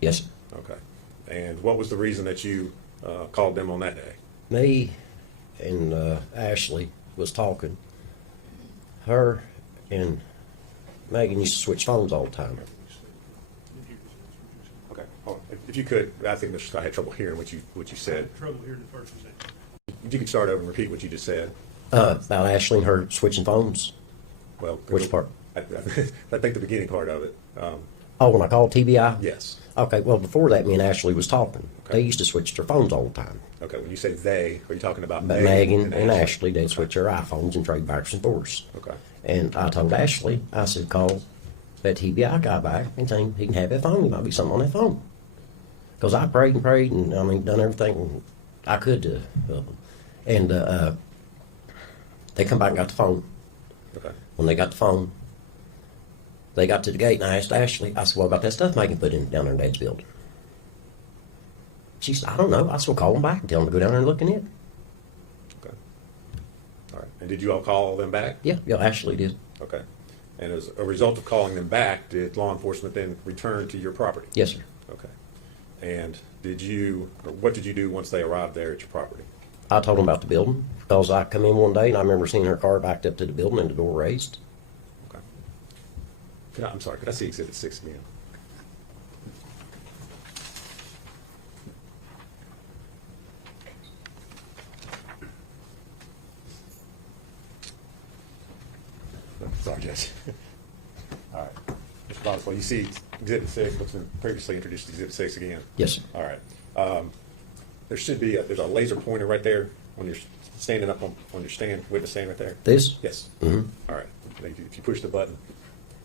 Yes, sir. Okay. And what was the reason that you called them on that day? Me and Ashley was talking. Her and Megan used to switch phones all the time. Okay. Oh, if you could, I think I had trouble hearing what you said. Trouble hearing the first thing. If you could start over and repeat what you just said. About Ashley and her switching phones. Well, Which part? I think the beginning part of it. Oh, when I called TBI? Yes. Okay, well, before that, me and Ashley was talking. Okay. They used to switch their phones all the time. Okay. When you say they, are you talking about But Megan and Ashley, they'd switch their iPhones and trade backwards and forwards. Okay. And I told Ashley, I said, call that TBI guy back and tell him he can have that phone. There might be something on that phone. Because I prayed and done everything. I could help them. And they come back and got the phone. Okay. When they got the phone, they got to the gate, and I asked Ashley, I said, what about that stuff Megan put in down there in Dad's building? She said, I don't know. I said, well, call them back and tell them to go down there and look in it. Okay. All right. And did you all call them back? Yeah, Ashley did. Okay. And as a result of calling them back, did law enforcement then return to your property? Yes, sir. Okay. And what did you do once they arrived there at your property? I told them about the building because I come in one day and I remember seeing her car backed up to the building and the door raised. Okay. I'm sorry, could I see Exhibit 6 again? Sorry, Judge. All right. Mr. Boswell, you see Exhibit 6, what's been previously introduced to Exhibit 6 again? Yes, sir. All right. There should be, there's a laser pointer right there when you're standing up on your stand, witness stand right there. This? Yes. Mm-hmm. All right. If you push the button,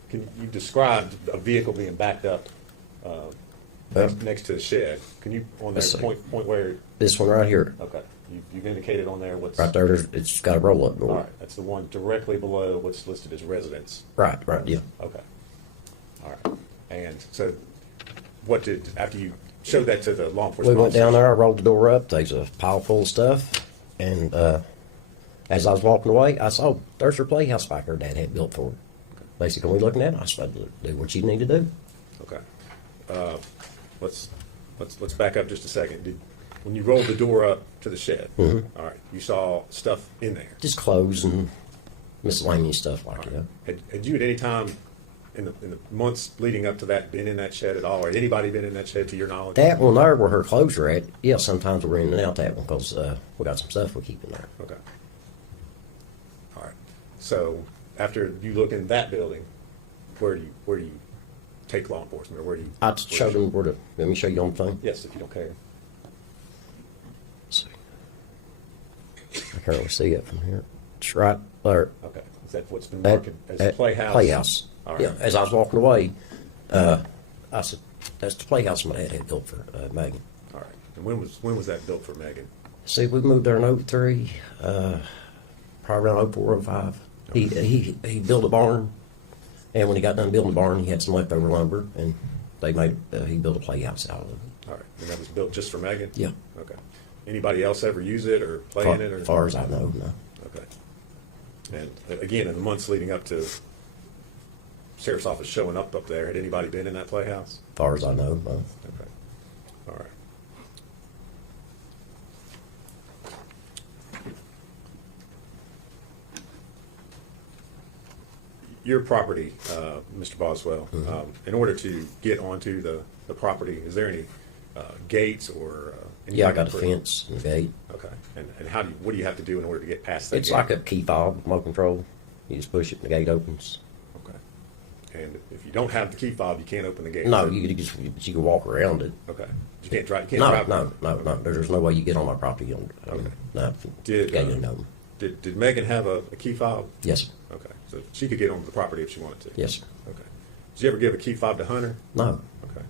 can you describe a vehicle being backed up next to the shed? Can you, on there, Let's see. point where? This one right here. Okay. You've indicated on there what's. Right there, it's got a roll-up door. All right. That's the one directly below what's listed as residence. Right, yeah. Okay. All right. And so after you showed that to the law enforcement We went down officers- there, I rolled the door up, there's a pile full of stuff, and as I was walking away, I saw, there's her playhouse back there Dad had built for her. Basically, we looking at it, I said, do what you need to do. Okay. Let's back up just a second. When you rolled the door up to the shed, all right, you saw stuff in there. Just clothes and miscellaneous stuff like that. Had you at any time in the months leading up to that been in that shed at all, or had anybody been in that shed to your knowledge? That one there where her clothes are at, yeah, sometimes we're in and out that one because we got some stuff we keep in there. Okay. All right. So after you look in that building, where do you take law enforcement, or where do you? I showed them where to, let me show you on the thing. Yes, if you don't care. Let's see. I can't really see it from here. It's right there. Okay. Is that what's been At- marked as at playhouse? Playhouse. All right. Yeah, as I was walking away, I said, that's the playhouse my dad had built for Megan. All right. And when was that built for Megan? See, we moved there in 03, probably around 04, 05. He built a barn, and when he got done building the barn, he had some leftover lumber, and he built a playhouse out of it. All right. And that was built just for Megan? Yeah. Okay. Anybody else ever use it or play in it? As far as I know, no. Okay. And again, in the months leading up to sheriff's office showing up there, had anybody been in that playhouse? As far as I know, no. Okay. All right. Your property, Mr. Boswell, in order to get onto the property, is there any gates or? Yeah, I got a anything fence and a gate. Okay. And what do you have to do in order to get past that It's gate? like a key fob, remote control. You just push it and the gate opens. Okay. And if you don't have the key fob, you can't open the gate? No, you can walk around it. Okay. You can't drive? You can't drive? No. There's no way you get on my property. Okay. No, Did, gate isn't open. Did Megan have a key fob? Yes, sir. Okay. So she could get onto the property if she wanted to? Yes, sir. Okay. Did you ever give a key fob to Hunter? No, Okay.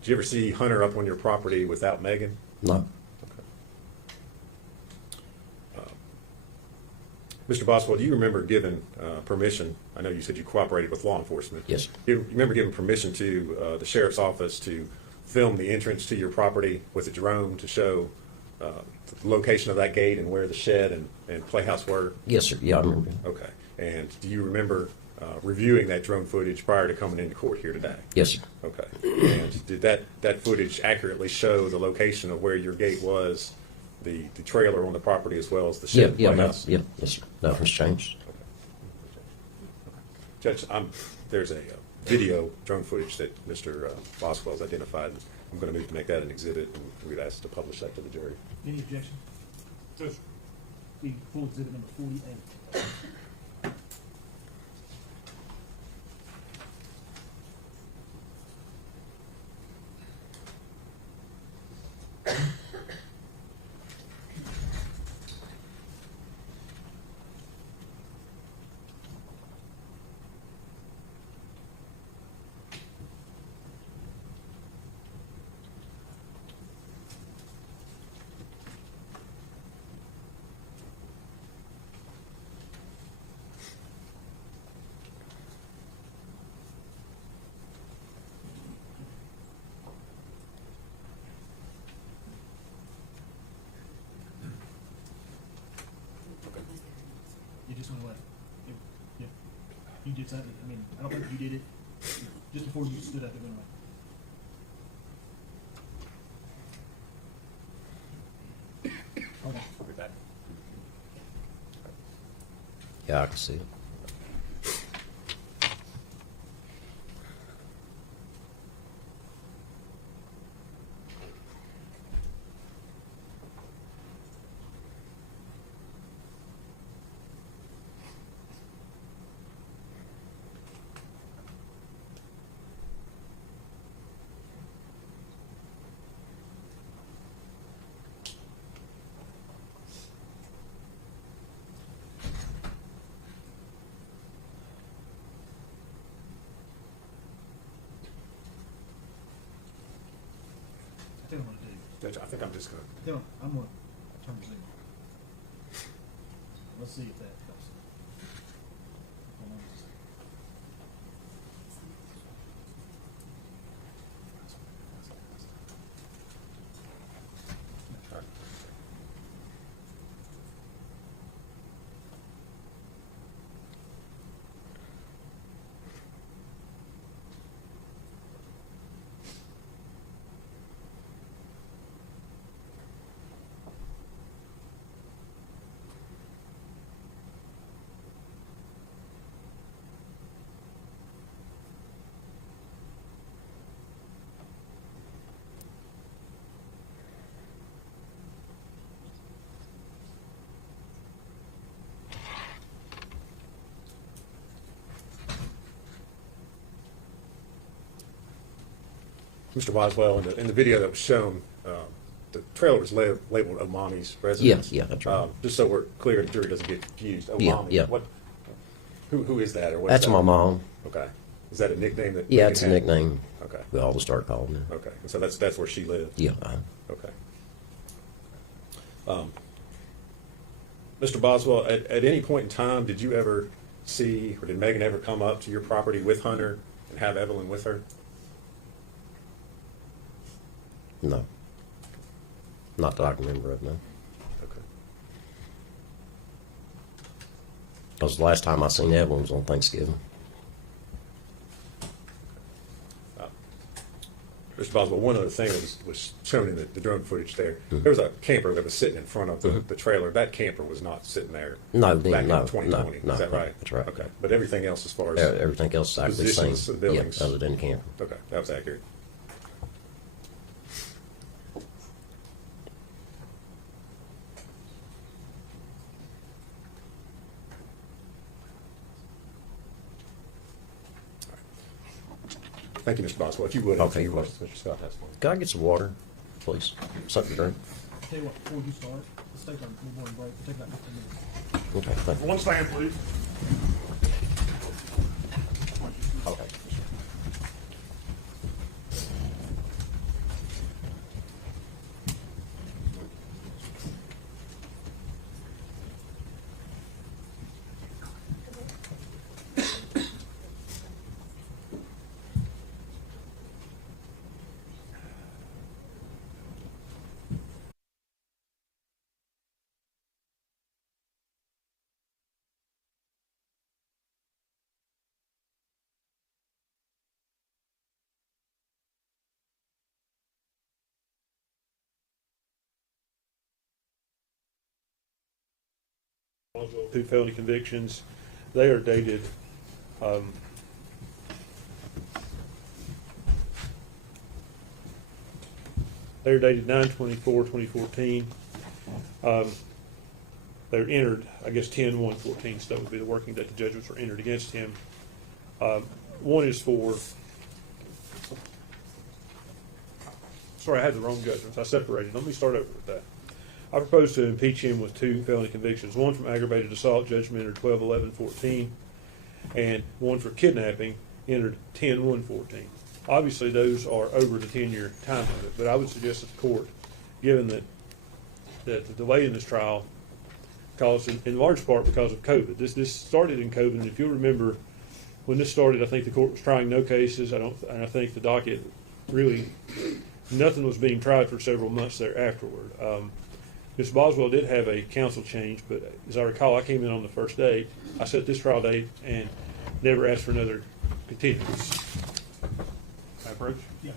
Did you ever see Hunter up on your property without Megan? no. Mr. Boswell, do you remember giving permission? I know you said you cooperated with law enforcement. Yes, sir. Do you remember giving permission to the sheriff's office to film the entrance to your property with a drone to show the location of that gate and where the shed and playhouse were? Yes, sir. Yeah, I remember. Okay. And do you remember reviewing that drone footage prior to coming into court here today? Yes, sir. Okay. And did that footage accurately show the location of where your gate was, the trailer on the property, as well as the shed playhouse? Yes, sir. Nothing's changed. Judge, there's a video drone footage that Mr. Boswell's identified. I'm going to move to make that an exhibit, and we'd ask to publish that to the jury. Any objection? Just The full exhibit number 48. just went away. Yeah. You did something, I mean, I don't think you did it. Just before you stood up, it went away. Hold on. I'll be back. Yeah, I can see it. I think I'm gonna do. Judge, I think I'm just gonna, I think I'm gonna turn the Zoom. Let's see if that helps. Hold on just a second. Mr. Boswell, in the video that was shown, the trailer was labeled Omami's residence. Yeah, that's right. Just so we're clear, the jury doesn't get confused. Yeah, Omami, yeah. what, who is that, or what's That's that? my mom. Okay. Is that a nickname that? Yeah, Megan it's a had? nickname. Okay. We all start calling it. Okay. And so that's where she lived? Yeah. Okay. Mr. Boswell, at any point in time, did you ever see, or did Megan ever come up to your property with Hunter and have Evelyn with her? No. Not that I can remember of, no. Okay. Because the last time I seen Evelyn was on Thanksgiving. Mr. Boswell, one other thing that was shown in the drone footage there, there was a camper that was sitting in front of the trailer. That camper was not sitting there No, back no, in 2020. no, Is that right? that's right. Okay. But everything else as far as... Everything else is actually the same. Positions of buildings. Yeah, other than the camper. Okay, that was accurate. Thank you, Mr. Boswell. If you would, answer Okay, your you're questions, Mr. Scott has one. Can I get some water, please? Something to drink? Tell you what, before you start, let's take our morning break. We'll take about 15 minutes. Okay, thank you. One stand, please. Okay. Two felony convictions. They are dated, they're dated 9/24/2014. They're entered, I guess, 10/1/14, so that would be the working date the judgments were entered against him. One is for, sorry, I had the wrong judgments. I separated. Let me start over with that. I propose to impeach him with two felony convictions, one from aggravated assault, judgment entered 12/11/14, and one for kidnapping, entered 10/1/14. Obviously, those are over the 10-year time limit, but I would suggest that the court, given that the delay in this trial caused in large part because of COVID. This started in COVID, and if you'll remember, when this started, I think the court was trying no cases. And I think the docket really, nothing was being tried for several months there afterward. Ms. Boswell did have a counsel change, but as I recall, I came in on the first day. I set this trial date and never asked for another continuance. I approach? Yeah.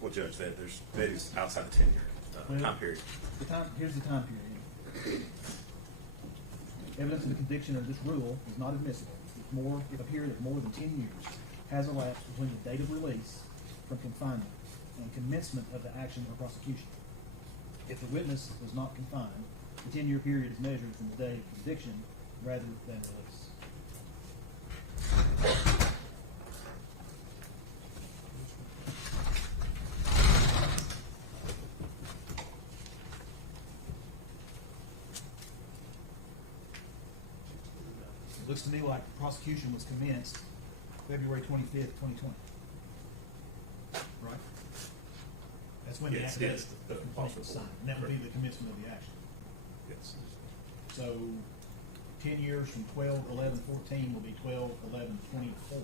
Well, Judge, that is outside the 10-year time period. Here's the time period. Evidence of the conviction of this rule is not admissible if a period of more than 10 years has elapsed between the date of release from confinement and commencement of the action or prosecution. If the witness was not confined, the 10-year period is measured from the day of conviction rather than release. It looks to me like the prosecution was commenced February 25th, 2020. Right? That's when the Yes, affidavit yes, of complaint was signed, and that would be the commencement of the action. Yes. So 10 years from 12/11/14 will be 12/11/24.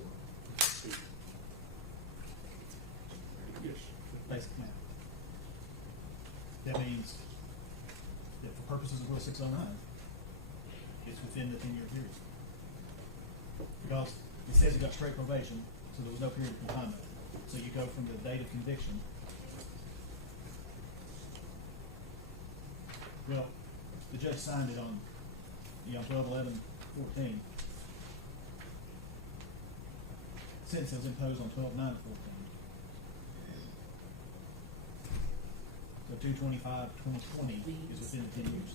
Yes. Basic math. That means that for purposes of Rule 609, it's within the 10-year period. Because it says it got straight probation, so there was no period of confinement. So you go from the date of conviction. Well, the judge signed it on 12/11/14. Sentence was imposed on 12/9/14. So 2/25/2020 is within the 10 years.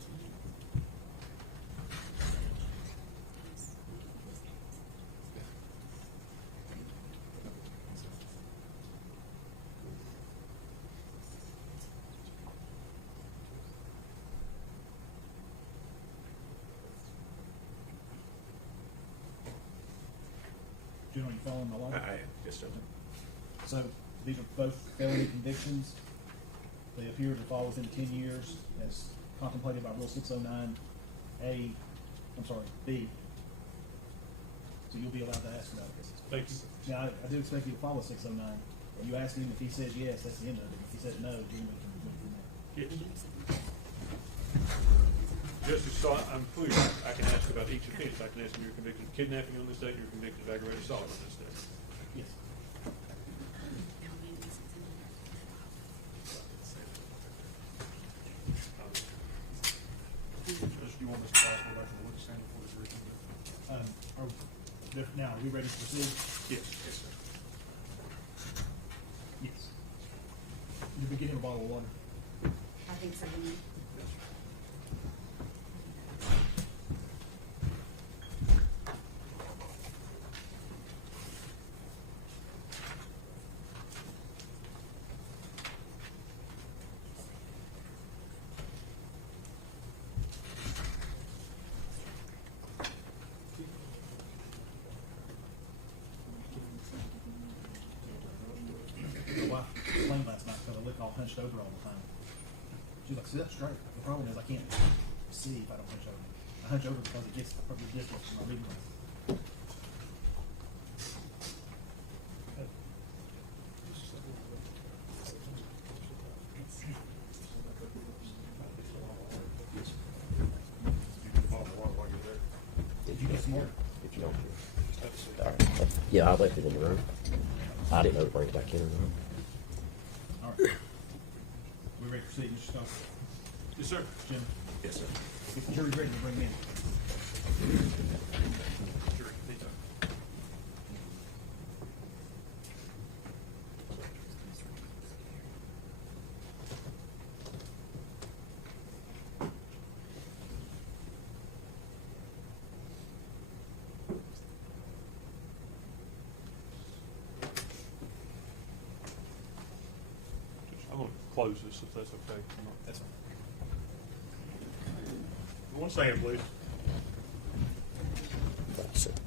June, are you following my logic? I am, yes, sir. So these are both felony convictions. They appear to fall within 10 years as contemplated by Rule 609B. So you'll be allowed to ask about this. Thank you. Now, I do expect you to follow 609. You ask him, if he says yes, that's the end of it. If he says no, then we can move from there. Yes. Justice, so I'm clear. I can ask about each offense. I can ask him, you're convicted of kidnapping on this date, you're convicted of aggravated assault on this date. Yes. Do you want Mr. Boswell back on the witness stand before this reconvene? Now, are we ready to proceed? Yes, yes, sir. Yes. You'll be getting a bottle of water. I think so. My wife complained last night because I look all hunched over all the time. She's like, sit up straight. The problem is I can't see if I don't hunch over. I hunch over because it gets the distance from my reading glasses. Did you get some more? If you don't care. All right. Yeah, I left it in the room. I didn't know to bring it back in or not. All right. We ready to proceed, Mr. Stoker? Yes, sir. Jim? Yes, sir. If the jury's ready to bring him in. Sure, anytime. I'm gonna close this if that's okay. That's fine. One stand, please. That's it.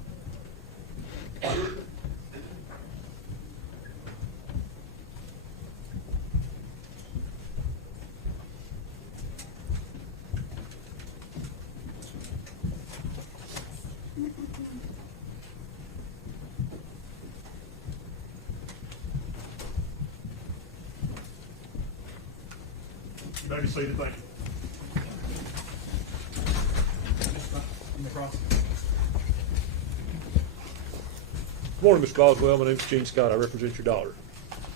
You may be seated, thank you. In the cross. Good morning, Mr. Boswell. My name's Gene Scott. I represent your daughter.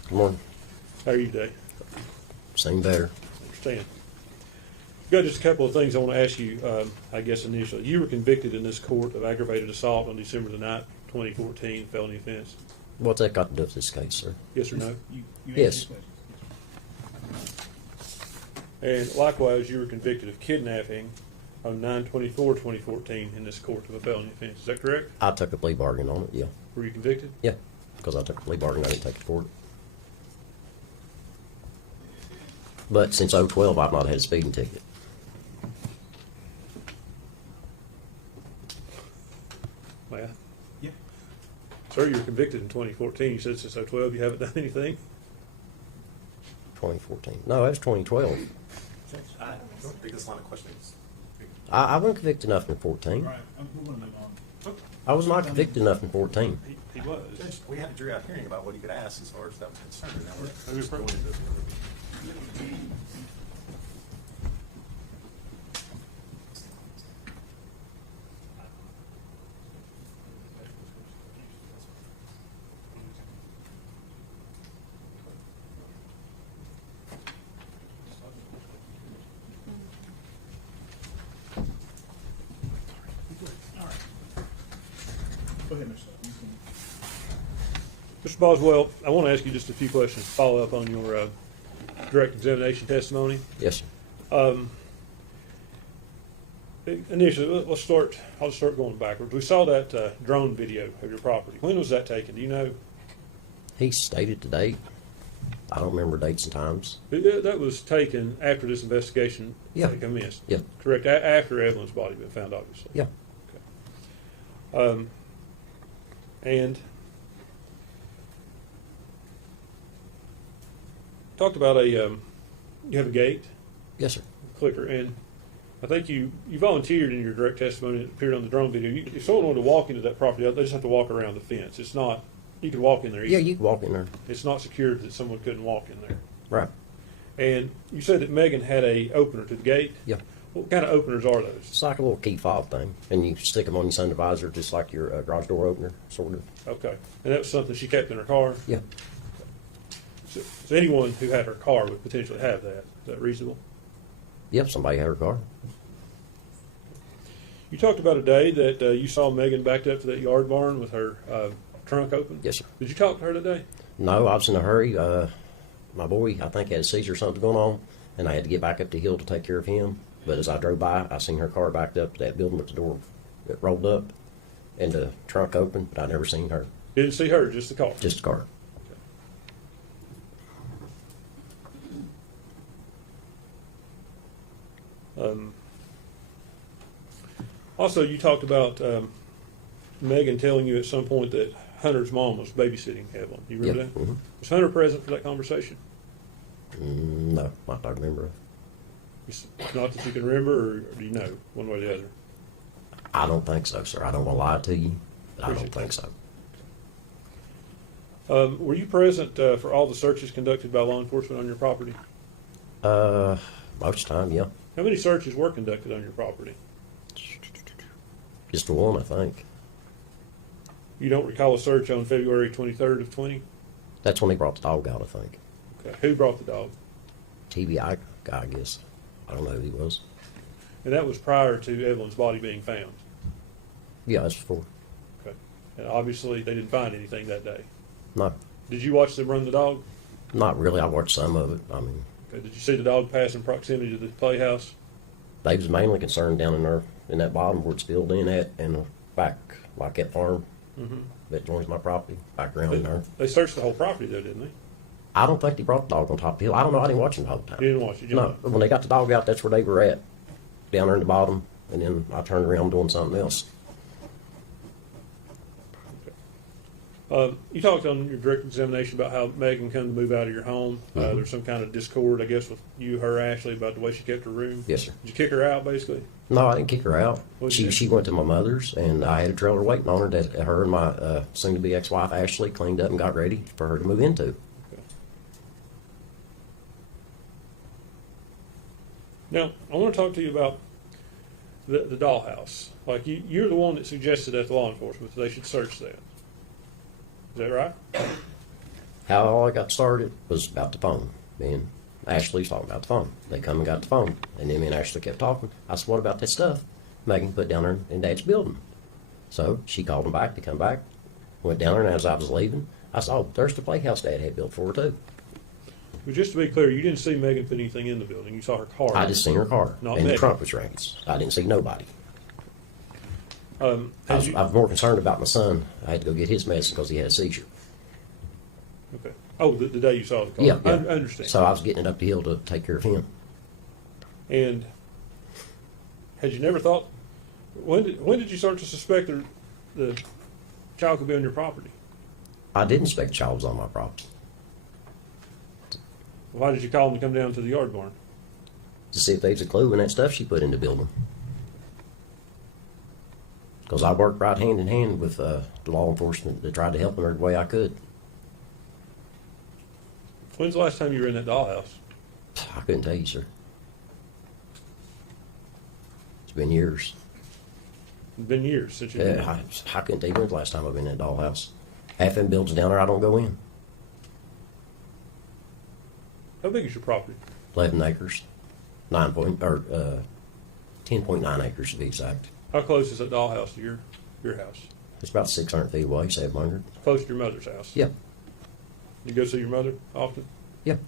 Good morning. How are you today? Same better. Understand. Got just a couple of things I want to ask you, I guess initially. You were convicted in this court of aggravated assault on December the 9th, 2014, felony offense. What's that got to do with this case, sir? Yes or no? You Yes. answer these questions. And likewise, you were convicted of kidnapping on 9/24/2014 in this court of a felony offense. Is that correct? I took a plea bargain on it, yeah. Were you convicted? Yeah, because I took a plea bargain, I didn't take it for it. But since 2012, I've not had a speeding ticket. Well, Yeah. sir, you were convicted in 2014. You said since 2012 you haven't done anything? 2014. No, that was 2012. I don't think this line of questioning is. I wasn't convicted enough in 14. All right, we're gonna move on. I was not convicted enough in 14. He was. Judge, we had a jury out hearing about what he could ask as far as that was concerned. Now we're Maybe just going into. All right. Go ahead, Mr. Sutton. You can- Mr. Boswell, I want to ask you just a few questions to follow up on your direct examination testimony. Yes, sir. Initially, I'll start going backwards. We saw that drone video of your property. When was that taken? Do you know? He stated the date. I don't remember dates and times. That was taken after this investigation Yeah. commenced. Yeah. Correct. After Evelyn's body had been found, obviously. Yeah. And talked about you have a gate, Yes, sir. clicker, and I think you volunteered in your direct testimony that appeared on the drone video. If someone wanted to walk into that property, they just have to walk around the fence. It's not, you can walk in there Yeah, easily. you can walk in there. It's not secured that someone couldn't walk in there. Right. And you said that Megan had a opener to the gate. Yeah. What kind of openers are those? It's like a little key fob thing, and you stick them on your sun divisor just like your garage door opener, sort of. Okay. And that was something she kept in her car? Yeah. So anyone who had her car would potentially have that. Is that reasonable? Yep, somebody had her car. You talked about a day that you saw Megan backed up to that yard barn with her trunk open. Yes, sir. Did you talk to her today? No, I was in a hurry. My boy, I think, had a seizure or something going on, and I had to get back up the hill to take care of him. But as I drove by, I seen her car backed up to that building with the door that rolled up and the trunk open, but I never seen her. Didn't see her, just the car. Just the car. Also, you talked about Megan telling you at some point that Hunter's mom was babysitting Evelyn. You remember Yep. that? Mhm. Was Hunter present for that conversation? No, not that I remember. It's not that you can remember, or do you know, one way or the other? I don't think so, sir. I don't want to lie to you, but I don't Appreciate think that. so. Were you present for all the searches conducted by law enforcement on your property? Most of the time, yeah. How many searches were conducted on your property? Just the one, I think. You don't recall a search on February 23rd of 20? That's when they brought the dog out, I think. Okay. Who brought the dog? TBI guy, I guess. I don't know who he was. And that was prior to Evelyn's body being found. Yeah, that's before. Okay. And obviously, they didn't find anything that day. No, Did you watch them run the dog? not really. I watched some of it. I mean, Okay. Did you see the dog pass in proximity to the playhouse? they was mainly concerned down in there, in that bottom where it's filled in at, and back, like that farm Mm-hmm. that joins my property, back around in there. They searched the whole property, though, didn't they? I don't think they brought the dog on top of the hill. I don't know. I didn't watch him the whole time. You didn't watch it? You No. know? When they got the dog out, that's where they were at, down there in the bottom. And then I turned around doing something else. You talked on your direct examination about how Megan come to move out of your home. There's some kind of discord, I guess, with you, her, Ashley, about the way she kept her room. Yes, sir. Did you kick her out, basically? No, I didn't kick her out. What'd you do? She went to my mother's, and I had a trailer waiting on her that her and my soon-to-be ex-wife Ashley cleaned up and got ready for her to move into. Now, I want to talk to you about the dollhouse. Like, you're the one that suggested that to law enforcement that they should search that. Is that right? How all I got started was about the phone. Me and Ashley's talking about the phone. They come and got the phone. And then me and Ashley kept talking. I said, what about that stuff Megan put down there in Dad's building? So she called them back to come back. Went down there, and as I was leaving, I saw, oh, there's the playhouse Dad had built for her, too. But just to be clear, you didn't see Megan put anything in the building. You saw her car. I just seen her car. Not and Megan. the trunk was raised. I didn't see nobody. I Had you- was more concerned about my son. I had to go get his medicine because he had a seizure. Okay. Oh, the day you saw the car. Yeah, I yeah. understand. So I was getting it up the hill to take care of him. And had you never thought, when did you start to suspect the child could be on your property? I didn't suspect the child was on my property. Why did you call them to come down to the yard barn? To see if there was a clue in that stuff she put in the building. Because I worked right hand in hand with the law enforcement that tried to help her the way I could. When's the last time you were in that dollhouse? I couldn't tell you, sir. It's been years. It's been years since you've been Yeah, in. I couldn't tell you when's the last time I've been in that dollhouse. Half them buildings down there, I don't go in. How big is your property? 11 acres, 10.9 acres to be exact. How close is that dollhouse to your house? It's about 600 feet away, 700. Close to your mother's house? Yep, You go see your mother often? yep.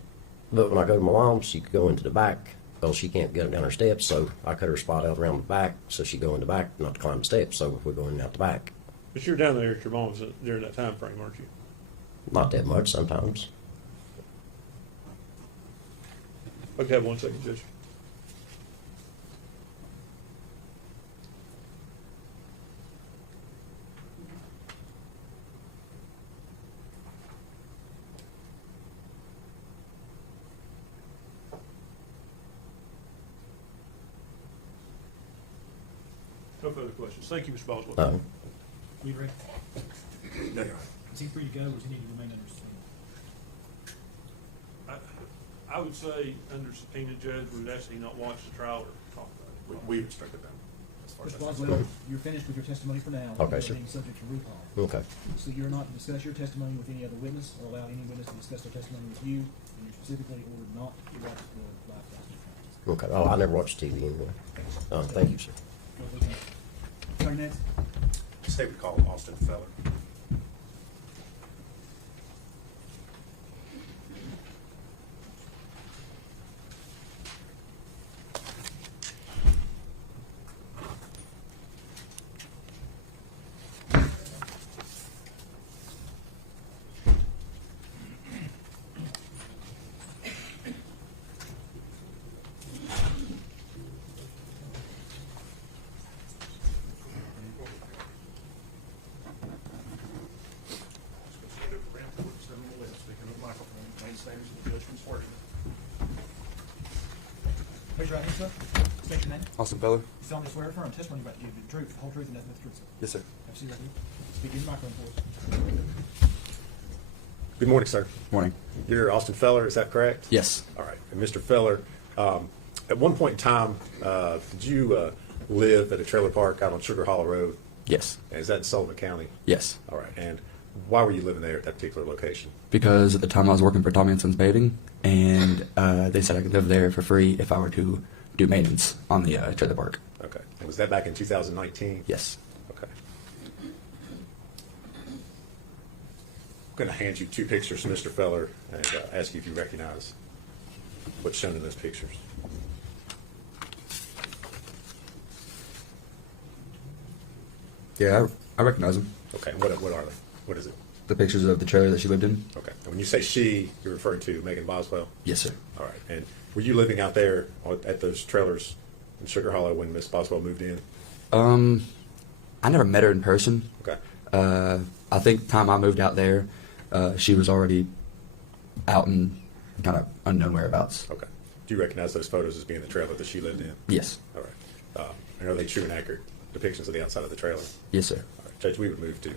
But when I go to my mom's, she could go into the back because she can't get up down her steps, so I cut her spot out around the back so she go in the back, not to climb the steps, so we're going out the back. But you're down there at your mom's during that time frame, aren't you? Not that much sometimes. Okay, have 1 second, Judge. No further questions. Thank you, Mr. Boswell. No. We ready? Is he free to go, or does he need to remain under subpoena? I would say, under subpoena, Judge, we would actually not watch the trial or talk about it. We restricted them. As far as Mr. that's Boswell, you're finished with your testimony for now. Okay, You're sir. being subject to recall. Okay. So you're not to discuss your testimony with any other witness or allow any witness to discuss their testimony with you, and you're specifically ordered not to watch the live cast. Okay. Oh, I never watched TV anyway. Thank you, sir. Attorney next. Say we call Austin Feller. Raise your right hand, sir. State your name. Austin Feller? You solemnly swear or affirm testimony you're about to give the truth, the whole truth, and nothing but the truth, sir. Yes, sir. Have a seat right here. Speak in the microphone for us. Good morning, sir. Morning. You're Austin Feller, is that correct? Yes. All right. And Mr. Feller, at one point in time, did you live at a trailer park out on Sugar Hollow Road? Yes. And is that in Sullivan County? Yes. All right. And why were you living there at that particular location? Because at the time I was working for Tommy & Sons Paving, and they said I could live there for free if I were to do maintenance on the trailer park. Okay. And was that back in 2019? Yes. Okay. I'm going to hand you 2 pictures from Mr. Feller and ask you if you recognize what's shown in those pictures. Yeah, I recognize him. Okay. What are they? What is it? the pictures of the trailer that she lived in. Okay. And when you say she, you're referring to Megan Boswell? Yes, sir. All right. And were you living out there at those trailers in Sugar Hollow when Miss Boswell moved in? I never met her in person. Okay. I think the time I moved out there, she was already out in kind of unknown whereabouts. Okay. Do you recognize those photos as being the trailer that she lived in? Yes. All right. And are they true and accurate depictions of the outside of the trailer? Yes, sir. All right. Judge, we would move to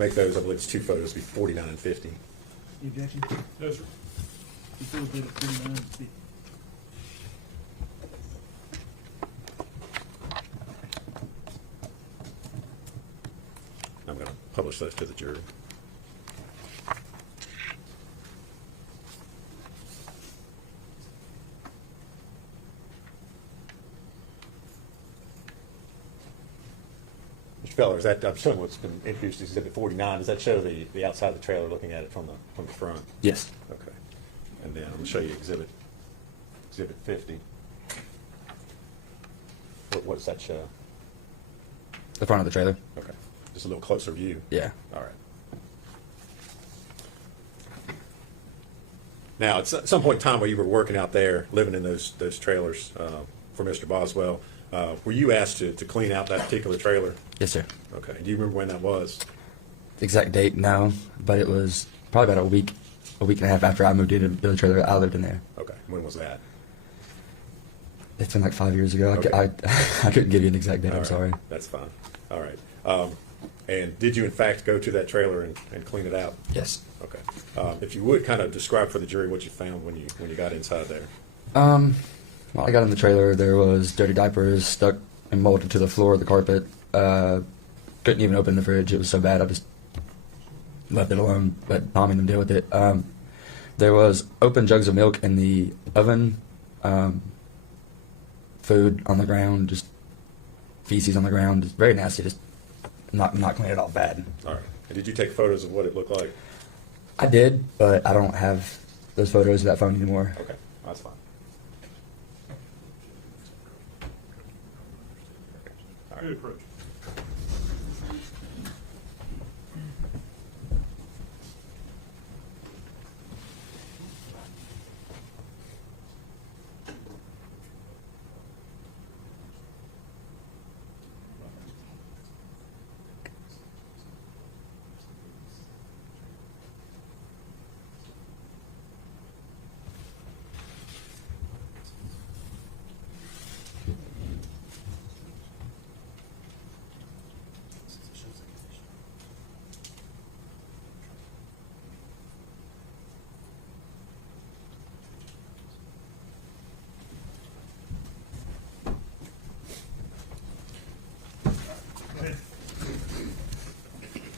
make those, I believe it's 2 photos, be 49 and 50. Any objection? No, sir. You feel good at 49 and 50. I'm going to publish those to the jury. Mr. Feller, is that, I'm showing what's been introduced as Exhibit 49. Does that show the outside of the trailer looking at it from the front? Yes. Okay. And then I'm going to show you Exhibit 50. What does that show? The front of the trailer. Okay. Just a little closer view. Yeah. All right. Now, at some point in time where you were working out there, living in those trailers for Mr. Boswell, were you asked to clean out that particular trailer? Yes, sir. Okay. Do you remember when that was? Exact date, no, but it was probably about a week and a half after I moved into the trailer. I lived in there. Okay. When was that? It's been like 5 years ago. Okay. I couldn't give you an exact date. All I'm right. sorry. That's fine. All right. And did you in fact go to that trailer and clean it out? Yes. Okay. If you would kind of describe for the jury what you found when you got inside there. Well, I got in the trailer. There was dirty diapers stuck and molded to the floor of the carpet. Couldn't even open the fridge. It was so bad. I just left it alone, let Mom and them deal with it. There was open jugs of milk in the oven, food on the ground, just feces on the ground. Just very nasty. Just not clean at all. Bad. All right. And did you take photos of what it looked like? I did, but I don't have those photos of that phone anymore. Okay. That's fine. Good approach.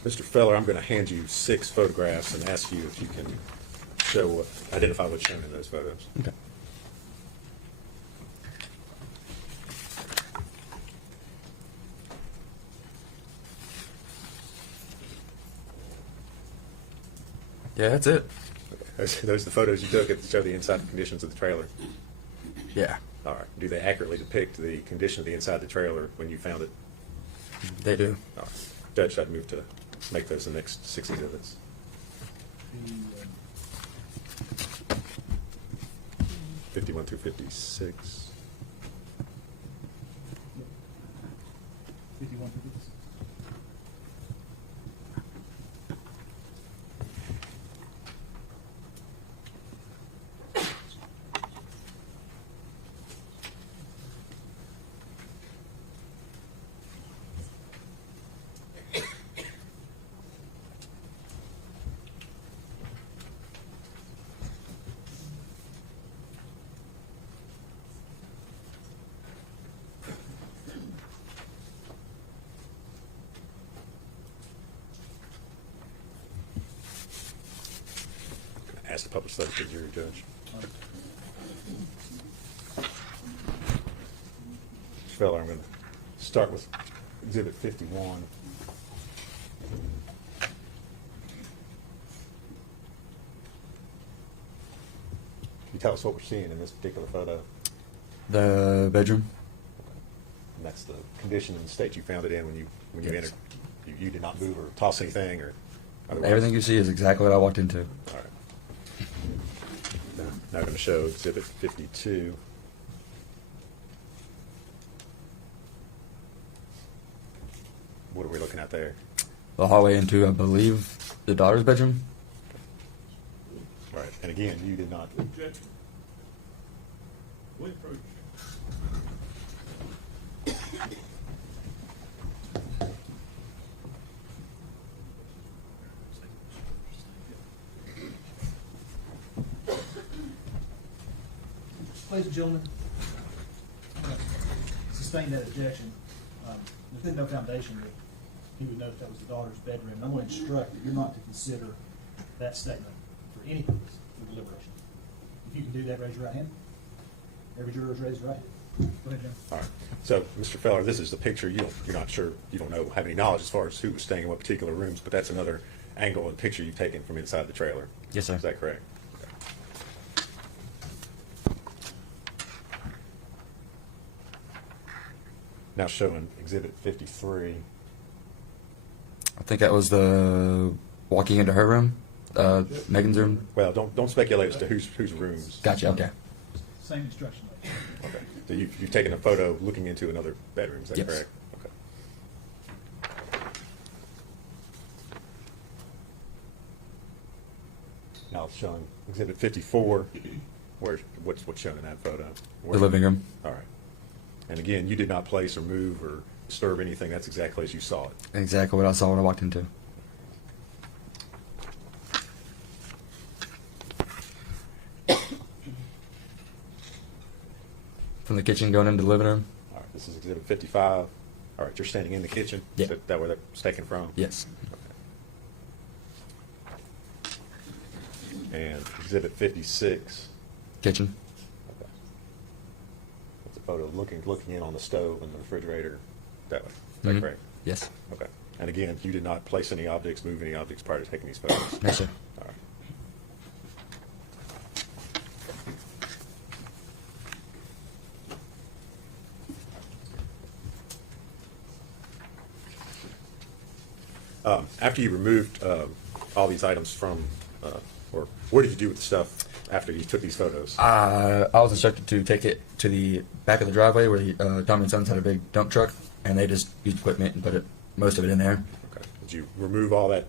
Mr. Feller, I'm going to hand you 6 photographs and ask you if you can identify what's shown in those photos. Okay. Yeah, that's it. Okay. Those are the photos you took that show the inside conditions of the trailer. Yeah, All right. Do they accurately depict the condition of the inside of the trailer when you found it? they do. All right. Judge, I'd move to make those the next 6 exhibits. 51 through 56. 51 for this. Ask the public those to the jury, Judge. Mr. Feller, I'm going to start with Exhibit 51. Can you tell us what we're seeing in this particular photo? The bedroom. And that's the condition and state you found it in when you Yes. entered. You did not move or toss anything or Otherwise- Everything you see is exactly what I walked into. All right. Now going to show Exhibit 52. What are we looking at there? The hallway into, I believe, the daughter's bedroom. Right. And again, you did not. Objection. Will approach. Ladies and gentlemen, I'm gonna sustain that objection. There's been no foundation that he would know that was the daughter's bedroom. I'm going to instruct that you're not to consider that statement for any purpose for deliberation. If you can do that, raise your right hand. Every juror has raised their right hand. Go ahead, Jim. All right. So, Mr. Feller, this is the picture. You're not sure, you don't know, have any knowledge as far as who was staying in what particular rooms, but that's another angle and picture you've taken from inside the trailer. Yes, sir. Is that correct? Okay. Now showing Exhibit 53. I think that was the walking into her room, Megan's room. Well, don't speculate as to whose rooms. Gotcha. Okay. Same instruction. Okay. So you've taken a photo looking into another bedroom. Is that Yes. correct? Okay. Now it's showing Exhibit 54. What's shown in that photo? The living room. All right. And again, you did not place or move or disturb anything. That's exactly as you saw it. Exactly what I saw when I walked into. From the kitchen going into the living room? All right. This is Exhibit 55. All right. You're standing in the kitchen. Yeah. Is that where that was taken from? Yes. Okay. And Exhibit 56. Kitchen? Okay. That's a photo looking in on the stove and the refrigerator that way. Is that Mhm. correct? Yes. Okay. And again, you did not place any objects, move any objects prior to taking these photos? No, sir. All right. After you removed all these items from, or what did you do with the stuff after you took these photos? I was instructed to take it to the back of the driveway where the Tommy and Sons had a big dump truck, and they just used equipment and put most of it in there. Okay. Did you remove all that,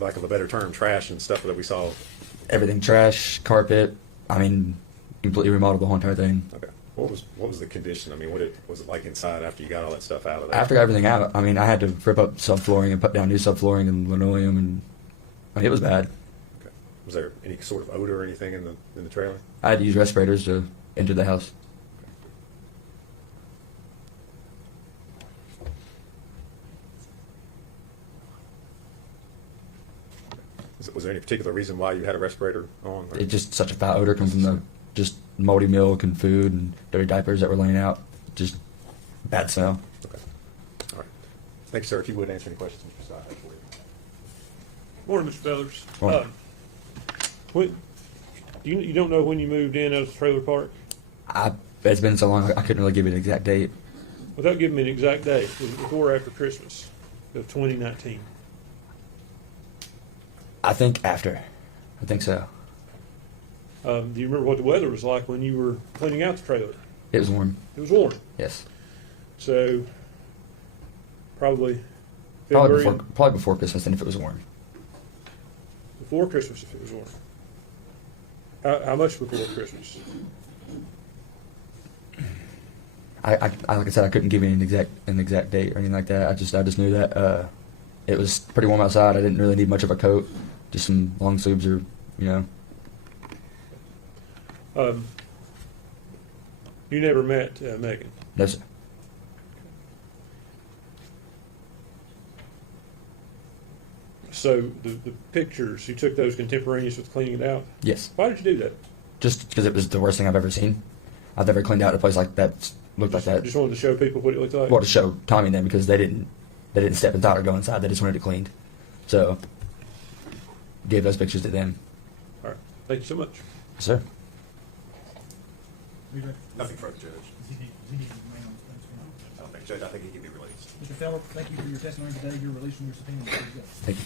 lack of a better term, trash and stuff that we saw? Everything, trash, carpet. I mean, completely remodeled the whole entire thing. Okay. What was the condition? I mean, was it like inside after you got all that stuff out of there? After everything out, I mean, I had to rip up subflooring and put down new subflooring and linoleum, and I mean, it was bad. Okay. Was there any sort of odor or anything in the trailer? I had to use respirators to enter the house. Was there any particular reason why you had a respirator on? Or? It just such a foul odor coming from the just moldy milk and food and dirty diapers that were laying out. Just bad smell. Okay. All right. Thank you, sir. If you would answer any questions, Mr. Stein, for you. Morning, Mr. Fellers. Morning. When you don't know when you moved in out of the trailer park? It's been so long, I couldn't really give you an exact date. Without giving me an exact date, was it before or after Christmas of 2019? I think after. I think so. Do you remember what the weather was like when you were cleaning out the trailer? It was warm. It was warm. Yes. So probably Probably February, before Christmas, then if it was warm. before Christmas if it was warm. How much before Christmas? Like I said, I couldn't give you an exact date or anything like that. I just knew that it was pretty warm outside. I didn't really need much of a coat, just some long sleeves or You never met Megan. No, sir. So the pictures, you took those contemporaneous with cleaning it out? Yes. Why did you do that? Just because it was the worst thing I've ever seen. I've never cleaned out a place like that looked like that. Just wanted to show people what it looked like? Well, to show Tommy and them because they didn't step inside or go inside. They just wanted it cleaned. So gave those pictures to them. All right. Thank you so much. Yes, sir. We ready? Nothing further, Judge. Does he need to remain on the stand? think, Judge, I think he can be released. Mr. Feller, thank you for your testimony today. You're released from your subpoena. There you go. Thank you.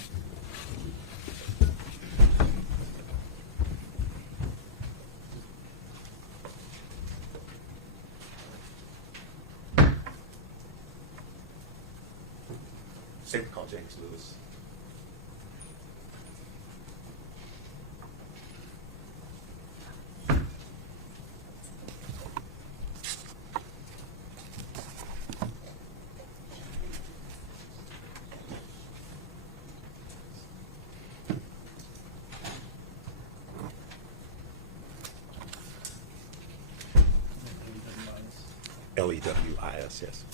Safe to call James Lewis. Lewis, yes.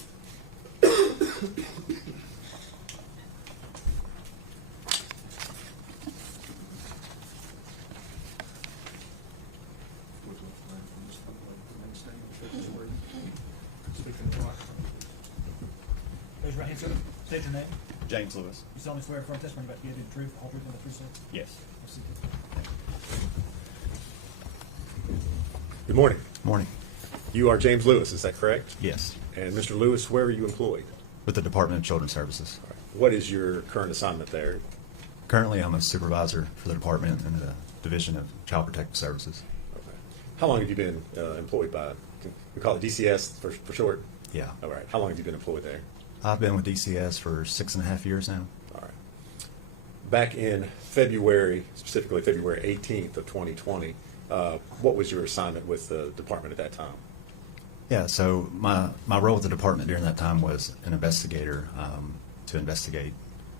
Raise your right hand, sir. State your name. James Lewis. You solemnly swear affirm testimony about to give you the truth, the whole truth, and the truth, sir? Yes. Proceed. Good morning. Morning. You are James Lewis, is that correct? Yes. And Mr. Lewis, where are you employed? With the Department of Children's Services. All right. What is your current assignment there? Currently, I'm a supervisor for the department in the Division of Child Protective Services. Okay. How long have you been employed by, we call it DCS for short? Yeah. All right. How long have you been employed there? I've been with DCS for 6.5 years now. All right. Back in February, specifically February 18th of 2020, what was your assignment with the department at that time? Yeah, so my role with the department during that time was an investigator to investigate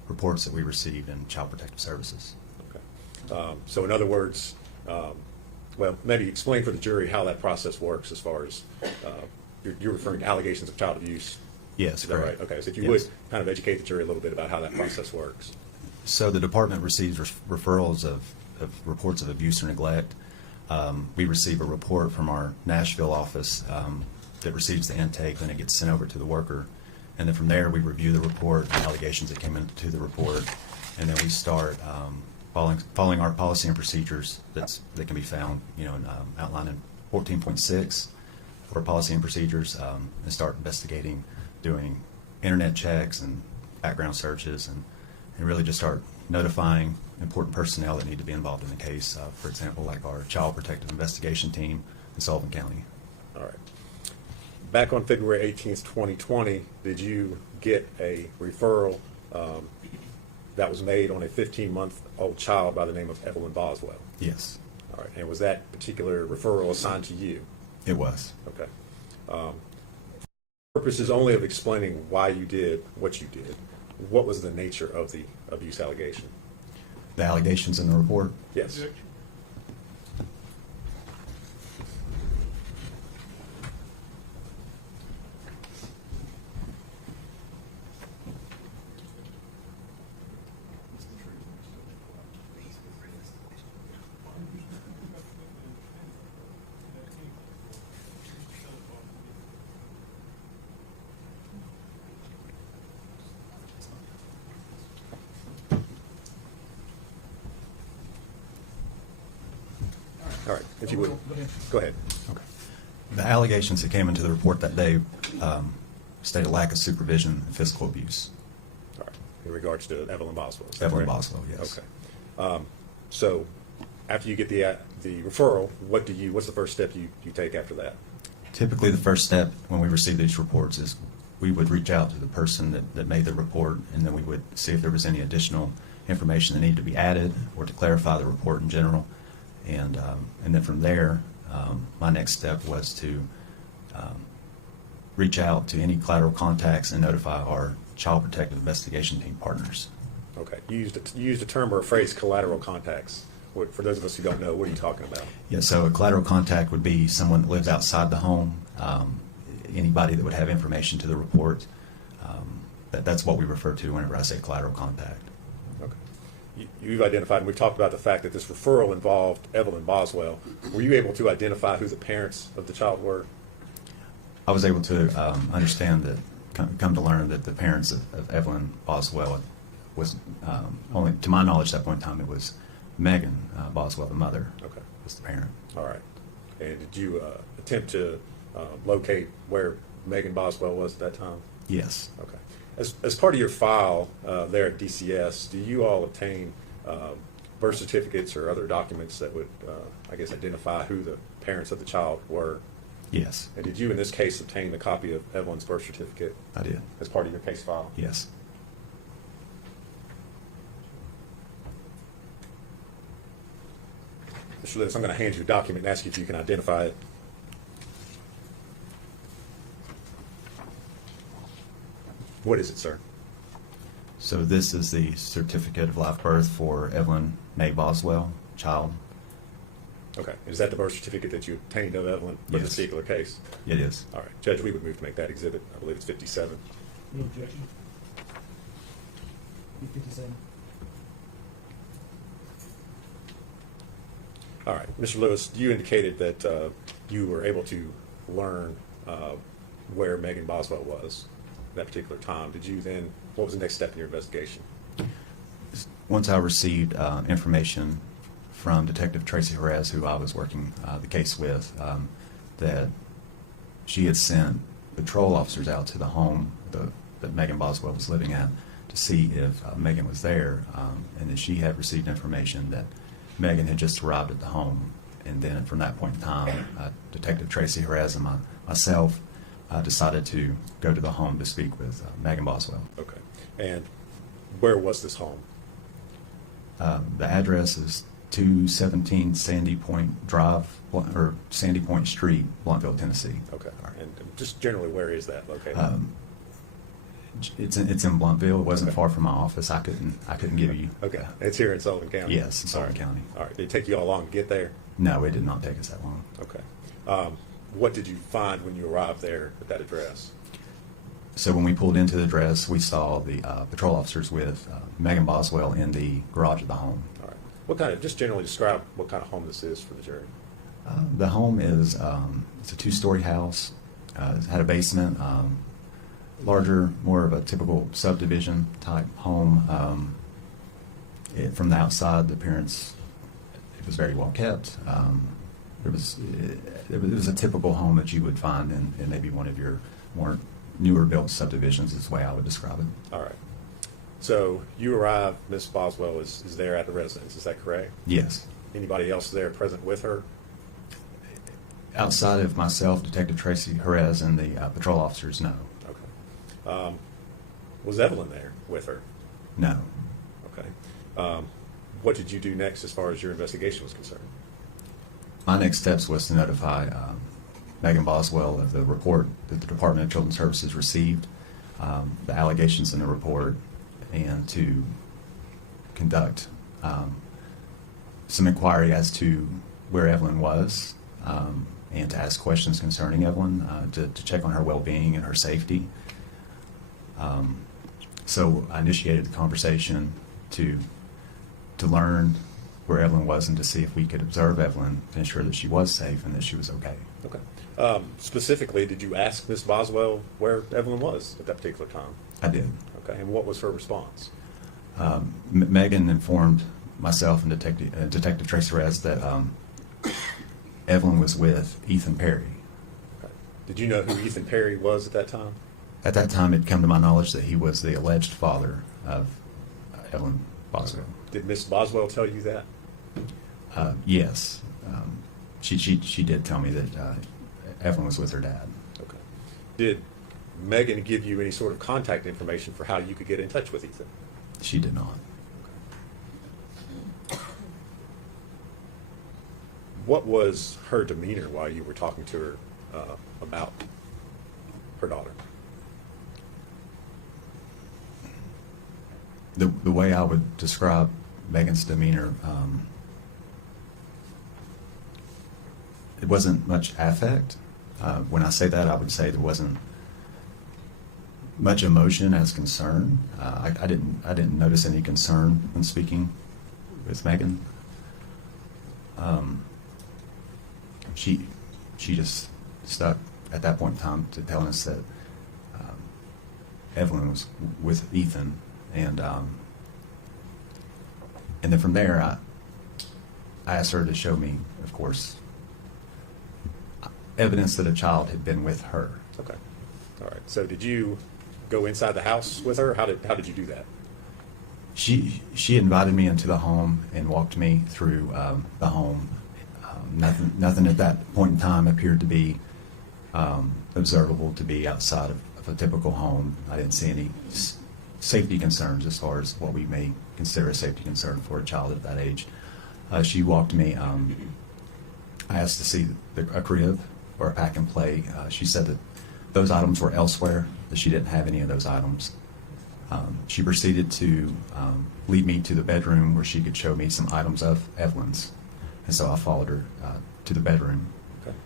reports that we received in Child Protective Services. Okay. So in other words, well, maybe explain for the jury how that process works as far as you're referring to allegations of child abuse. Yes, Is that correct. right? Okay, so if you Yes. would kind of educate the jury a little bit about how that process works. So the department receives referrals of reports of abuse or neglect. We receive a report from our Nashville office that receives the intake, then it gets sent over to the worker. And then from there, we review the report, the allegations that came into the report, and then we start following our policy and procedures that can be found, outlined in 14.6 of our policy and procedures, and start investigating, doing internet checks and background searches, and really just start notifying important personnel that need to be involved in the case. For example, like our Child Protective Investigation team in Sullivan County. All right. Back on February 18th, 2020, did you get a referral that was made on a 15-month-old child by the name of Evelyn Boswell? Yes, All right. And was that particular referral assigned to you? it was. Okay. Purposes only of explaining why you did what you did, what was the nature of the abuse allegation? The allegations in the report? Yes. All right, if you would, go ahead. Okay. The allegations that came into the report that day state a lack of supervision and physical abuse. All right, in regards to Evelyn Boswell. is that Evelyn correct? Boswell, yes. Okay. So after you get the referral, what's the first step you take after that? Typically, the first step when we receive these reports is we would reach out to the person that made the report, and then we would see if there was any additional information that needed to be added or to clarify the report in general. And then from there, my next step was to reach out to any collateral contacts and notify our Child Protective Investigation team partners. Okay, you used a term or a phrase, collateral contacts. For those of us who don't know, what are you talking about? Yeah, so a collateral contact would be someone that lives outside the home, anybody that would have information to the report. That's what we refer to whenever I say collateral contact. Okay. You've identified, and we've talked about the fact that this referral involved Evelyn Boswell. Were you able to identify who the parents of the child were? I was able to understand that, come to learn that the parents of Evelyn Boswell was, only to my knowledge at that point in time, it was Megan Boswell, the mother, Okay. was the parent. All right. And did you attempt to locate where Megan Boswell was at that time? Yes. Okay. As part of your file there at DCS, do you all obtain birth certificates or other documents that would, I guess, identify who the parents of the child were? Yes. And did you, in this case, obtain a copy of Evelyn's birth certificate? I did. As part of your case file? Yes. Mr. Lewis, I'm going to hand you a document and ask you if you can identify it. What is it, sir? So this is the certificate of live birth for Evelyn May Boswell, child. Okay. Is that the birth certificate that you obtained of Evelyn for this Yes. particular case? It is. All right. Judge, we would move to make that exhibit. I believe it's 57. No objection. 57. All right. Mr. Lewis, you indicated that you were able to learn where Megan Boswell was at that particular time. Did you then, what was the next step in your investigation? Once I received information from Detective Tracy Jerez, who I was working the case with, that she had sent patrol officers out to the home that Megan Boswell was living at to see if Megan was there, and that she had received information that Megan had just arrived at the home. And then from that point in time, Detective Tracy Jerez and myself decided to go to the home to speak with Megan Boswell. Okay. And where was this home? The address is 217 Sandy Point Drive, or Sandy Point Street, Blunteville, Tennessee. Okay. And just generally, where is that located? It's in Blunteville. It wasn't far from my office. I couldn't give you. Okay. It's here in Sullivan County? Yes, in Sullivan County. All right. Did it take you all long to get there? No, it did not take us that long. Okay. What did you find when you arrived there at that address? So when we pulled into the address, we saw the patrol officers with Megan Boswell in the garage of the home. All right. What kind of, just generally describe what kind of home this is for the jury. The home is it's a two-story house. It had a basement, larger, more of a typical subdivision type home. From the outside, the appearance, it was very well kept. It was a typical home that you would find in maybe one of your more newer built subdivisions is the way I would describe it. All right. So you arrive, Miss Boswell is there at the residence, is that correct? Yes. Anybody else there present with her? Outside of myself, Detective Tracy Jerez, and the patrol officers, no. Okay. Was Evelyn there with her? No. Okay. What did you do next as far as your investigation was concerned? My next steps was to notify Megan Boswell of the report that the Department of Children's Services received, the allegations in the report, and to conduct some inquiry as to where Evelyn was, and to ask questions concerning Evelyn, to check on her well-being and her safety. So I initiated the conversation to learn where Evelyn was and to see if we could observe Evelyn to ensure that she was safe and that she was okay. Okay. Specifically, did you ask Miss Boswell where Evelyn was at that particular time? I did. Okay. And what was her response? Megan informed myself and Detective Tracy Jerez that Evelyn was with Ethan Perry. Okay. Did you know who Ethan Perry was at that time? At that time, it come to my knowledge that he was the alleged father of Evelyn Boswell. Did Miss Boswell tell you that? Yes. She did tell me that Evelyn was with her dad. Okay. Did Megan give you any sort of contact information for how you could get in touch with Ethan? She did not. What was her demeanor while you were talking to her about her daughter? The way I would describe Megan's demeanor, it wasn't much affect. When I say that, I would say there wasn't much emotion as concern. I didn't notice any concern when speaking with Megan. She just stuck at that point in time to telling us that Evelyn was with Ethan, and then from there I asked her to show me, of course, evidence that a child had been with her. Okay. So did you go inside the house with her? How did you do that? She invited me into the home and walked me through the home. Nothing at that point in time appeared to be observable to be outside of a typical home. I didn't see any safety concerns as far as what we may consider a safety concern for a child at that age. She walked me. I asked to see a crib or a pack and play. She said that those items were elsewhere, that she didn't have any of those items. She proceeded to lead me to the bedroom where she could show me some items of Evelyn's. And so I followed her to the bedroom. Okay.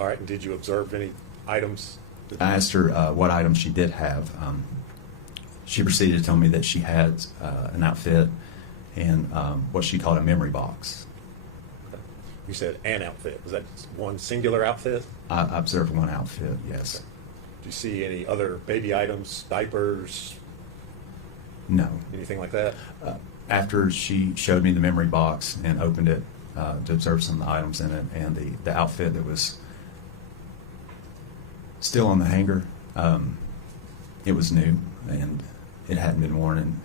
All right. And did you observe any items? I asked her what items she did have. She proceeded to tell me that she had an outfit and what she called a memory box. Okay. You said an outfit. Was that one singular outfit? I observed one outfit, yes. Okay. Did you see any other baby items, diapers, No. anything like that? After she showed me the memory box and opened it to observe some of the items in it and the outfit that was still on the hanger, it was new and it hadn't been worn.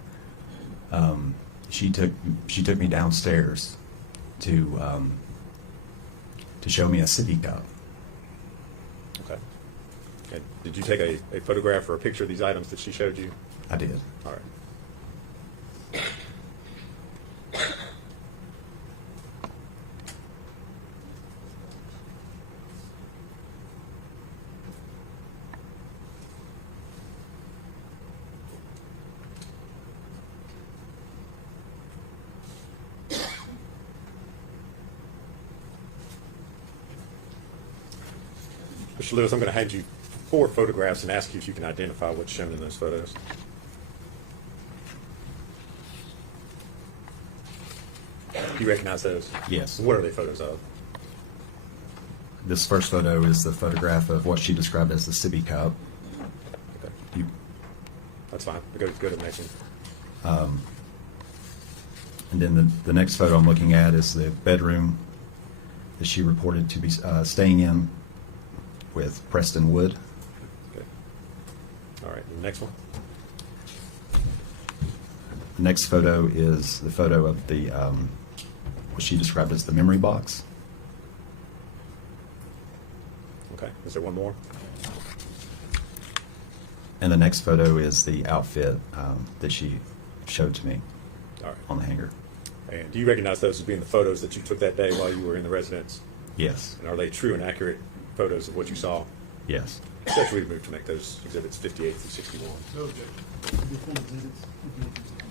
And she took me downstairs to show me a sippy cup. Okay. And did you take a photograph or a picture of these items that she showed you? I did. All right. Mr. Lewis, I'm going to hand you 4 photographs and ask you if you can identify what's shown in those photos. Do you recognize those? Yes. What are they photos of? This first photo is the photograph of what she described as the sippy cup. Okay. That's fine. Go to the next one. And then the next photo I'm looking at is the bedroom that she reported to be staying in with Preston Wood. Okay. All right. The next one. The next photo is the photo of the what she described as the memory box. Okay. Is there one more? And the next photo is the outfit that she showed to me All right. on the hanger. And do you recognize those as being the photos that you took that day while you were in the residence? Yes. And are they true and accurate photos of what you saw? Yes. Judge, we've moved to make those exhibits 58 through 61. No objection. The full exhibits, 58 through 61.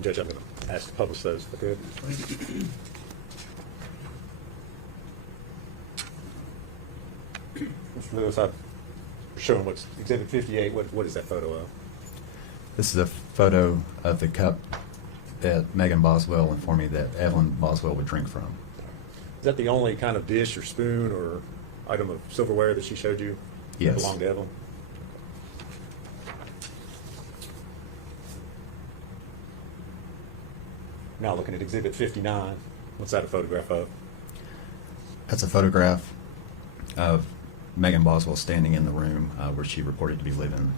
Judge, I'm going to ask to publish those if I could. Mr. Lewis, I'm showing what's exhibit 58. What is that photo of? This is a photo of the cup that Megan Boswell informed me that Evelyn Boswell would drink from. Is that the only kind of dish or spoon or item of silverware that she showed you? Yes. Belonged to Evelyn? Now looking at exhibit 59. What's that a photograph of? That's a photograph of Megan Boswell standing in the room where she reported to be living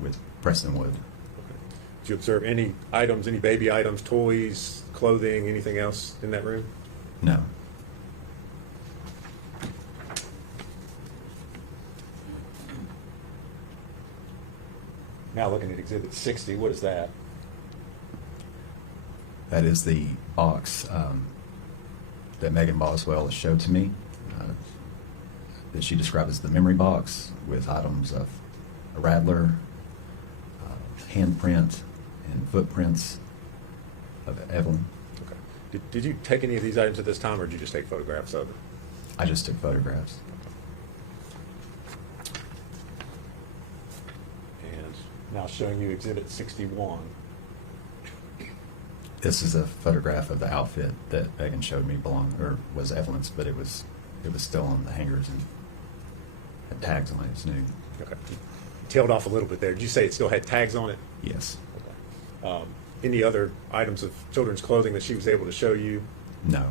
with Preston Wood. Did you observe any items, any baby items, toys, clothing, anything else in that room? No. Now looking at exhibit 60, what is that? That is the box that Megan Boswell has showed to me, that she described as the memory box with items of a rattler, handprint, and footprints of Evelyn. Okay. Did you take any of these items at this time, or did you just take photographs of it? I just took photographs. And now showing you Exhibit 61. This is a photograph of the outfit that Megan showed me was Evelyn's, but it was still on the hangers and had tags on it. It's new. Okay. You tailed off a little bit there. Did you say it still had tags on it? Yes. Okay. Any other items of children's clothing that she was able to show you? No. Okay.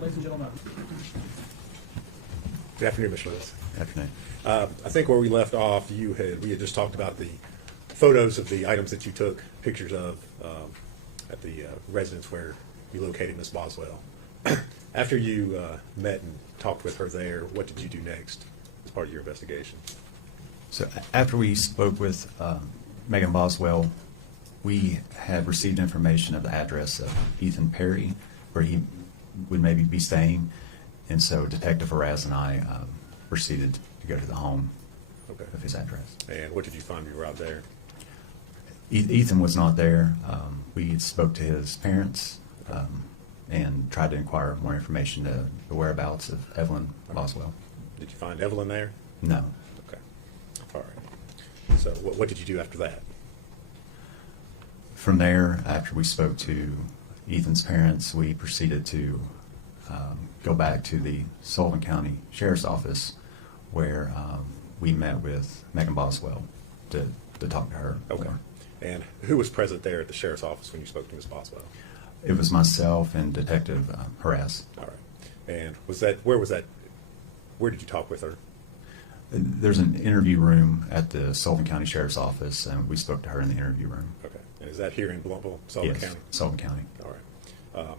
Ladies and gentlemen, Good afternoon, Mr. Lewis. Afternoon. I think where we left off, we had just talked about the photos of the items that you took pictures of at the residence where you located Miss Boswell. After you met and talked with her there, what did you do next as part of your investigation? So after we spoke with Megan Boswell, we had received information of the address of Ethan Perry, where he would maybe be staying, and so Detective Haraz and I proceeded to go to the home of his address. And what did you find when you were out there? Ethan was not there. We spoke to his parents and tried to inquire more information to the whereabouts of Evelyn Boswell. Did you find Evelyn there? No. Okay. All right. So what did you do after that? From there, after we spoke to Ethan's parents, we proceeded to go back to the Sullivan County Sheriff's Office, where we met with Megan Boswell to talk to her. Okay. more. And who was present there at the sheriff's office when you spoke to Ms. Boswell? It was myself and Detective Haraz. All right. And where did you talk with her? There's an interview room at the Sullivan County Sheriff's Office, and we spoke to her in the interview room. Okay. And is that here in Blumpville, Sullivan Yes, County? Sullivan County. All right.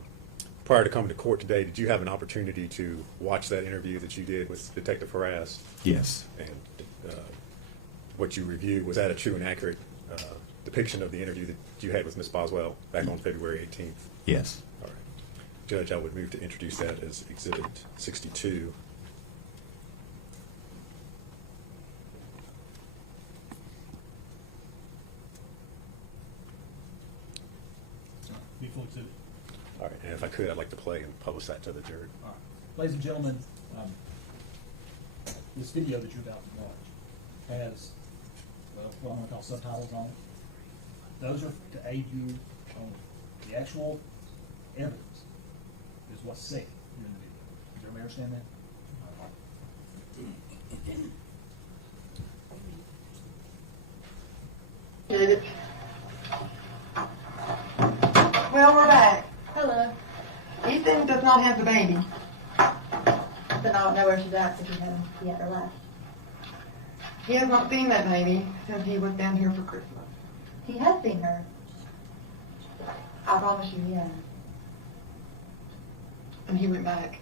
Prior to coming to court today, did you have an opportunity to watch that interview that you did with Detective Haraz? Yes. And what you reviewed, was that a true and accurate depiction of the interview that you had with Ms. Boswell back on February 18th? Yes. All right. Judge, I would move to introduce that as Exhibit 62. Beautiful exhibit. All right. And if I could, I'd like to play and publish that to the jury. All right. Ladies and gentlemen, this video that you're about to watch has, well, what I'm going to call subtitles on it. Those are to aid you on the actual evidence is what's said here in the video. Does everybody understand that? Well, we're back. Hello. Ethan does not have the baby. Then I don't know where she's at because she hasn't yet or left. He has not seen that baby since he was down here for Christmas. He has seen her. I promise you, yeah. And he went back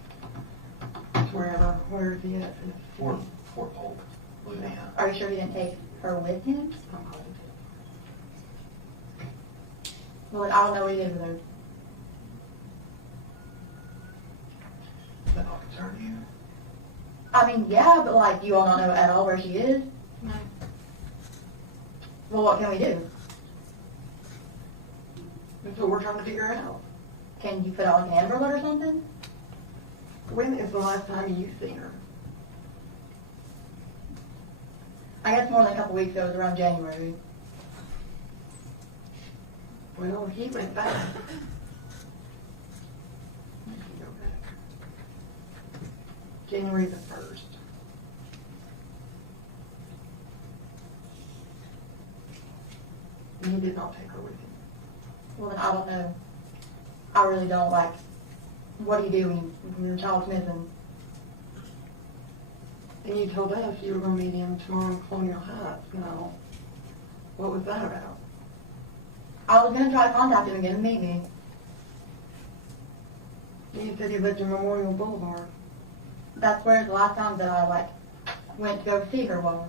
to wherever. Where is he at? Fort Polk, Louisiana. Are you sure he didn't take her with him? I'm calling Well, then I don't know where he is with her. Does that not concern you? I mean, yeah, but like, you all not know at all where she is? No. Well, what can we do? That's what we're trying to figure out. Can you put out like an Amber Alert or something? When is the last time you've seen her? I guess more than a couple weeks ago, it was around January. Well, he went back. Let me go back. January the 1st. And he did not take her with him. Well, then I don't know. I really don't. Like, what do you do when your child's missing? And you told us you were going to meet him tomorrow in Colonial Heights, you know. What was that about? I was going to try to contact him and get him to meet me. You said you lived in Memorial Boulevard. That's where the last time that I, like, went to go see her was.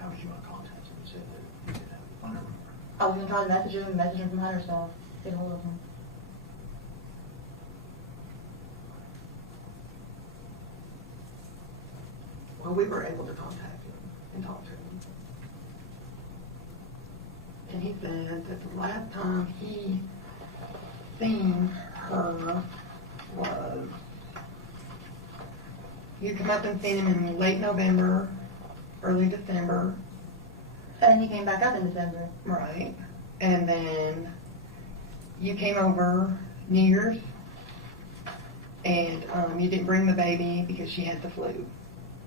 How was you in contact? You said that you didn't have a phone number. I was gonna try to message him from Hunter stuff, get hold of him. Well, we were able to contact him and talk to him. And he said that the last time he seen her was, you come up and seen him in late November, early December. And he came back up in December. Right. And then you came over New Year's, and you didn't bring the baby because she had the flu.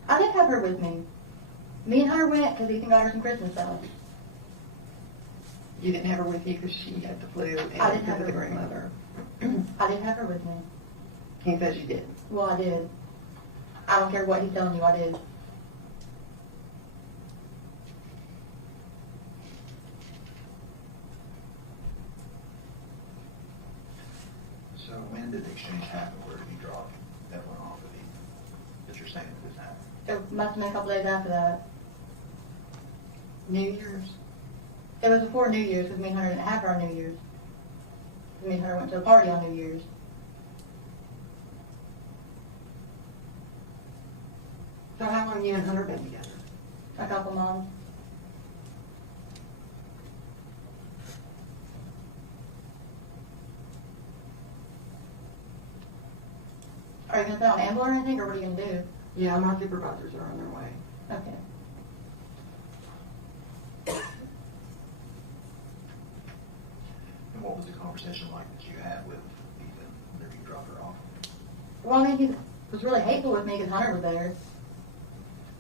I did have her with me. Me and Hunter went because Ethan got her some Christmas stuff. You didn't have her with you because she had the flu and I didn't have her the with me. grandmother. I didn't have her with me. He says you did. Well, I did. I don't care what he's telling you, I did. So when did the exchange happen? Where did he drop that one off of you? That you're saying that this happened? It must have been a couple days after that. New Year's. It was before New Year's because me and Hunter didn't have her on New Year's. Me and Hunter went to a party on New Year's. So how long you and Hunter been together? A couple months. Are you going to put on amble or anything, or what are you going to do? Yeah, my supervisors are on their way. Okay. And what was the conversation like that you had with Ethan whenever you dropped her off? Well, I mean, he was really hateful with me because Hunter was there.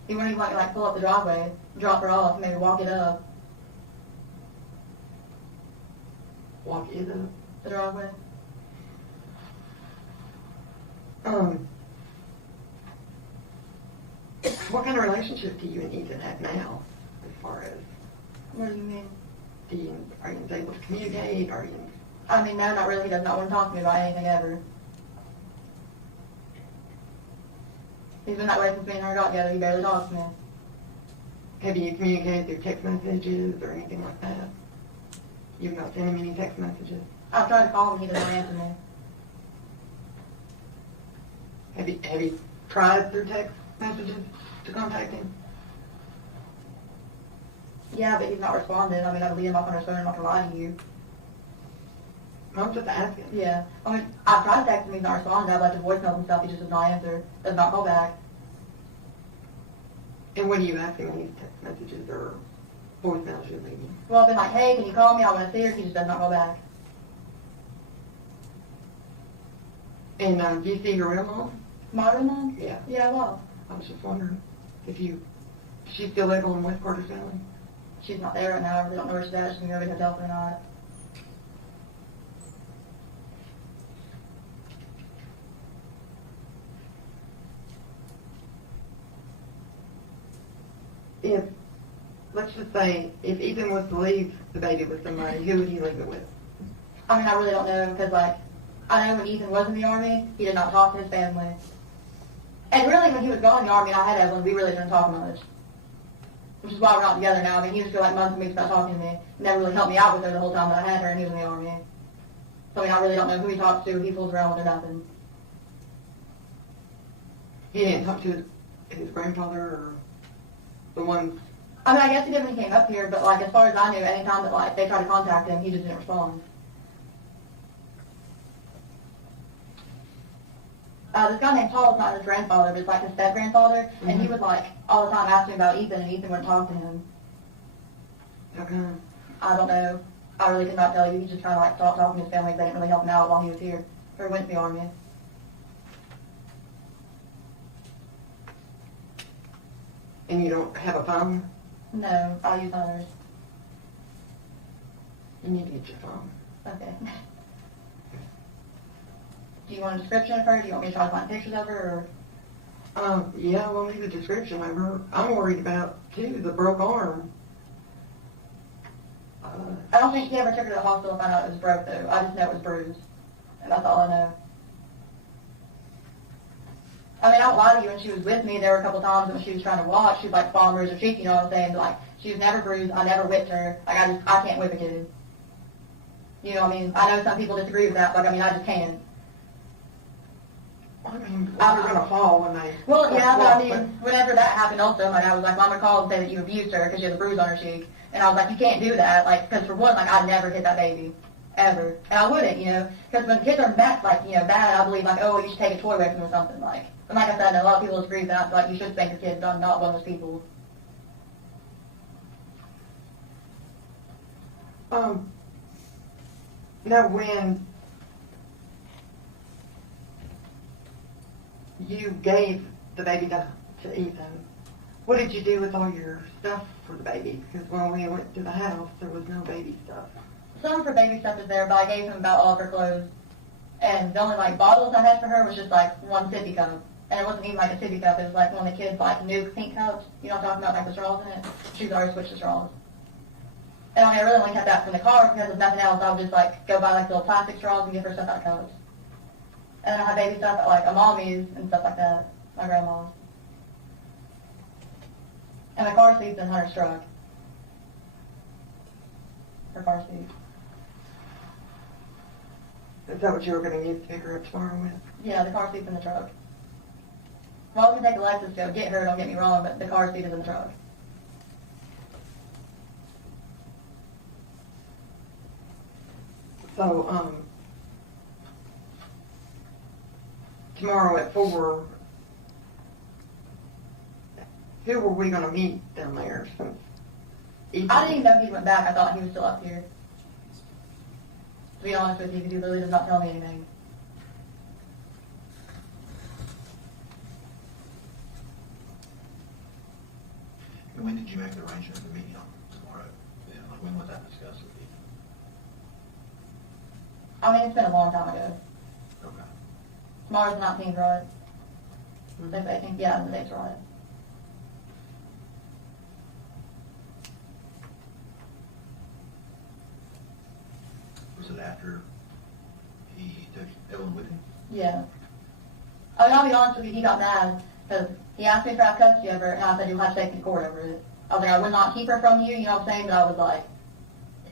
He wouldn't even let me, like, pull up the driveway, drop her off, maybe walk it up, Walk it up. the driveway. What kind of relationship do you and Ethan have now, as far as, What do you mean? are you able to communicate, are you? I mean, no, not really. He does not want to talk to me about anything ever. He's been that way since me and her got together. He barely talks to me. Have you communicated through text messages or anything like that? You've not sent him any text messages? I've tried to call him. He doesn't answer me. Have you tried through text messages to contact him? Yeah, but he's not responding. I mean, I believe him up on his phone. I'm not going to lie to you. I'm just asking. Yeah. I mean, I've tried to text him. He's not responding. I've left his voicemails and stuff. He just does not answer. Does not call back. And what do you ask him in these text messages or voicemails you're leaving? Well, I've been like, hey, can you call me? I want to see her. He just does not call back. And do you see your real mom? My real mom? Yeah. Yeah, well, I was just wondering if she's still living in West Carter's Valley? she's not there right now. I really don't know where she's at. She's going to go to the hotel for the night. If, let's just say, if Ethan was to leave the baby with somebody, who would he leave it with? I mean, I really don't know because, like, I know when Ethan was in the Army, he did not talk to his family. And really, when he was gone in the Army and I had Evelyn, we really didn't talk much. Which is why we're not together now. I mean, he used to go, like, months and weeks without talking to me. Never really helped me out with her the whole time that I had her and he was in the Army. So, I mean, I really don't know who he talks to, who he fools around with or nothing. He didn't talk to his grandfather or the one? I mean, I guess he did when he came up here, but, like, as far as I knew, any time that, like, they tried to contact him, he just didn't respond. This guy named Paul is not his grandfather, but it's like his step-grandfather, and he would, like, all the time ask me about Ethan, and Ethan wouldn't talk to him. Okay. I don't know. I really could not tell you. He just kind of, like, stopped talking to his family because they didn't really help him out while he was here, or went to the Army. And you don't have a phone? No, I'll use others. You need to get your phone. Okay. Do you want a description of her? Do you want me to try to find pictures of her, or? Yeah, we'll need a description of her. I'm worried about, too, the broke arm. I don't think he ever took her to the hospital and found out it was broke, though. I just know it was bruised. And that's all I know. I mean, I don't lie to you, when she was with me, there were a couple times when she was trying to walk, she was like falling bruise her cheek, you know what I'm saying? But, like, she was never bruised, I never whipped her. Like, I can't whip a kid. You know what I mean? I know some people disagree with that, but I mean, I just can't. I mean, well, they're gonna fall when they. Well, yeah, but I walk, mean, whenever that happened also, my dad was like, Mama called and said that you abused her because she has a bruise on her cheek. And I was like, you can't do that, like, because for one, like, I'd never hit that baby. Ever. And I wouldn't, you know, because when kids are back, like, you know, bad, I believe, like, oh, you should take a toy away from them or something, like. And like I said, I know a lot of people disagree with that, but, like, you should spank your kids, but I'm not one of those people. Now when you gave the baby to Ethan, what did you do with all your stuff for the baby? Because when we went to the house, there was no baby stuff. Some for baby stuff is there, but I gave him about all of her clothes. And the only, like, bottles I had for her was just, like, one sippy cup. And it wasn't even like a sippy cup, it was like one of the kids' like new pink cups. You know what I'm talking about, like the straws in it? She's already switched the straws. And I mean, I really only kept that from the car because if nothing else, I would just like go buy like little plastic straws and give her stuff out of cups. And then I had baby stuff at like a mommy's and stuff like that, my grandma's. And the car seat's in Hunter's truck. Her car seat. Is that what you were going to use to pick her up tomorrow with? Yeah, the car seat's in the truck. Well, I was going to take Alexis to go get her, don't get me wrong, but the car seat is in the truck. So, tomorrow at 4, who were we going to meet down there? I didn't even know he went back. I thought he was still up here. To be honest with you, because he literally does not tell me anything. And when did you make the arrangement to meet him tomorrow? Yeah, like when was that discussed with you? I mean, it's been a long time ago. Okay. Tomorrow's the 19th, right? I think, yeah, the date's right. Was it after he took Evelyn with him? Yeah. I mean, I'll be honest with you, he got mad because he asked me if I have custody of her, and I said you'll have to take me to court over it. I was like, I would not keep her from you, you know what I'm saying? But I was like,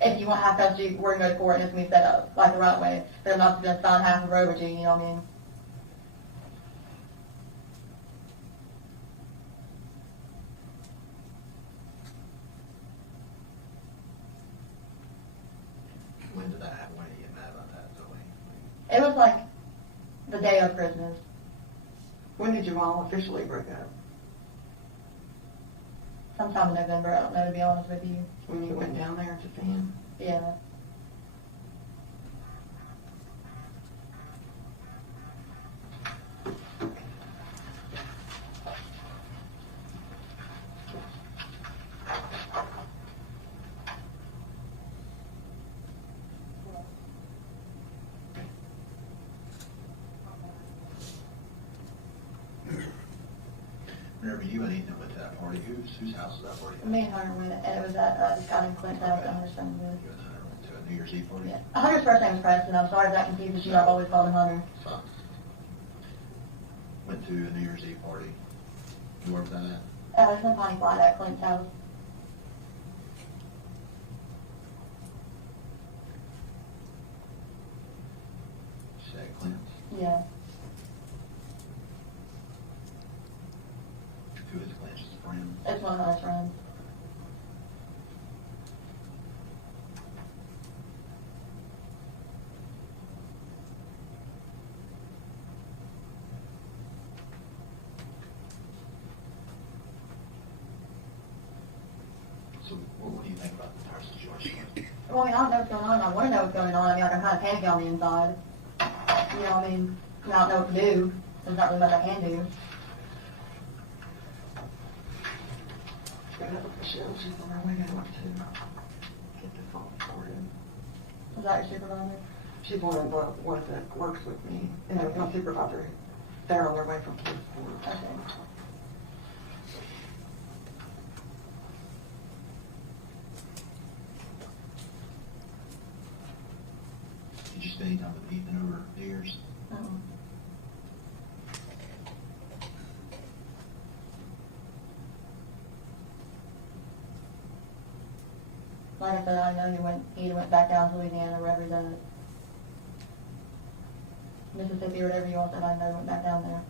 if you want to have custody, we're going to go to court and it's going to be set up like the right way. But I'm not going to sign half of her over to you, you know what I mean? When did that happen? When did you get mad about that? So It was like the day of Christmas. When did you all officially break up? Sometime in November, I don't know, to be honest with you. When you went down there to see him? Yeah. whenever you and Ethan went to that party, whose house was that party at? Me and Hunter went, and it was at this guy named Clint's house that Hunter's son with. You and Hunter went to a New Year's Eve party? Yeah. Hunter's first name is Preston. I'm sorry if that confuses you. I've always called him Hunter. Fine. Went to a New Year's Eve party. You were that at? It was in Piney Flat at Clint's house. Say Clint's? Yeah. Who is Clint's? Just a friend? It's one of Hunter's friends. So what do you think about the entire situation? Well, I mean, I don't know what's going on. I want to know what's going on. I mean, like, I'm kind of panicking on the inside. You know what I mean? I don't know what to do. There's not really much I can do. Michelle, she's on her way out to get the phone recorded. Is that your supervisor? She's one of the ones that works with me, and there's no supervisor. They're on their way from police court. Okay. Did you spend any time with Ethan over the years? like I said, I know he went back down to Louisiana, wherever he's at. Mississippi, or whatever you want, that I know he went back down there.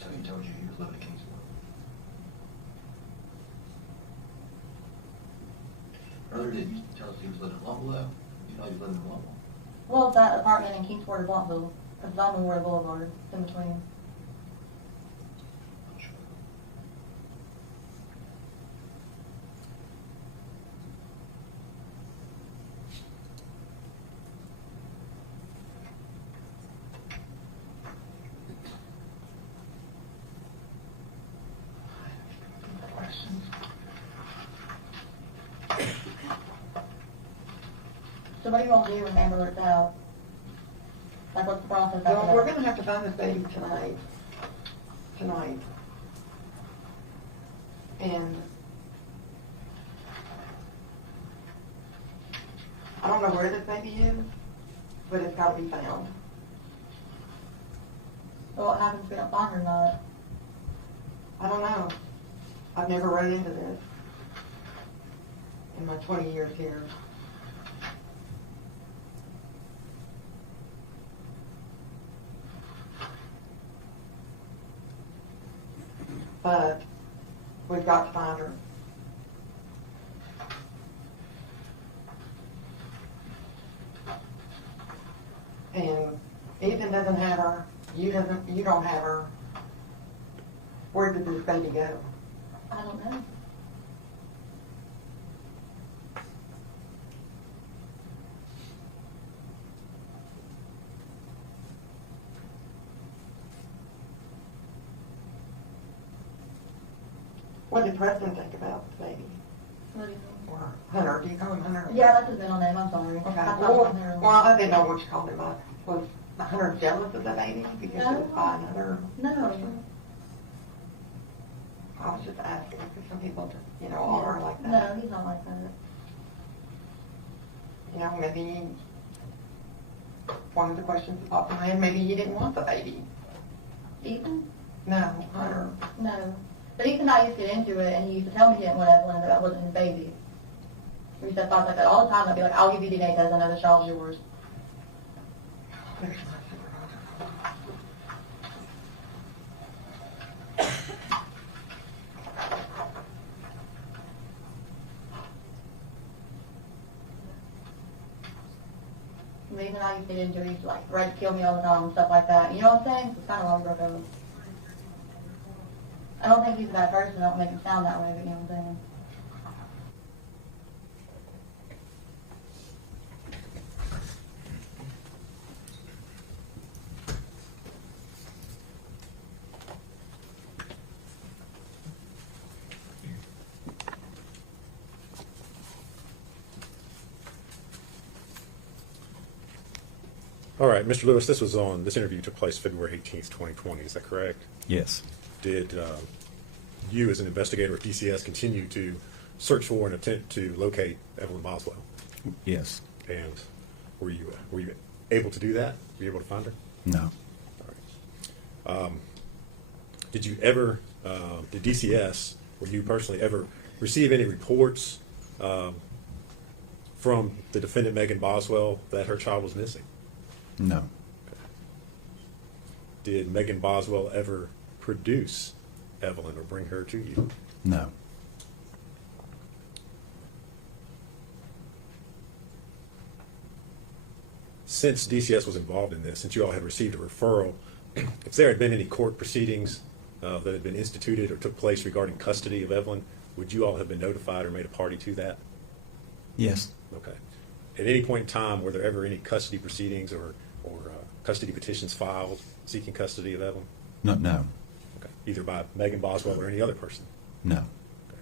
So he told you he was living in Kingsville? Earlier, did you tell us he was living in Lumberlow? You know he was living in Lumberlow? Well, it's that apartment in Kingsport or Blumpville, because it's on Memorial Boulevard, it's in between. Questions? So what do you want to do when Amber works out? Like, what's the process after Well, that? we're gonna have to find this baby tonight. And I don't know where this baby is, but it's gotta be found. So what happens if we don't find her or not? I don't know. I've never run into this in my 20 years here. But we've got to find her. And Ethan doesn't have her. You don't have her. Where did this baby go? I don't know. What did Preston think about the baby? What do you mean? Or Hunter? Do you call him Hunter? Yeah, that's his middle name, I'm sorry. Okay. I thought Well, it was Hunter. well, I didn't know what you called him. Was Hunter jealous of the baby because it was No. by another? No. I was just asking because some people, are like that. No, he's not like that. Maybe one of the questions that popped in my head, maybe he didn't want the baby. Ethan? No, Hunter. No. But Ethan and I used to get into it, and he used to tell me he didn't want Evelyn, that wasn't his baby. We said thoughts like that all the time. I'd be like, I'll give you DNA test, I know the child's yours. There's my supervisor. Ethan and I used to get into it, he used to like, ready to kill me all the time and stuff like that. You know what I'm saying? It's kind of why we broke up. I don't think he's a bad person, I don't make him sound that way, but you know what I'm saying? All right, Mr. Lewis, this interview took place February 18th, 2020, is that correct? Yes. Did you, as an investigator at DCS, continue to search for and attempt to locate Evelyn Boswell? Yes. And were you able to do that? Were you able to find her? No. All right. Did you ever, did DCS, or you personally ever receive any reports from the defendant, Megan Boswell, that her child was missing? No. Did Megan Boswell ever produce Evelyn or bring her to you? No. Since DCS was involved in this, since you all had received a referral, if there had been any court proceedings that had been instituted or took place regarding custody of Evelyn, would you all have been notified or made a party to that? Yes. Okay. At any point in time, were there ever any custody proceedings or custody petitions filed seeking custody of Evelyn? No. Okay. Either by Megan Boswell or any other person? No. Okay.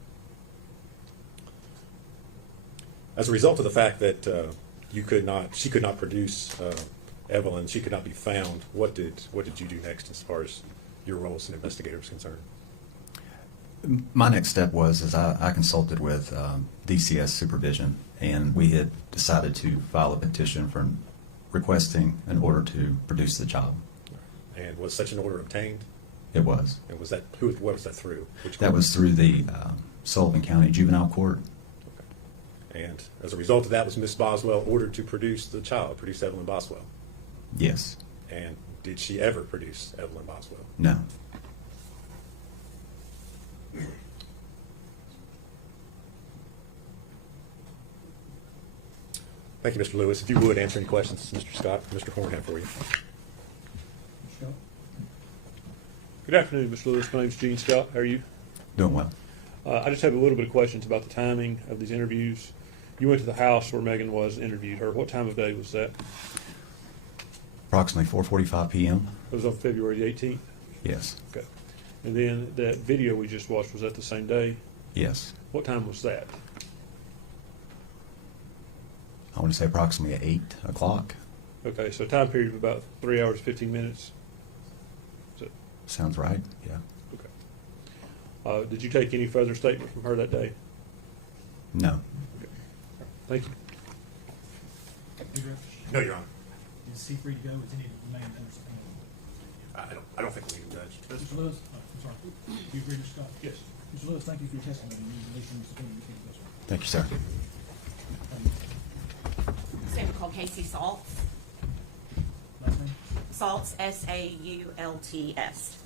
As a result of the fact that she could not produce Evelyn, she could not be found, what did you do next as far as your role as an investigator is concerned? My next step was I consulted with DCS supervision, and we had decided to file a petition for requesting an order to produce the child. And was such an order obtained? It was. And was that, what was that through? Which That court? was through the Sullivan County Juvenile Court. And as a result of that, was Miss Boswell ordered to produce the child, produce Evelyn Boswell? Yes. And did she ever produce Evelyn Boswell? No. Thank you, Mr. Lewis. If you would answer any questions, Mr. Scott, Mr. Horn had for you. Good afternoon, Mr. Lewis. My name's Gene Scott. How are you? Doing well. I just have a little bit of questions about the timing of these interviews. You went to the house where Megan was and interviewed her. What time of day was that? Approximately 4:45 p.m. It was on February the 18th? Yes. Okay. And then that video we just watched, was that the same day? Yes. What time was that? I want to say approximately at 8 o'clock. Okay, so time period of about 3 hours, 15 minutes? Sounds right. Yeah. Okay. Did you take any further statement from her that day? No. Okay. Thank you. No, Your Honor. Is he free to go? Is any remain understanding? I don't think we can judge. Mr. Lewis, I'm sorry. Do you agree, Mr. Scott? Yes. Mr. Lewis, thank you for your testimony. You release your opinion. You can't go, sir. Thank you, sir. Stand called Casey Salts. Last name? Salts, S-A-U-L-T-S.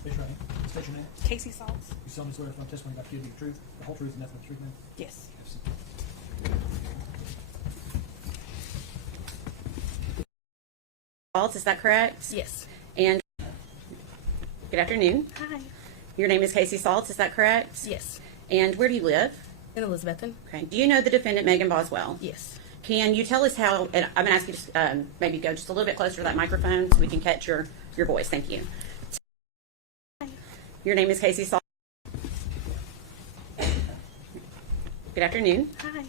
State your name. State your name. Casey Salts? You solemnly swear affirm testimony about to give you the truth, the whole truth, and nothing but the truth, ma'am? Yes. Salts, is that correct? Yes. And good afternoon. Hi. Your name is Casey Salts, is that correct? Yes. And where do you live? In Elizabethton? Okay. Do you know the defendant, Megan Boswell? Yes. Can you tell us how, and I'm going to ask you to maybe go just a little bit closer to that microphone so we can catch your voice. Thank you. Hi. Your name is Casey Salts. Good afternoon. Hi.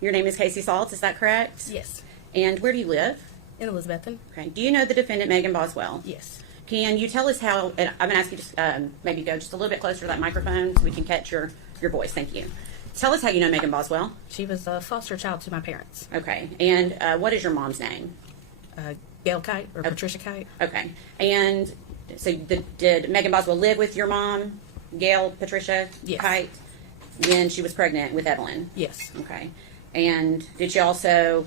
Your name is Casey Salts, is that correct? Yes. And where do you live? In Elizabethton? Okay. Do you know the defendant, Megan Boswell? Yes. Can you tell us how, and I'm going to ask you to maybe go just a little bit closer to that microphone so we can catch your voice. Thank you. Tell us how you know Megan Boswell. She was a foster child to my parents. Okay. And what is your mom's name? Gail Kite or Patricia Kite. Okay. And so did Megan Boswell live with your mom, Gail Patricia Yes. Kite, when she was pregnant with Evelyn? Yes. Okay. And did she also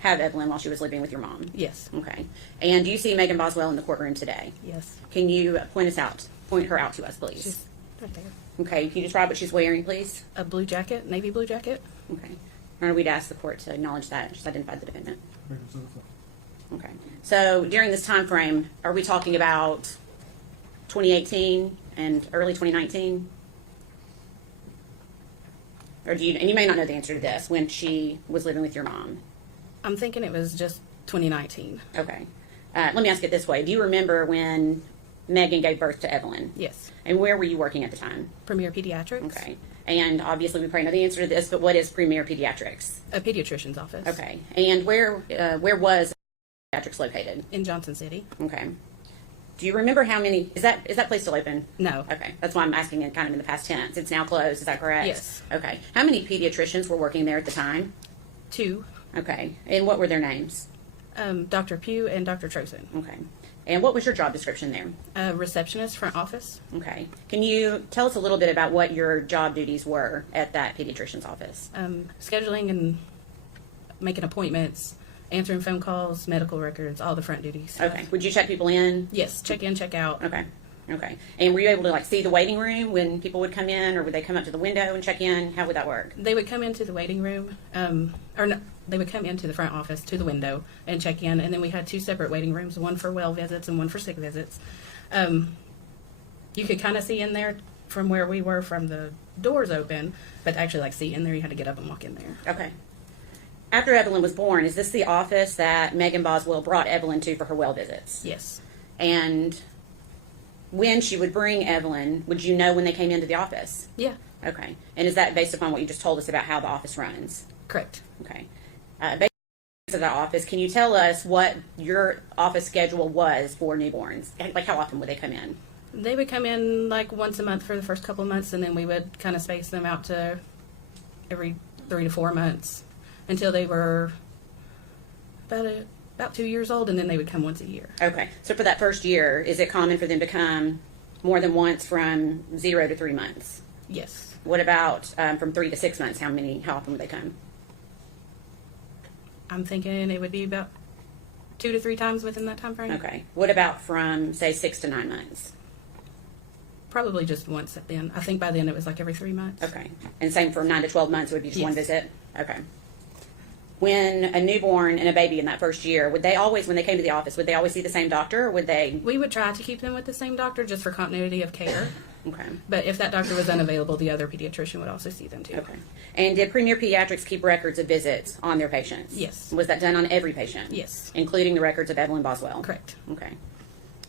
have Evelyn while she was living with your mom? Yes. Okay. And do you see Megan Boswell in the courtroom today? Yes. Can you point her out to us, please? She's right there. Okay. Can you describe what she's wearing, please? A blue jacket, navy blue jacket. Okay. Or we'd ask the court to acknowledge that, just identify the defendant. Records of the floor. Okay. So during this time frame, are we talking about 2018 and early 2019? Or do you, and you may not know the answer to this, when she was living with your mom? I'm thinking it was just 2019. Okay. Let me ask it this way. Do you remember when Megan gave birth to Evelyn? Yes. And where were you working at the time? Premier Pediatrics. Okay. And obviously we probably know the answer to this, but what is Premier Pediatrics? A pediatrician's office. Okay. And where was Pediatrics located? In Johnson City. Okay. Do you remember how many, is that place still open? No. Okay. That's why I'm asking it kind of in the past tense. It's now closed, is that correct? Yes. Okay. How many pediatricians were working there at the time? 2. Okay. And what were their names? Dr. Pugh and Dr. Trosen. Okay. And what was your job description there? Receptionist, front office. Okay. Can you tell us a little bit about what your job duties were at that pediatrician's office? Scheduling and making appointments, answering phone calls, medical records, all the front duties. Okay. Would you check people in? Yes, check in, check out. Okay. Okay. And were you able to see the waiting room when people would come in, or would they come up to the window and check in? How would that work? They would come into the waiting room, or no, they would come into the front office to the window and check in, and then we had 2 separate waiting rooms, one for well visits and one for sick visits. You could kind of see in there from where we were from the doors open, but to actually see in there, you had to get up and walk in there. Okay. After Evelyn was born, is this the office that Megan Boswell brought Evelyn to for her well visits? Yes. And when she would bring Evelyn, would you know when they came into the office? Yeah, Okay. And is that based upon what you just told us about how the office runs? correct. Okay. Based on that office, can you tell us what your office schedule was for newborns? Like, how often would they come in? They would come in like once a month for the first couple of months, and then we would kind of space them out to every 3 to 4 months until they were about 2 years old, and then they would come once a year. Okay. So for that first year, is it common for them to come more than once from 0 to 3 months? Yes. What about from 3 to 6 months? How often would they come? I'm thinking it would be about 2 to 3 times within that time frame. Okay. What about from, say, 6 to 9 months? Probably just once at then. I think by then it was like every 3 months. Okay. And same for 9 to 12 months, it would be just one Yes. visit? Okay. When a newborn and a baby in that first year, would they always, when they came to the office, would they always see the same doctor, or would they? We would try to keep them with the same doctor just for continuity of care. Okay. But if that doctor was unavailable, the other pediatrician would also see them too. Okay. And did Premier Pediatrics keep records of visits on their patients? Yes. Was that done on every patient? Yes. Including the records of Evelyn Boswell? Correct. Okay.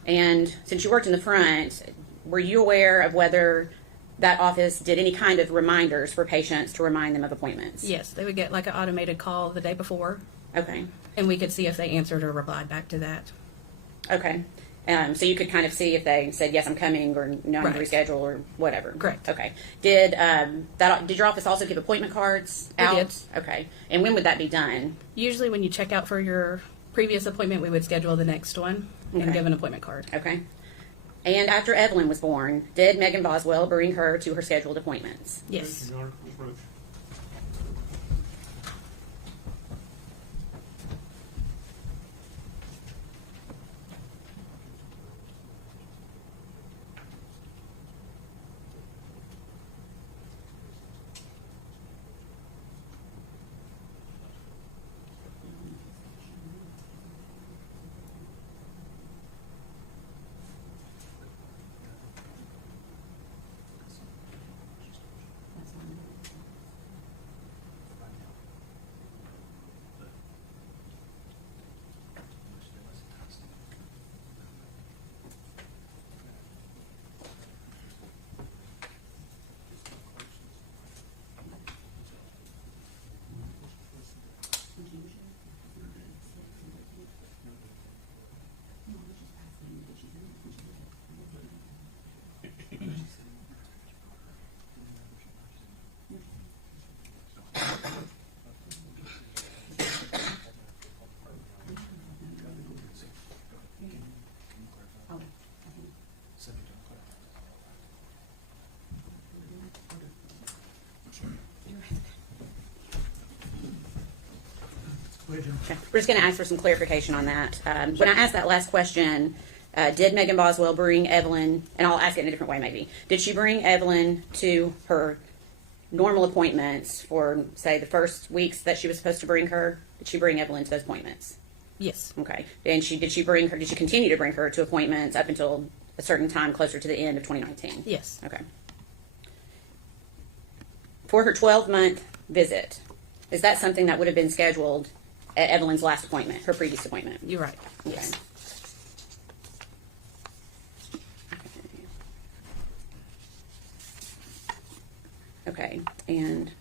And since you worked in the front, were you aware of whether that office did any kind of reminders for patients to remind them of appointments? Yes, they would get like an automated call the day before, Okay. and we could see if they answered or replied back to that. Okay. So you could kind of see if they said, yes, I'm coming, or no, I'm going to Right. reschedule, or whatever. Correct. Okay. Did your office also give appointment cards We out? did. Okay. And when would that be done? Usually when you check out for your previous appointment, we would schedule the next one and Okay. give an appointment card. Okay. And after Evelyn was born, did Megan Boswell bring her to her scheduled appointments? Yes. Your Honor, approach. Okay. We're just going to ask for some clarification on that. When I asked that last question, did Megan Boswell bring Evelyn, and I'll ask it in a different way maybe, did she bring Evelyn to her normal appointments for, say, the first weeks that she was supposed to bring her? Did she bring Evelyn to those appointments? Yes. Okay. And did she continue to bring her to appointments up until a certain time closer to the end of 2019? Yes. Okay. For her 12-month visit, is that something that would have been scheduled at Evelyn's last appointment, her previous appointment? You're right. Okay. Yes. Okay, and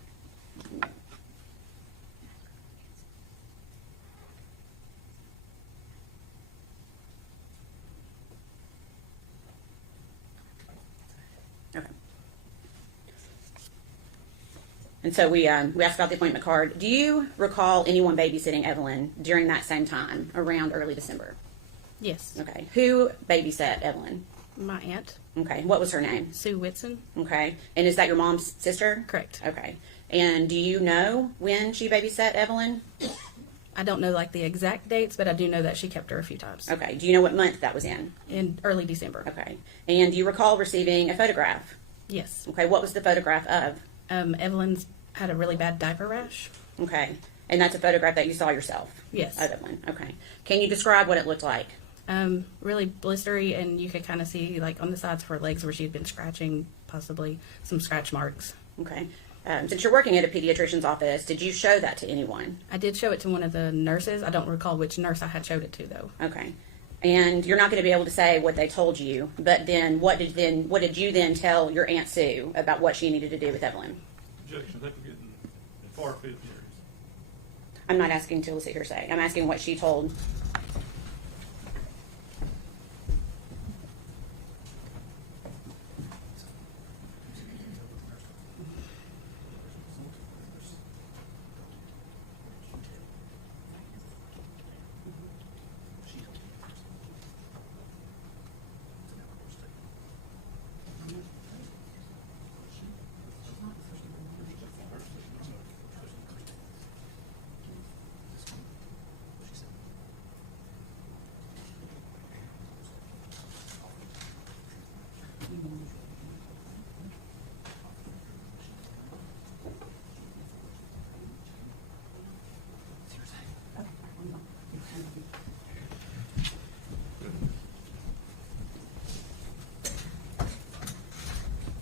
okay. And so we asked about the appointment card. Do you recall anyone babysitting Evelyn during that same time, around early December? Yes. Okay. Who babysat Evelyn? My aunt, Okay. What was her name? Sue Whitson. Okay. And is that your mom's sister? Correct. Okay. And do you know when she babysat Evelyn? I don't know like the exact dates, but I do know that she kept her a few times. Okay. Do you know what month that was in? In early December. Okay. And do you recall receiving a photograph? Yes. Okay. What was the photograph of? Evelyn's had a really bad diaper rash. Okay. And that's a photograph that you saw yourself? Yes. Of Evelyn. Okay. Can you describe what it looked like? Really blistery, and you could kind of see like on the sides of her legs where she had been scratching, possibly some scratch marks. Okay. Since you're working at a pediatrician's office, did you show that to anyone? I did show it to one of the nurses. I don't recall which nurse I had showed it to though. Okay. And you're not going to be able to say what they told you, but then what did you then tell your Aunt Sue about what she needed to do with Evelyn? Objection. I think we're getting far afield here. I'm not asking to elicit hearsay. I'm asking what she told.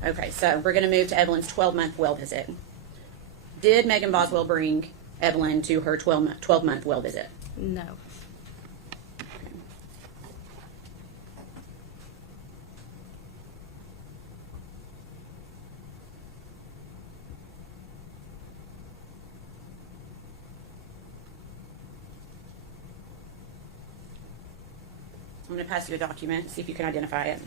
Okay, so we're going to move to Evelyn's 12-month well visit. Did Megan Boswell bring Evelyn to her 12-month well visit? No. I'm going to pass you a document, see if you can identify it.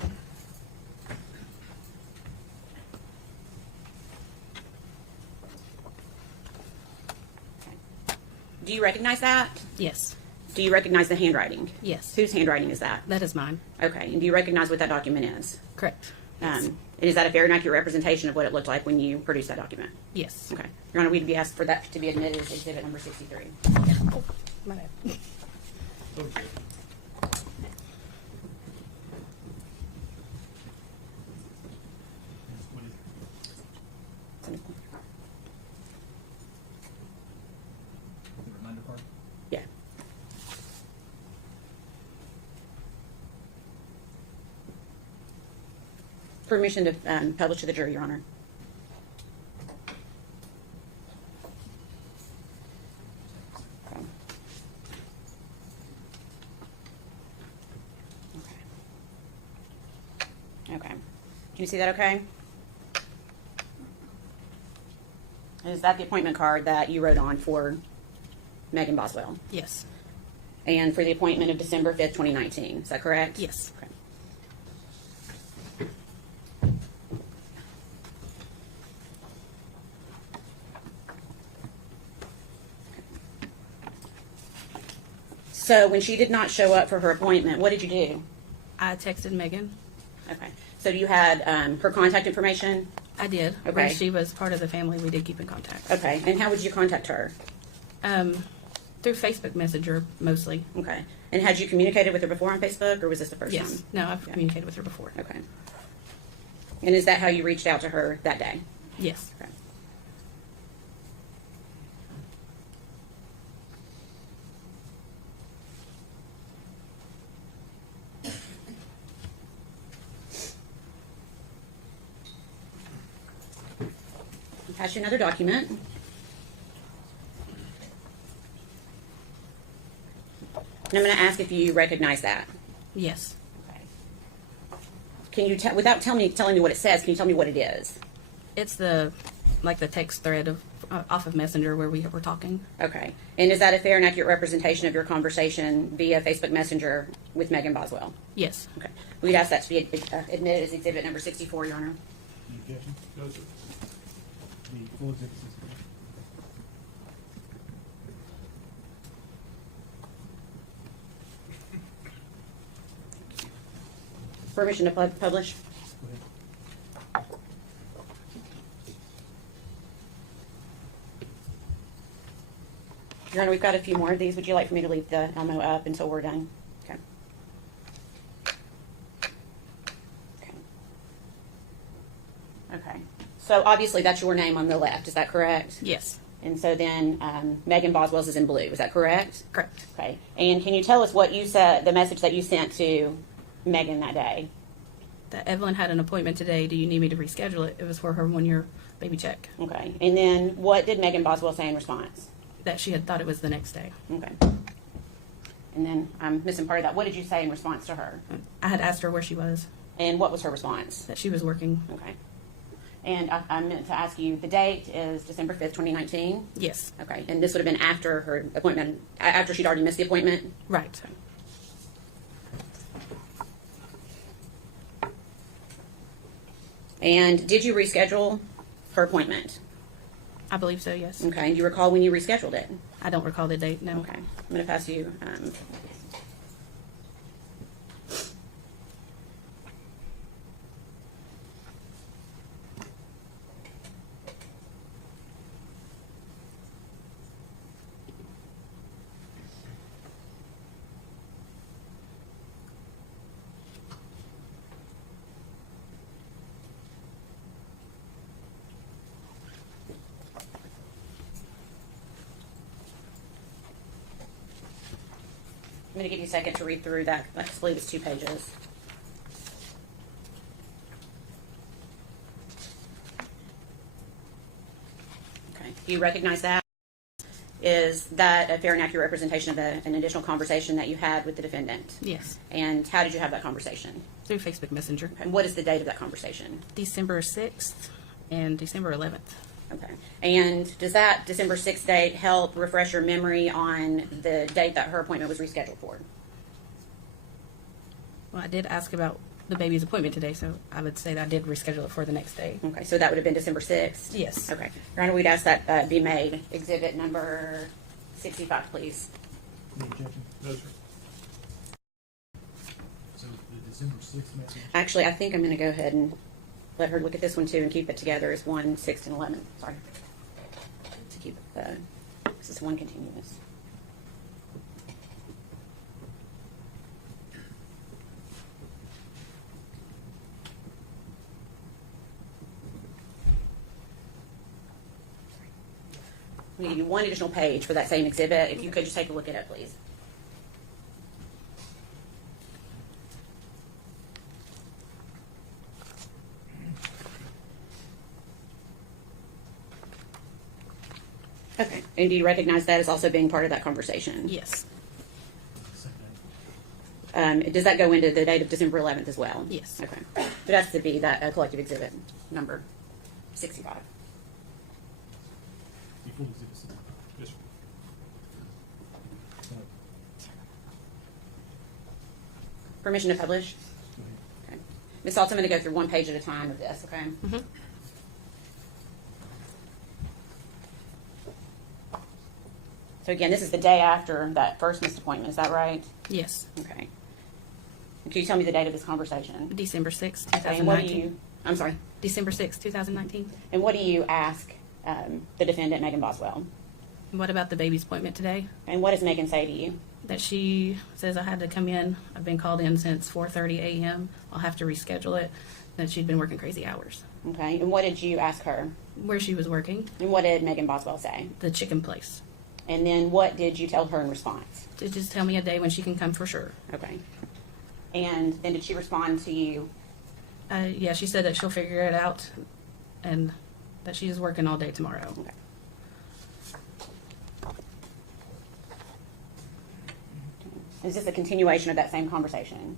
Do you recognize that? Yes. Do you recognize the handwriting? Yes. Whose handwriting is that? That is mine. Okay, and do you recognize what that document is? Correct. And is that a fair and accurate representation of what it looked like when you produced that document? Yes. Okay. Your Honor, we'd be asked for that to be admitted as exhibit number 63. Oh, my bad. Okay. The reminder card? Yeah. Permission to publish to the jury, Your Honor. Okay. Can you see that okay? Is that the appointment card that you wrote on for Megan Boswell? Yes. And for the appointment of December 5th, 2019. Is that correct? Yes. Okay. So when she did not show up for her appointment, what did you do? I texted Megan. Okay. So you had her contact information? I did. Okay. When she was part of the family, we did keep in contact. Okay. And how would you contact her? Through Facebook Messenger, mostly. Okay. And had you communicated with her before on Facebook, or was this the first Yes. time? No, I've communicated with her before. Okay. And is that how you reached out to her that day? Yes. Okay. I'll pass you another document. And I'm going to ask if you recognize that. Yes. Okay. Can you tell, without telling me what it says, can you tell me what it is? It's the text thread of off of Messenger where we were talking. Okay. And is that a fair and accurate representation of your conversation via Facebook Messenger with Megan Boswell? Yes. Okay. We'd ask that to be admitted as exhibit number 64, Your Honor. Any objection? No, sir. The full exhibit 63. Permission to publish? Go ahead. Your Honor, we've got a few more of these. Would you like for me to leave the Elmo up until we're done? Okay. Okay. Okay. So obviously that's your name on the left. Is that correct? Yes. And so then Megan Boswell's is in blue. Is that correct? Correct. Okay. And can you tell us what you said, the message that you sent to Megan that day? That Evelyn had an appointment today. Do you need me to reschedule it? It was for her 1-year baby check. Okay. And then what did Megan Boswell say in response? That she had thought it was the next day. Okay. And then I'm missing part of that. What did you say in response to her? I had asked her where she was, And what was her response? that she was working. Okay. And I meant to ask you, the date is December 5th, 2019? Yes. Okay. And this would have been after her appointment, after she'd already missed the appointment? Right. And did you reschedule her appointment? I believe so, yes. Okay. And do you recall when you rescheduled it? I don't recall the date, no. Okay. I'm going to pass you. I'm going to give you a second to read through that. I believe it's 2 pages. Okay. Do you recognize that? Is that a fair and accurate representation of an additional conversation that you had with the defendant? Yes. And how did you have that conversation? Through Facebook Messenger. And what is the date of that conversation? December 6th and December 11th. Okay. And does that December 6th date help refresh your memory on the date that her appointment was rescheduled for? Well, I did ask about the baby's appointment today, so I would say that I did reschedule it for the next day. Okay, so that would have been December 6th? Yes. Okay. Your Honor, we'd ask that be made. Exhibit number 65, please. Any objection? No, sir. So the December 6th message, Actually, I think I'm going to go ahead and let her look at this one too and keep it together as 1, 6, and 11. Sorry. To keep this is one continuous. I'm going to give you one additional page for that same exhibit. If you could just take a look at it, please. Okay. And do you recognize that as also being part of that conversation? Yes. same day. Does that go into the date of December 11th as well? Yes. Okay. It has to be that collective exhibit number 65. Before exhibit 6. Yes, sir. Permission to publish? Okay. Ms. Saltz, I'm going to go through one page at a time of this, okay? Mm-hmm. So again, this is the day after that first missed appointment, is that right? Yes. Okay. And can you tell me the date of this conversation? December 6th, Okay, and what do 2019. you, I'm sorry, December 6th, 2019. and what do you ask the defendant, Megan Boswell? What about the baby's appointment today? And what does Megan say to you? That she says I had to come in. I've been called in since 4:30 a.m. I'll have to reschedule it. That she'd been working crazy hours. Okay, and what did you ask her? Where she was working, And what did Megan Boswell say? the chicken place. And then what did you tell her in response? To just tell me a day when she can come for sure. Okay. And then did she respond to you? Yeah, she said that she'll figure it out and that she's working all day tomorrow. Okay. Is this a continuation of that same conversation?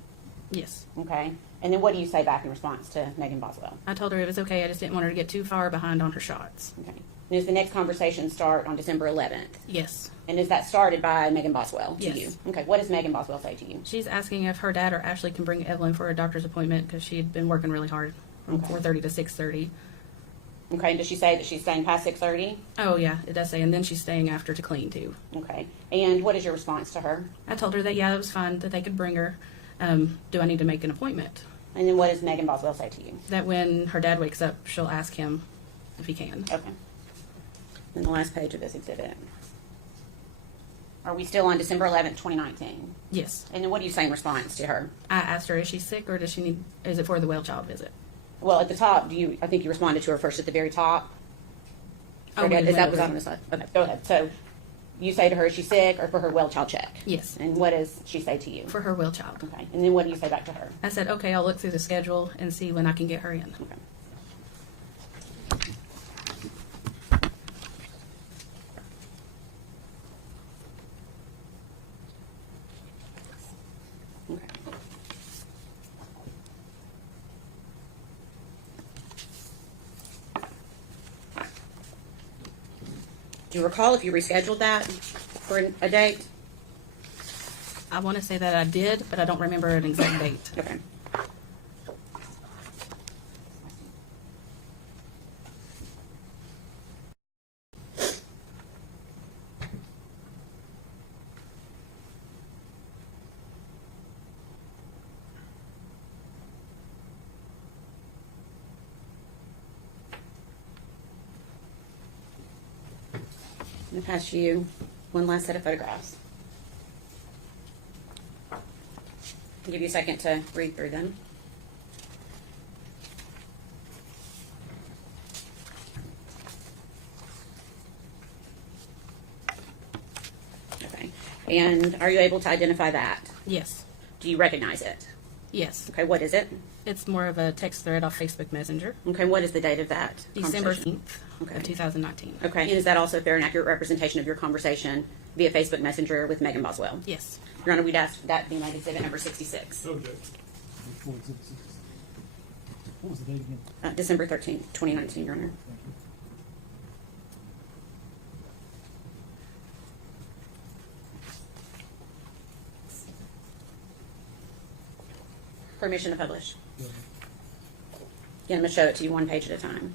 Yes. Okay. And then what do you say back in response to Megan Boswell? I told her it was okay. I just didn't want her to get too far behind on her shots. Okay. And does the next conversation start on December 11th? Yes. And is that started by Megan Boswell to Yes. you? Okay. What does Megan Boswell say to you? She's asking if her dad or Ashley can bring Evelyn for a doctor's appointment because she had been working really hard from Okay. 4:30 to 6:30. Okay. And does she say that she's staying past 6:30? Oh, yeah, it does say. And then she's staying after to clean, too. Okay. And what is your response to her? I told her that, yeah, it was fine, that they could bring her. Do I need to make an appointment? And then what does Megan Boswell say to you? That when her dad wakes up, she'll ask him if he can. Okay. And the last page of this exhibit. Are we still on December 11th, 2019? Yes. And then what do you say in response to her? I asked her, is she sick or does she need, is it for the well child visit? Well, at the top, I think you responded to her first at the very top. Oh, Or when is that it was was- on the side? Okay, go ahead. So you say to her, is she sick or for her well child check? Yes. And what does she say to you? For her well child. Okay. And then what do you say back to her? I said, okay, I'll look through the schedule and see when I can get her in. Okay. Do you recall if you rescheduled that for a date? I want to say that I did, but I don't remember an exact date. Okay. I'm going to pass you one last set of photographs. I'll give you a second to read through them. Okay. And are you able to identify that? Yes. Do you recognize it? Yes. Okay, what is it? It's more of a text thread off Facebook Messenger. Okay, what is the date of that December conversation? 10th of 2019. Okay, and is that also a fair and accurate representation of your conversation via Facebook Messenger with Megan Boswell? Yes. Your Honor, we'd ask that be made exhibit number 66. Okay. What was the date again? December 13th, 2019, Your Honor. Thank you. Permission to publish. Again, I'm going to show it to you one page at a time.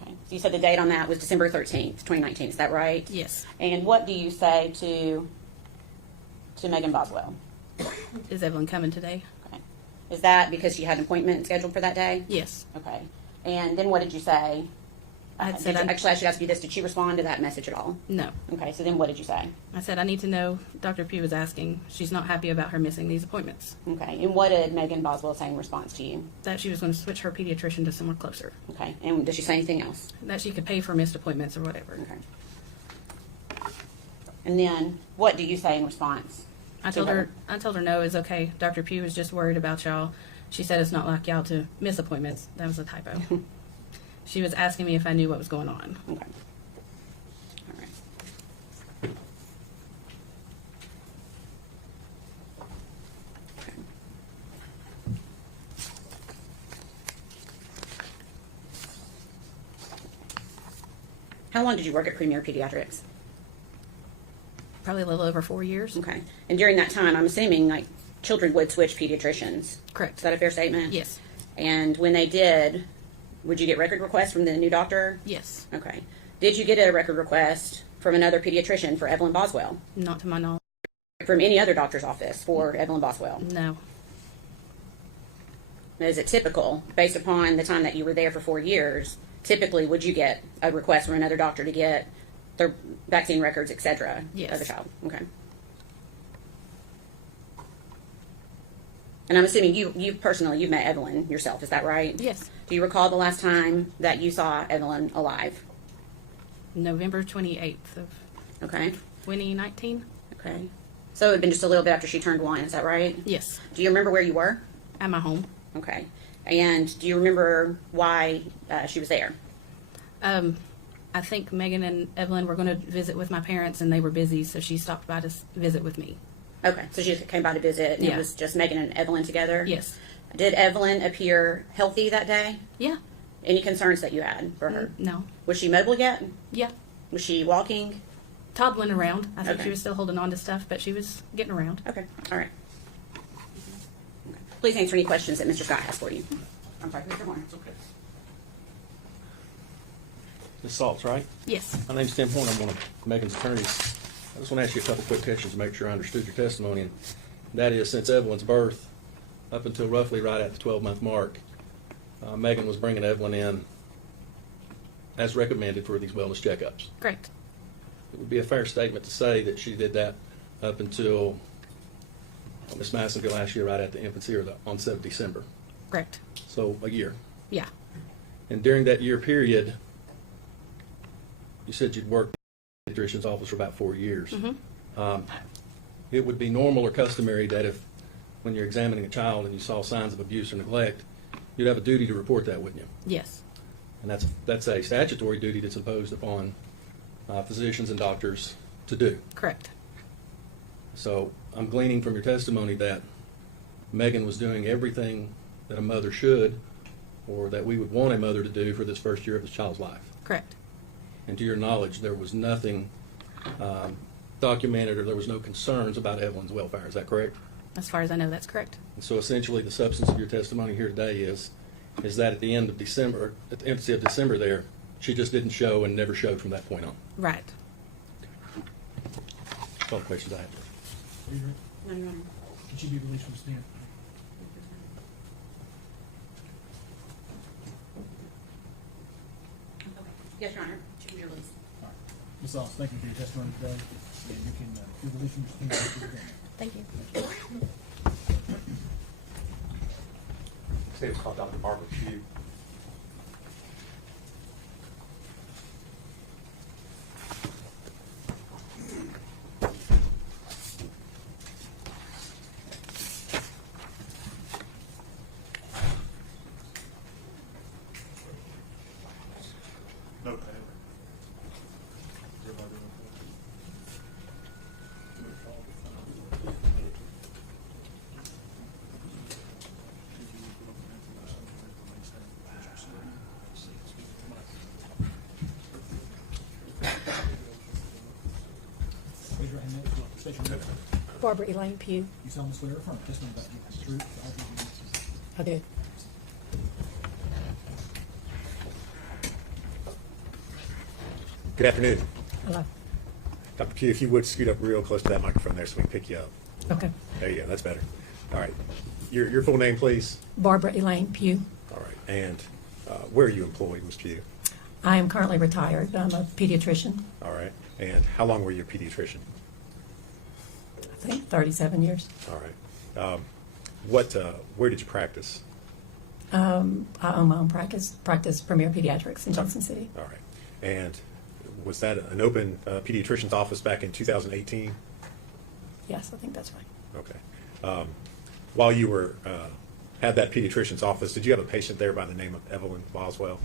Okay, so you said the date on that was December 13th, 2019, is that right? Yes. And what do you say to Megan Boswell? Is Evelyn coming today? Okay. Is that because you had an appointment scheduled for that day? Yes. Okay. And then what did you say? I had said Actually, I should ask you this. Did she respond to that message at all? No. Okay, so then what did you say? I said I need to know. Dr. Pugh was asking. She's not happy about her missing these appointments. Okay, and what did Megan Boswell say in response to you? That she was going to switch her pediatrician to somewhere closer. Okay, and did she say anything else? That she could pay for missed appointments or whatever. Okay. And then what do you say in response? I told her no is okay. Dr. Pugh was just worried about y'all. She said it's not like y'all to miss appointments. That was a typo. She was asking me if I knew what was going on. Okay. All right. Okay. How long did you work at Premier Pediatrics? Probably a little over 4 years. Okay. And during that time, I'm assuming like children would switch pediatricians. Correct. Is that a fair statement? Yes. And when they did, would you get record requests from the new doctor? Yes. Okay. Did you get a record request from another pediatrician for Evelyn Boswell? Not to my knowledge. From any other doctor's office for Evelyn Boswell? No. Is it typical, based upon the time that you were there for 4 years, typically would you get a request from another doctor to get their vaccine records, et cetera, Yes. of the child? Okay. And I'm assuming you've met Evelyn yourself, is that right? Yes. Do you recall the last time that you saw Evelyn alive? November 28th of Okay. 2019. Okay. So it had been just a little bit after she turned 1, is that right? Yes. Do you remember where you were? At my home. Okay. And do you remember why she was there? I think Megan and Evelyn were going to visit with my parents, and they were busy, so she stopped by to visit with me. Okay, so she came by to visit, and Yeah. it was just Megan and Evelyn together? Yes. Did Evelyn appear healthy that day? Yeah. Any concerns that you had for her? No. Was she mobile yet? Yeah. Was she walking? Toddling around. I think Okay. she was still holding on to stuff, but she was getting around. Okay, all right. Okay. Please answer any questions that Mr. Scott has for you. I'm sorry, Mr. Horner. Okay. Ms. Saltz, right? Yes. My name's Tim Horn. I'm one of Megan's attorneys. I just want to ask you a couple quick questions to make sure I understood your testimony. And that is, since Evelyn's birth, up until roughly right at the 12-month mark, Megan was bringing Evelyn in as recommended for these wellness checkups. Correct. It would be a fair statement to say that she did that up until Miss Massengill last year, right at the infancy or the onset of December. Correct. So a year. Yeah. And during that year period, you said you'd worked in the pediatrician's office for about 4 years. Mm-hmm. It would be normal or customary that if, when you're examining a child and you saw signs of abuse or neglect, you'd have a duty to report that, wouldn't you? Yes. And that's a statutory duty that's imposed upon physicians and doctors to do. Correct. So I'm gleaning from your testimony that Megan was doing everything that a mother should or that we would want a mother to do for this first year of the child's life. Correct. And to your knowledge, there was nothing documented, or there was no concerns about Evelyn's welfare. Is that correct? As far as I know, that's correct. And so essentially, the substance of your testimony here today is that at the end of December, at the empty of December there, she just didn't show and never showed from that point on. Right. That's all the questions I have. Are you ready? No, Your Honor. Could she be released from the stand? Yes, Your Honor. She can be released. All right. Ms. Sauce, thank you for your testimony today, and you can be released from the stand. Thank you. His name is called Dr. Barbara Pugh. No, Raise your right hand next. State your name. Barbara Elaine Pugh. You solemnly swear or affirm the testimony about you is the truth, the whole truth, and nothing but the truth. I do. Good afternoon. Hello. Dr. Pugh, if you would scoot up real close to that microphone there so we can pick you up. Okay. There you go. That's better. All right. Your full name, please. Barbara Elaine Pugh. All right. And where are you employed, Ms. Pugh? I am currently retired. I'm a pediatrician. All right. And how long were you a pediatrician? I think 37 years. All right. Where did you practice? I own my own practice Premier Pediatrics in Johnson City. All right. And was that an open pediatrician's office back in 2018? Yes, I think that's right. Okay. While you were had that pediatrician's office, did you have a patient there by the name of Evelyn Boswell?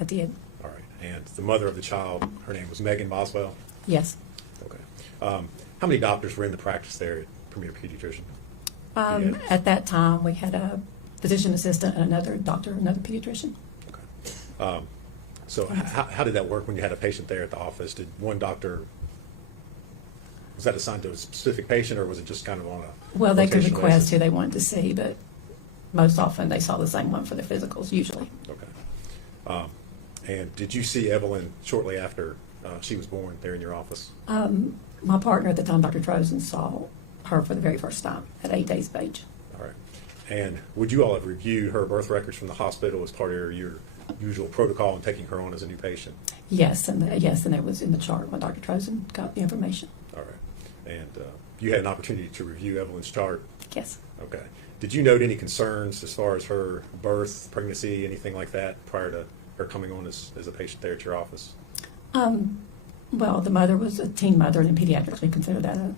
I did. All right. And the mother of the child, her name was Megan Boswell? Yes. Okay. How many doctors were in the practice there at Premier Pediatrician? At that time, we had a physician assistant and another doctor, another pediatrician. Okay. So how did that work when you had a patient there at the office? Did one doctor, was that assigned to a specific patient, or was it just kind of on a Well, they could rotational request basis? who they wanted to see, but most often they saw the same one for their physicals, usually. Okay. And did you see Evelyn shortly after she was born there in your office? My partner at the time, Dr. Trozen, saw her for the very first time at 8 days of age. All right. And would you all have reviewed her birth records from the hospital as part of your usual protocol in taking her on as a new patient? Yes, and it was in the chart when Dr. Trozen got the information. All right. And you had an opportunity to review Evelyn's chart? Yes. Okay. Did you note any concerns as far as her birth, pregnancy, anything like that prior to her coming on as a patient there at your office? Well, the mother was a teen mother, and in pediatrics we consider that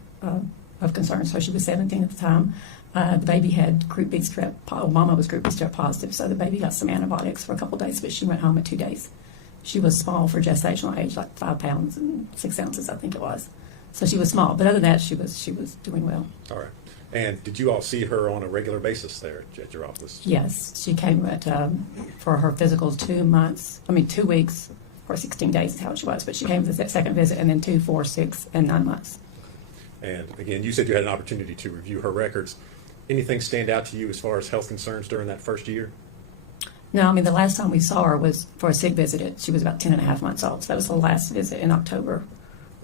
of concern. So she was 17 at the time. The baby had group B strep. Mama was group B strep positive, so the baby got some antibiotics for a couple of days, but she went home at 2 days. She was small for gestational age, like 5 pounds and 6 ounces, I think it was. So she was small, but other than that, she was doing well. All right. And did you all see her on a regular basis there at your office? Yes, she came for her physicals 2 weeks or 16 days is how she was, but she came for the second visit, and then 2, 4, 6, and 9 months. And again, you said you had an opportunity to review her records. Anything stand out to you as far as health concerns during that first year? No, I mean, the last time we saw her was for a sick visit. She was about 10 and a half months old, so that was the last visit in October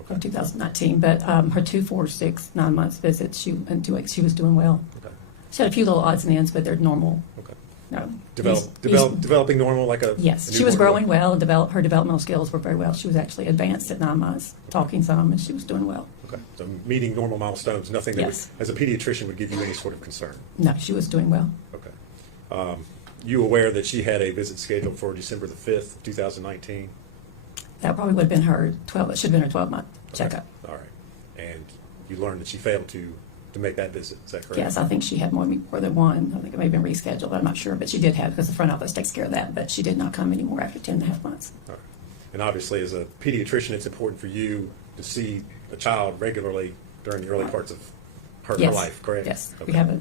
of 2019. But her 2, 4, 6, 9 months visits, in 2 weeks, she was doing well. Okay. She had a few little odds and ends, but they're normal. Okay. No, Developing normal like a yes, a she was newborn growing will? well, and her developmental skills were very well. She was actually advanced at 9 months, talking some, and she was doing well. Okay. So meeting normal milestones, nothing that Yes. would, as a pediatrician, would give you any sort of concern? No, she was doing well. Okay. You aware that she had a visit scheduled for December the 5th, 2019? That probably would have been her 12. It should have been her 12-month checkup. All right. And you learned that she failed to make that visit, is that correct? Yes, I think she had more than one. I think it may have been rescheduled. I'm not sure, but she did have, because the front office takes care of that. But she did not come anymore after 10 and a half months. All right. And obviously, as a pediatrician, it's important for you to see a child regularly during the early parts of her Yes. life, correct? Yes, Okay. we have it.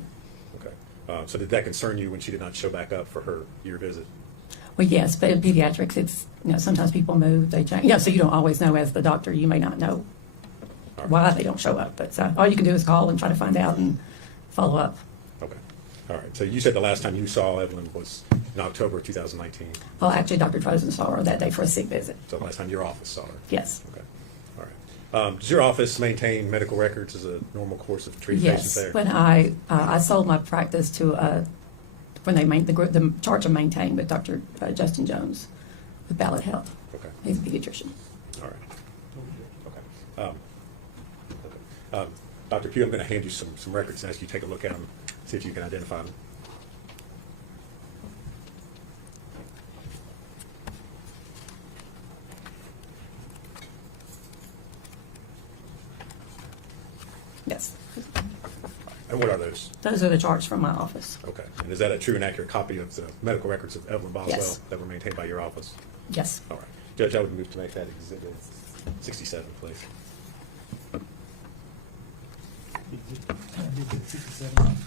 Okay. So did that concern you when she did not show back up for her year visit? Well, yes, but in pediatrics, it's, sometimes people move, they change. So you don't always know as the doctor, you may not know why they don't show up. But all you can do is call and try to find out and follow up. Okay. All right. So you said the last time you saw Evelyn was in October 2019. Well, actually, Dr. Trozen saw her that day for a sick visit. So the last time your office saw her? Yes. Okay. All right. Does your office maintain medical records as a normal course of treating patients Yes. there? When I sold my practice to when they the charge of maintain with Dr. Justin Jones with Ballot Health. Okay. He's a pediatrician. All right. Okay. Dr. Pugh, I'm going to hand you some records and ask you to take a look at them, see if you can identify them. Yes. And what are those? Those are the charts from my office. Okay. And is that a true and accurate copy of the medical records of Evelyn Boswell Yes. that were maintained by your office? Yes. All right. Judge, I would move to make that exhibit 67, please. Exhibit 67.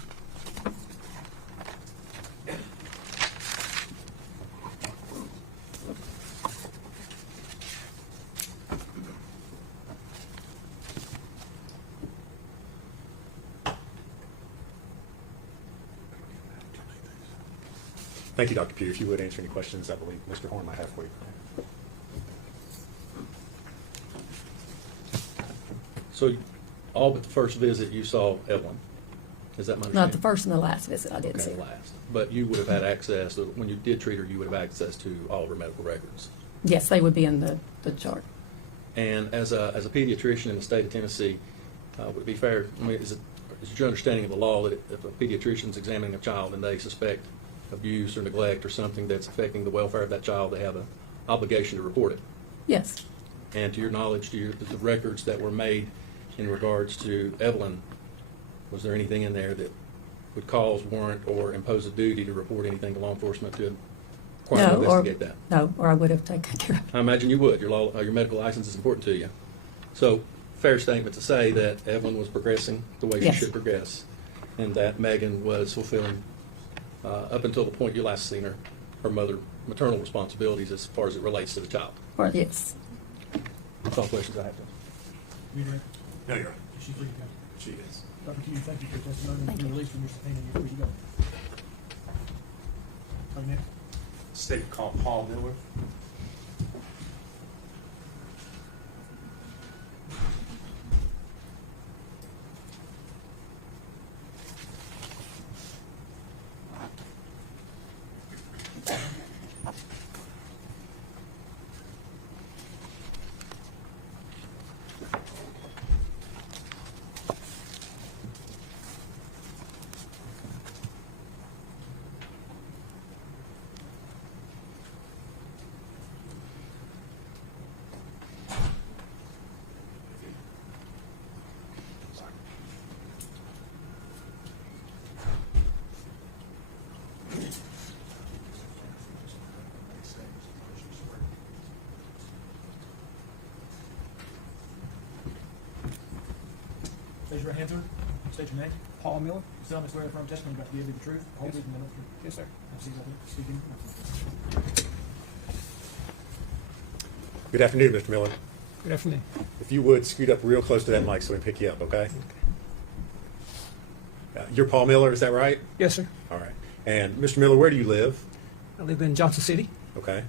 Thank you, Dr. Pugh. If you would answer any questions, I believe Mr. Horn might have for you. So, all but the first visit you saw Evelyn. Is that my understanding? Not the first and the last visit. I didn't see Okay, her. last. But you would have had access, when you did treat her, you would have access to all of her medical records. Yes, they would be in the chart. And as a pediatrician in the state of Tennessee, would it be fair, is it your understanding of the law that if a pediatrician's examining a child and they suspect abuse or neglect or something that's affecting the welfare of that child, they have an obligation to report it? Yes. And to your knowledge, the records that were made in regards to Evelyn, was there anything in there that would cause, warrant, or impose a duty to report anything to law enforcement to require to investigate that? No, or I would have taken care of it. I imagine you would. Your medical license is important to you. So, fair statement to say that Evelyn was progressing the way Yes. she should progress, and that Megan was fulfilling, up until the point you last seen her, her maternal responsibilities as far as it relates to the child. Or, yes. That's all questions I have. You ready? No, you're right. Is she free to go? She is. Dr. Pugh, thank you for your testimony. Thank You're you. released from your subpoena. You're free to go. Are you next? State call Paul Miller. Raise your right hand, sir. State your name. Paul Miller. You solemnly swear to affirm testimony about to give you the truth, whole truth, and nothing but the truth. Yes, sir. Speaking. Good afternoon, Mr. Miller. Good afternoon. If you would, scoot up real close to that mic so we can pick you up, okay? You're Paul Miller, is that right? Yes, sir. All right. And Mr. Miller, where do you live? I live in Johnson City. Okay.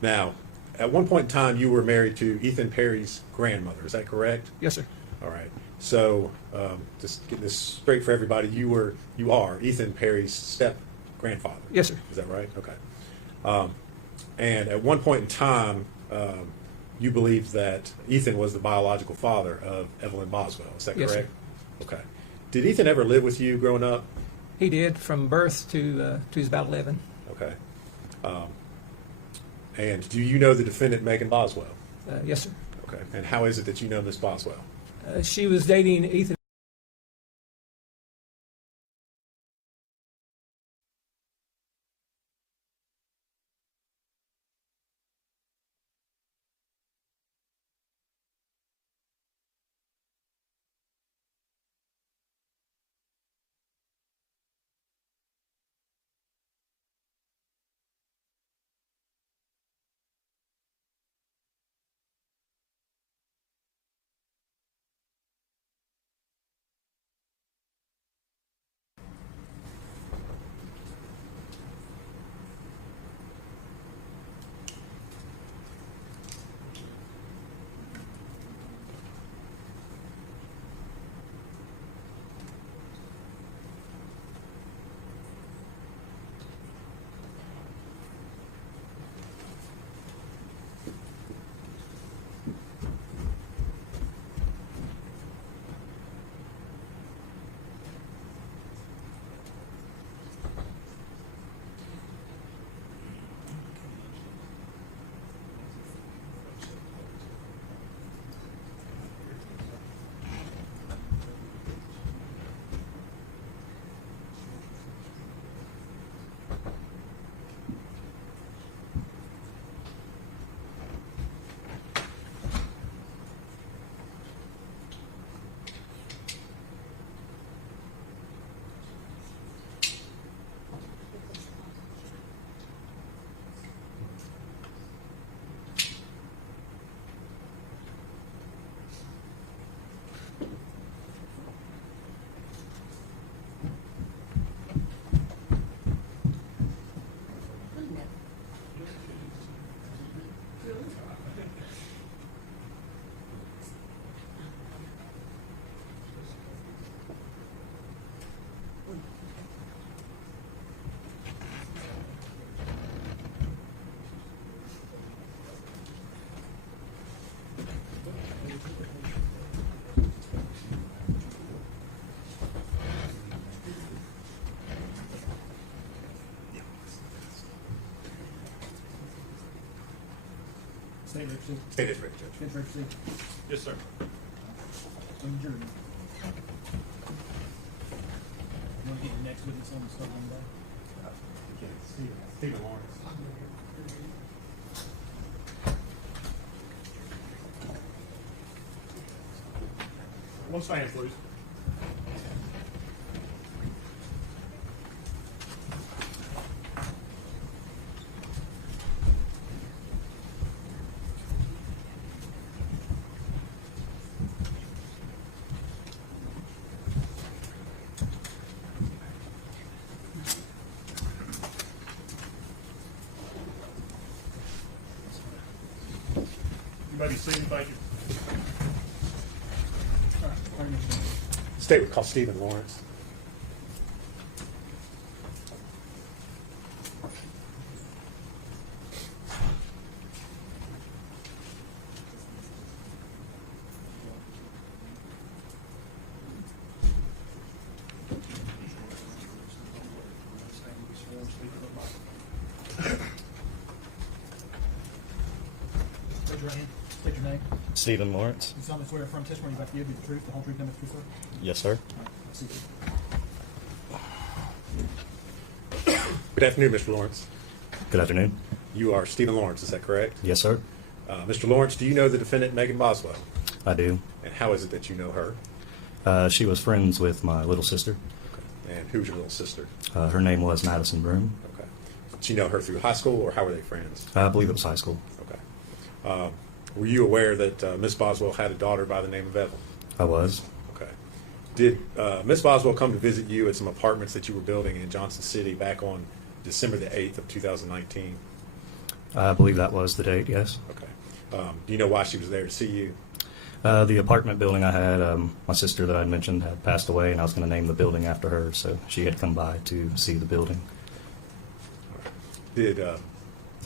Now, at one point in time, you were married to Ethan Perry's grandmother, is that correct? Yes, sir. All right. So, just get this straight for everybody, you are Ethan Perry's step grandfather. Yes, sir. Is that right? Okay. And at one point in time, you believed that Ethan was the biological father of Evelyn Boswell. Is that Yes, correct? Okay. Did Ethan ever live with you growing up? He did from birth to he's about 11. Okay. And do you know the defendant, Megan Boswell? Yes, sir. Okay. And how is it that you know Miss Boswell? She was dating Ethan State ready to proceed. State is ready, Judge. Defense ready to proceed. Yes, sir. On the jury. You want to get your next witness on the stuff on that? Stephen Lawrence. One stand, please. You may be seated, thank you. All right, pardon me, sir. State would call Stephen Lawrence. Raise your right hand. State your name. Stephen Lawrence. You solemnly swear affirm testimony you're about to give you the truth, the whole truth, and nothing but the truth, sir? Yes, sir. All right, proceed. Good afternoon, Mr. Lawrence. Good afternoon. You are Stephen Lawrence, is that correct? Yes, sir. Mr. Lawrence, do you know the defendant, Megan Boswell? I do. And how is it that you know her? She was friends with my little sister. Okay. And who's your little sister? Her name was Madison Broom. Okay. Did you know her through high school, or how were they friends? I believe it was high school. Okay. Were you aware that Miss Boswell had a daughter by the name of Evelyn? I was. Okay. Did Miss Boswell come to visit you at some apartments that you were building in Johnson City back on December the 8th of 2019? I believe that was the date, yes. Okay. Do you know why she was there to see you? The apartment building I had, my sister that I mentioned had passed away, and I was going to name the building after her, so she had come by to see the building. Did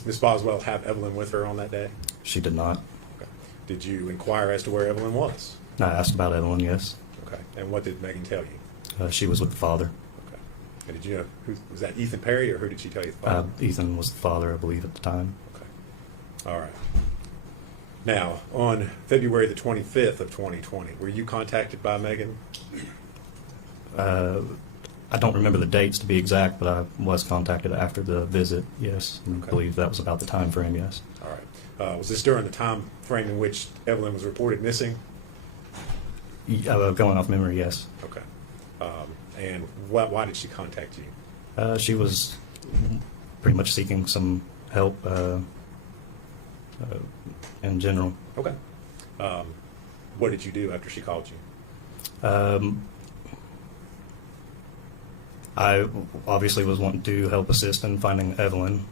Miss Boswell have Evelyn with her on that day? She did not. Okay. Did you inquire as to where Evelyn was? I asked about Evelyn, yes. Okay. And what did Megan tell you? She was with the father. Okay. And did you know, was that Ethan Perry, or who did she tell you the father? Ethan was the father, I believe, at the time. Okay. All right. Now, on February the 25th of 2020, were you contacted by Megan? I don't remember the dates to be exact, but I was contacted after the visit, yes. I believe that was about the time frame, yes. All right. Was this during the time frame in which Evelyn was reported missing? Going off memory, yes. Okay. And why did she contact you? She was pretty much seeking some help in general. Okay. What did you do after she called you? I obviously was wanting to help assist in finding Evelyn.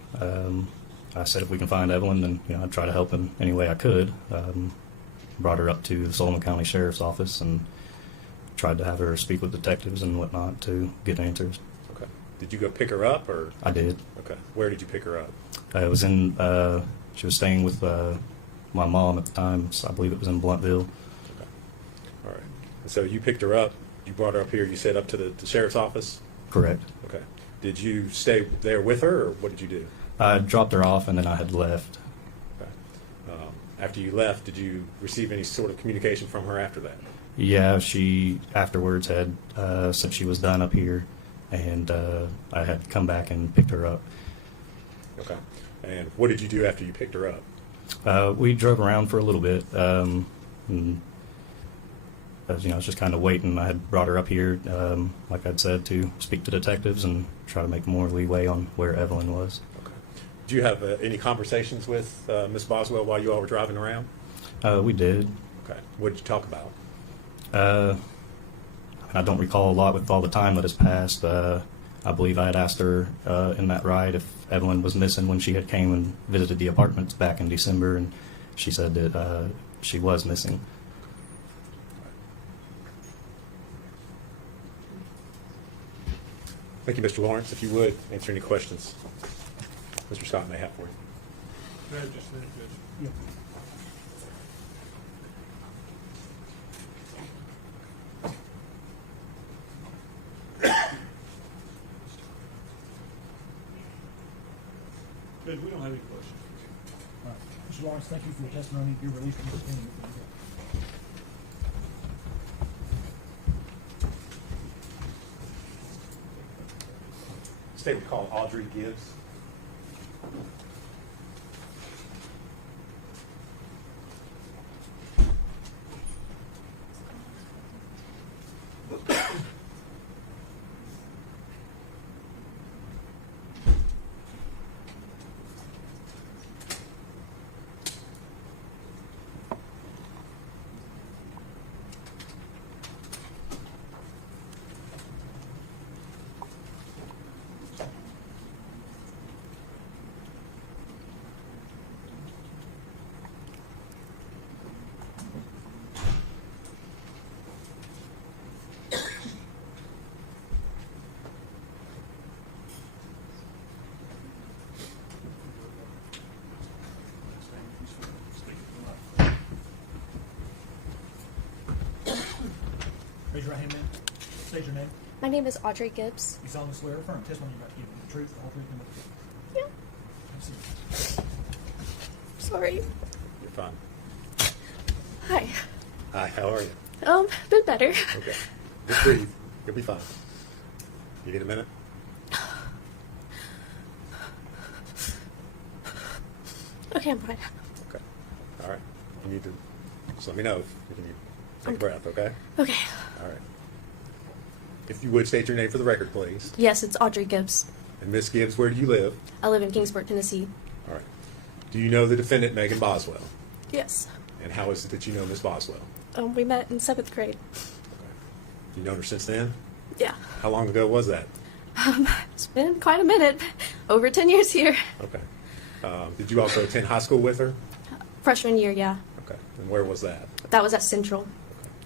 I said if we can find Evelyn, then I'd try to help in any way I could. Brought her up to the Sullivan County Sheriff's Office and tried to have her speak with detectives and whatnot to get answers. Okay. Did you go pick her up, or? I did. Okay. Where did you pick her up? It was in. She was staying with my mom at the time. So I believe it was in Bluntville. Okay. All right. So you picked her up. You brought her up here. You said up to the sheriff's office. Correct. Okay. Did you stay there with her, or what did you do? I dropped her off and then I had left. Okay. After you left, did you receive any sort of communication from her after that? Yeah, she afterwards had said she was done up here, and I had come back and picked her up. Okay. And what did you do after you picked her up? We drove around for a little bit. And, I was just kind of waiting. I had brought her up here, like I'd said, to speak to detectives and try to make more leeway on where Evelyn was. Okay. Did you have any conversations with Miss Boswell while you all were driving around? We did. Okay. What did you talk about? I don't recall a lot with all the time that has passed. I believe I had asked her in that ride if Evelyn was missing when she had came and visited the apartments back in December, and she said that she was missing. Thank you, Mr. Lawrence. If you would, answer any questions Mr. Scott may have for you. No, just a minute, Judge. Yeah. Judge, we don't have any questions. Mr. Lawrence, thank you for your testimony. You're released from this opinion. State we call Audrey Gibbs. Raise your right hand, ma'am. State your name. My name is Audrey Gibbs. You solemnly swear or affirm testimony you're about to give the truth, the whole truth, and nothing but the truth. Yeah. Sorry. You're fine. Hi. Hi, how are you? Been better. Okay. Just breathe. You'll be fine. You need a minute? Okay, I'm fine. Okay. All right. You need to just let me know if you need to take a breath, okay? Okay. All right. If you would state your name for the record, please. Yes, it's Audrey Gibbs. And Miss Gibbs, where do you live? I live in Kingsport, Tennessee. All right. Do you know the defendant, Megan Boswell? Yes. And how is it that you know Miss Boswell? We met in 7th grade. You known her since then? Yeah. How long ago was that? It's been quite a minute. Over 10 years here. Okay. Did you also attend high school with her? Freshman year, yeah. Okay. And where was that? That was at Central.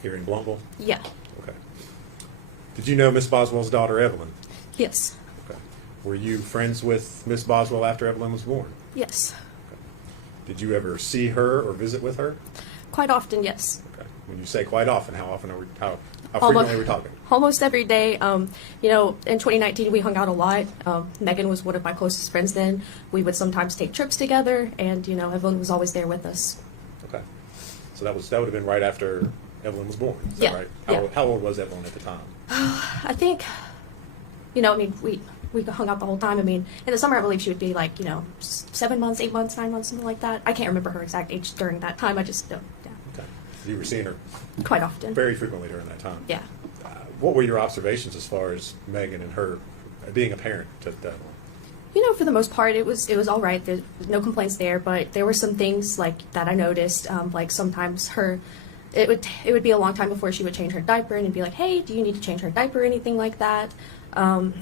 Here in Bluntville? Yeah. Okay. Did you know Miss Boswell's daughter, Evelyn? Yes. Okay. Were you friends with Miss Boswell after Evelyn was born? Yes. Did you ever see her or visit with her? Quite often, yes. Okay. When you say quite often, how often are we? How frequently are we talking? Almost every day. You know, in 2019 we hung out a lot. Megan was one of my closest friends then. We would sometimes take trips together, and you know, Evelyn was always there with us. Okay. So that would have been right after Evelyn was born. Is that right? How old was Evelyn at the time? I think, you know, I mean, we hung out the whole time. I mean, in the summer, I believe she would be like, you know, 7 months, 8 months, 9 months, something like that. I can't remember her exact age during that time. I just don't. Yeah. Okay. So you were seeing her quite often. Very frequently during that time. Yeah. What were your observations as far as Megan and her being a parent to Evelyn? You know, for the most part, it was all right. There's no complaints there, but there were some things like that I noticed. Like sometimes it would be a long time before she would change her diaper, and it'd be like, hey, do you need to change her diaper or anything like that?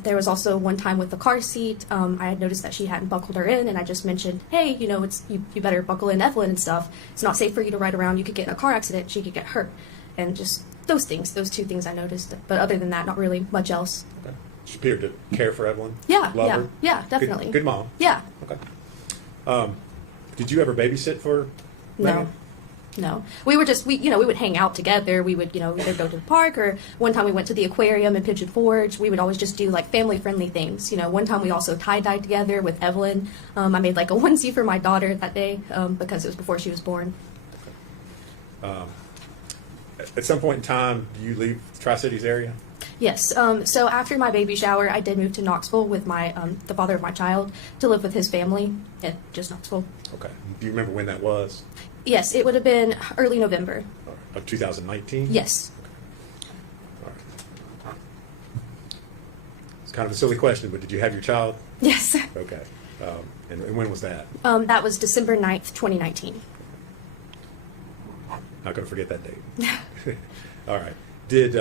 There was also one time with the car seat. I had noticed that she hadn't buckled her in, and I just mentioned, hey, you know, you better buckle in Evelyn and stuff. It's not safe for you to ride around. You could get in a car accident. She could get hurt. And just those two things I noticed. But other than that, not really much else. Okay. She appeared to care for Evelyn? Yeah, Love yeah, her? yeah, definitely. Good mom? Yeah. Okay. Did you ever babysit for Megan? No. We would hang out together. We would, you know, either go to the park, or one time we went to the aquarium in Pigeon Forge. We would always just do like family-friendly things. You know, one time we also tie-dyed together with Evelyn. I made like a onesie for my daughter that day because it was before she was born. At some point in time, do you leave the Tri-Cities area? Yes. So after my baby shower, I did move to Knoxville with my the father of my child to live with his family at just Knoxville. Okay. Do you remember when that was? Yes, it would have been early November. Of 2019? Yes. All right. It's kind of a silly question, but did you have your child? Yes. Okay. And when was that? That was December 9th, 2019. Not going to forget that date. All right. Did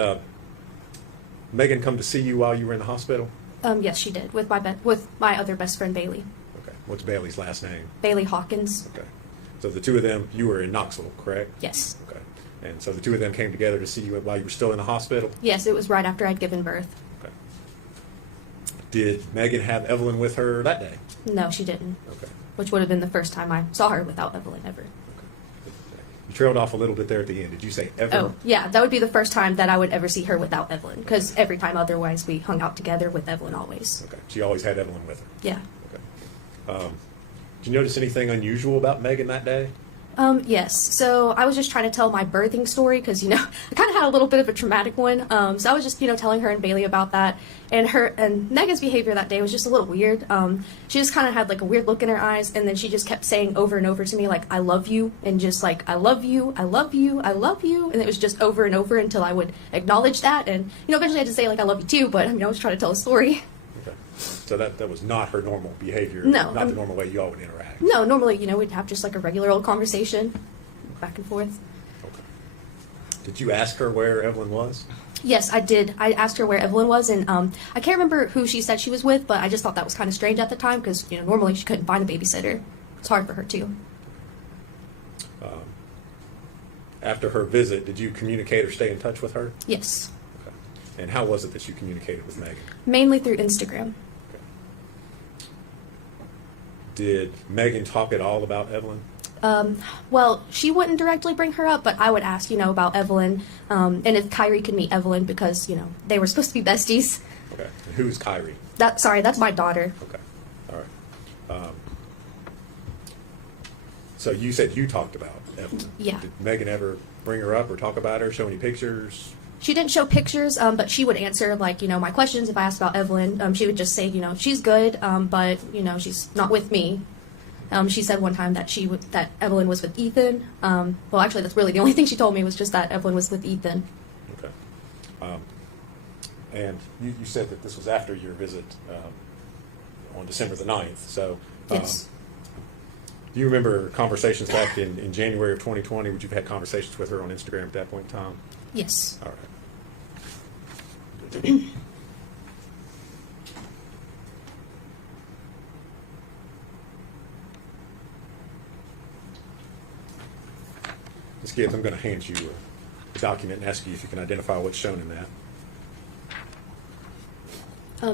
Megan come to see you while you were in the hospital? Yes, she did, with my other best friend, Bailey. Okay. What's Bailey's last name? Bailey Hawkins. Okay. So the two of them, you were in Knoxville, correct? Yes. Okay. And so the two of them came together to see you while you were still in the hospital? Yes, it was right after I'd given birth. Okay. Did Megan have Evelyn with her that day? No, she didn't. Okay. Which would have been the first time I saw her without Evelyn ever. You trailed off a little bit there at the end. Did you say Evelyn? Oh, yeah, that would be the first time that I would ever see her without Evelyn, because every time otherwise we hung out together with Evelyn always. Okay. She always had Evelyn with her? Yeah. Okay. Did you notice anything unusual about Megan that day? Yes. So I was just trying to tell my birthing story because, I kind of had a little bit of a traumatic one. So I was just, telling her and Bailey about that. And Megan's behavior that day was just a little weird. She just kind of had like a weird look in her eyes. And then she just kept saying over and over to me, like, I love you. And just like, I love you, I love you, I love you. And it was just over and over until I would acknowledge that. And, eventually I had to say, like, I love you too. But, I was trying to tell a story. Okay. So that was not her normal behavior? No. Not the normal way you all would interact? No, normally, we'd have just like a regular old conversation, back and forth. Okay. Did you ask her where Evelyn was? Yes, I did. I asked her where Evelyn was, and I can't remember who she said she was with, but I just thought that was kind of strange at the time because, normally she couldn't find a babysitter. It's hard for her, too. After her visit, did you communicate or stay in touch with her? Yes. Okay. And how was it that you communicated with Megan? Mainly through Instagram. Did Megan talk at all about Evelyn? Well, she wouldn't directly bring her up, but I would ask, about Evelyn, and if Kyrie could meet Evelyn because, they were supposed to be besties. Okay. And who's Kyrie? That's my daughter. Okay. All right. So you said you talked about Evelyn. Yeah. Did Megan ever bring her up or talk about her, show any pictures? She didn't show pictures, but she would answer, like, my questions if I asked about Evelyn. She would just say, she's good, but, she's not with me. She said one time that that Evelyn was with Ethan. Well, actually, that's really the only thing she told me was just that Evelyn was with Ethan. Okay. And you said that this was after your visit on December the 9th. So yes. Do you remember conversations back in January of 2020? Would you have had conversations with her on Instagram at that point in time? Yes. All right. Ms. Gibbs, I'm going to hand you a document and ask you if you can identify what's shown in that.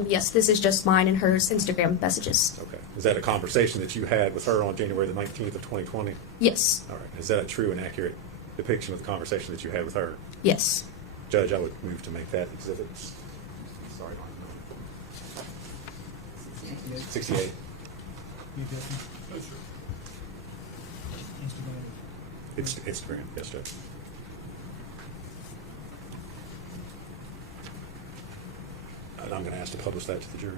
Yes, this is just mine and hers Instagram messages. Okay. Is that a conversation that you had with her on January the 19th of 2020? Yes. All right. Is that a true and accurate depiction of the conversation that you had with her? Yes. Judge, I would move to make that exhibit. Sorry. 68. It's Instagram, yes, Judge. And I'm going to ask to publish that to the jury.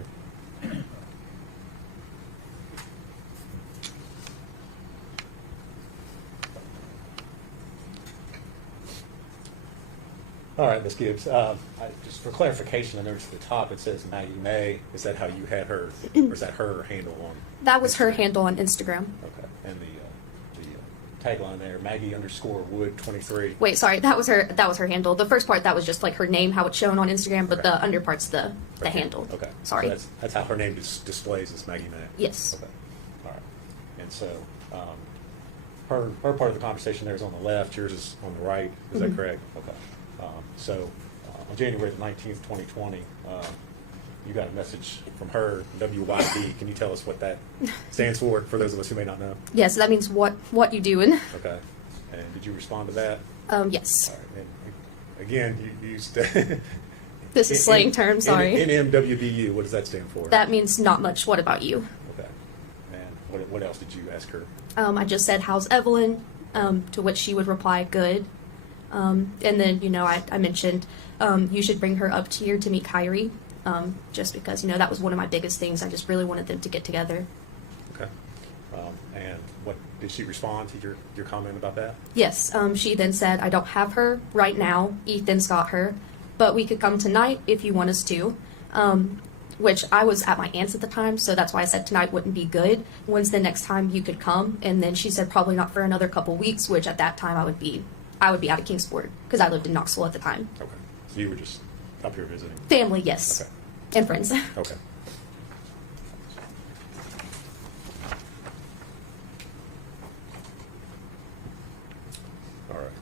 All right, Ms. Gibbs. Just for clarification, I noticed at the top it says Maggie May. Is that how you had her, or is that her handle on? That was her handle on Instagram. Okay, and the tagline there, Maggie_Wood 23. Wait, sorry, that was her handle. The first part, that was just like her name, how it's shown on Instagram, but the under part's the handle. Okay. Sorry. So that's how her name displays as Maggie May. Yes. Okay. All right. And so her part of the conversation there is on the left. Yours is on the right. Is that correct? Okay. So on January the 19th, 2020, you got a message from her, WYD. Can you tell us what that stands for those of us who may not know? Yes, that means what you doing. Okay. And did you respond to that? Yes. All right. And again, you used This is slang term, sorry. NMWDU, what does that stand for? That means not much. What about you? Okay. And what else did you ask her? I just said, how's Evelyn? To which she would reply, good. And then, I mentioned you should bring her up here to meet Kyrie, just because, that was one of my biggest things. I just really wanted them to get together. Okay. And what did she respond to your comment about that? Yes. She then said, I don't have her right now. Ethan's got her. But we could come tonight if you want us to. Which I was at my aunt's at the time, so that's why I said tonight wouldn't be good. When's the next time you could come? And then she said probably not for another couple weeks, which at that time I would be out of Kingsport because I lived in Knoxville at the time. Okay. So you were just up here visiting? Family, yes. Okay. And friends. Okay. All right.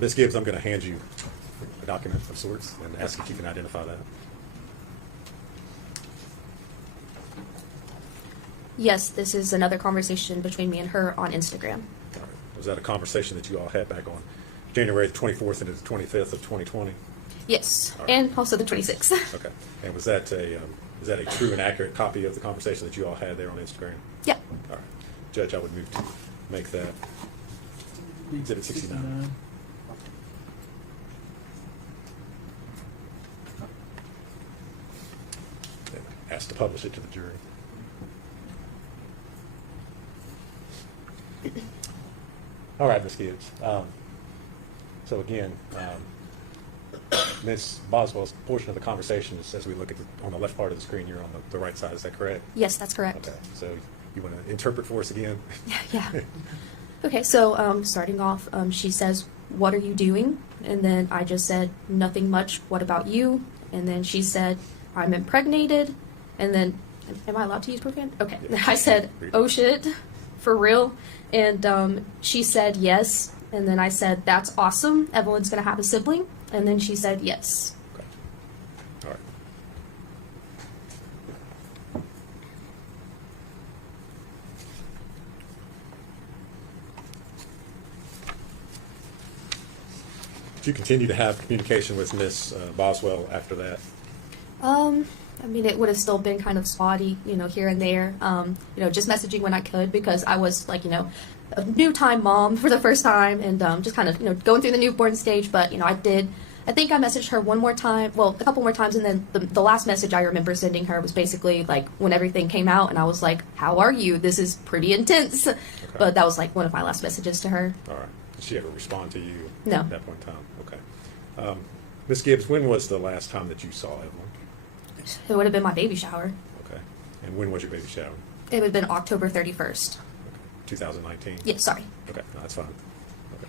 Ms. Gibbs, I'm going to hand you a document of sorts and ask if you can identify that. Yes, this is another conversation between me and her on Instagram. All right. Was that a conversation that you all had back on January 24th into the 25th of 2020? Yes, All right. and also the 26th. Okay. And was that a is that a true and accurate copy of the conversation that you all had there on Instagram? Yeah. All right. Judge, I would move to make that Exhibit 69. Asked to publish it to the jury. All right, Ms. Gibbs. So again, Ms. Boswell's portion of the conversation is, as we look at on the left part of the screen, you're on the right side. Is that correct? Yes, that's correct. Okay. So you want to interpret for us again? Yeah. Okay, so starting off, she says, "What are you doing?" And then I just said, "Nothing much. What about you?" And then she said, "I'm impregnated." And then, am I allowed to use profanity? Okay. I said, "Oh shit, for real?" And she said yes. And then I said, "That's awesome. Evelyn's gonna have a sibling." And then she said yes. Okay. All right. Did you continue to have communication with Ms. Boswell after that? I mean, it would have still been kind of spotty, here and there. Just messaging when I could, because I was like, a new time mom for the first time, and just kind of, going through the newborn stage. But I think I messaged her one more time, well, a couple more times, and then the last message I remember sending her was basically like when everything came out, and I was like, "How are you? This is pretty intense." Okay. But that was like one of my last messages to her. All right. Did she ever respond to you No. at that point in time? Okay. Ms. Gibbs, when was the last time that you saw Evelyn? It would have been my baby shower. Okay. And when was your baby shower? It would have been October 31st. 2019? Yeah, sorry. Okay, no, that's fine. Okay.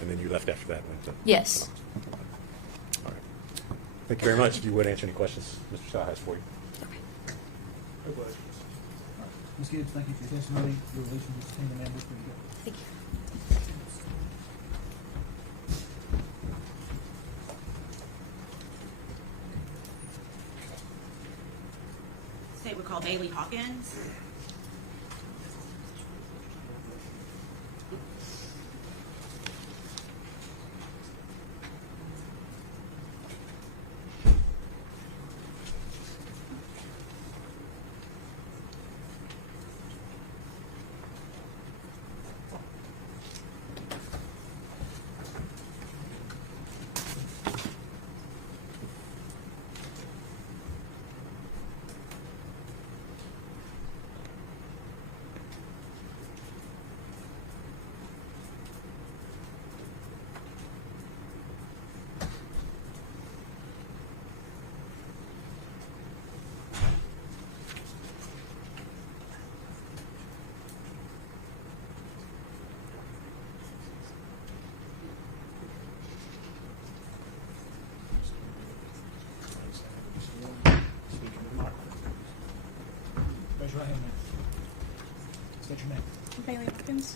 And then you left after that? Yes. All right. Thank you very much. If you would answer any questions Mr. Shaw has for you. No questions. Ms. Gibbs, thank you for your testimony. Your release from this team of members. Thank you. State would call Bailey Hawkins. Raise your right hand, ma'am. State your name. Bailey Hopkins.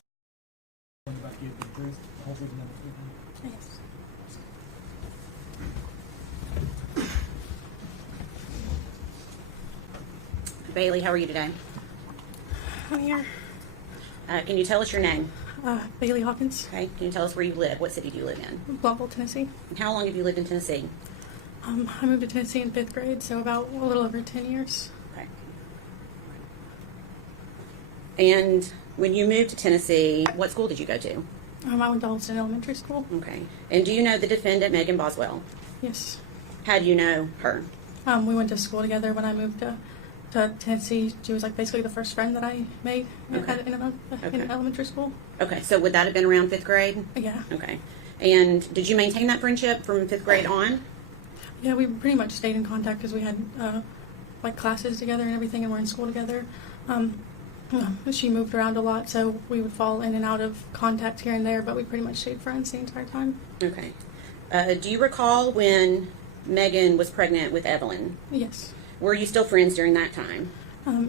When you're about to give the truth, the whole truth, and nothing but the truth. Yes. Bailey, how are you today? I'm here. Can you tell us your name? Bailey Hopkins. Okay. Can you tell us where you live? What city do you live in? Bluffville, Tennessee. And how long have you lived in Tennessee? I moved to Tennessee in 5th grade, so about a little over 10 years. Okay. And when you moved to Tennessee, what school did you go to? I went to Holston Elementary School. Okay. And do you know the defendant, Megan Boswell? Yes. How do you know her? We went to school together when I moved to Tennessee. She was like basically the first friend that I made in elementary school. Okay. So would that have been around 5th grade? Yeah. Okay. And did you maintain that friendship from 5th grade on? Yeah, we pretty much stayed in contact because we had like classes together and everything, and we're in school together. She moved around a lot, so we would fall in and out of contact here and there, but we pretty much stayed friends the entire time. Okay. Do you recall when Megan was pregnant with Evelyn? Yes. Were you still friends during that time?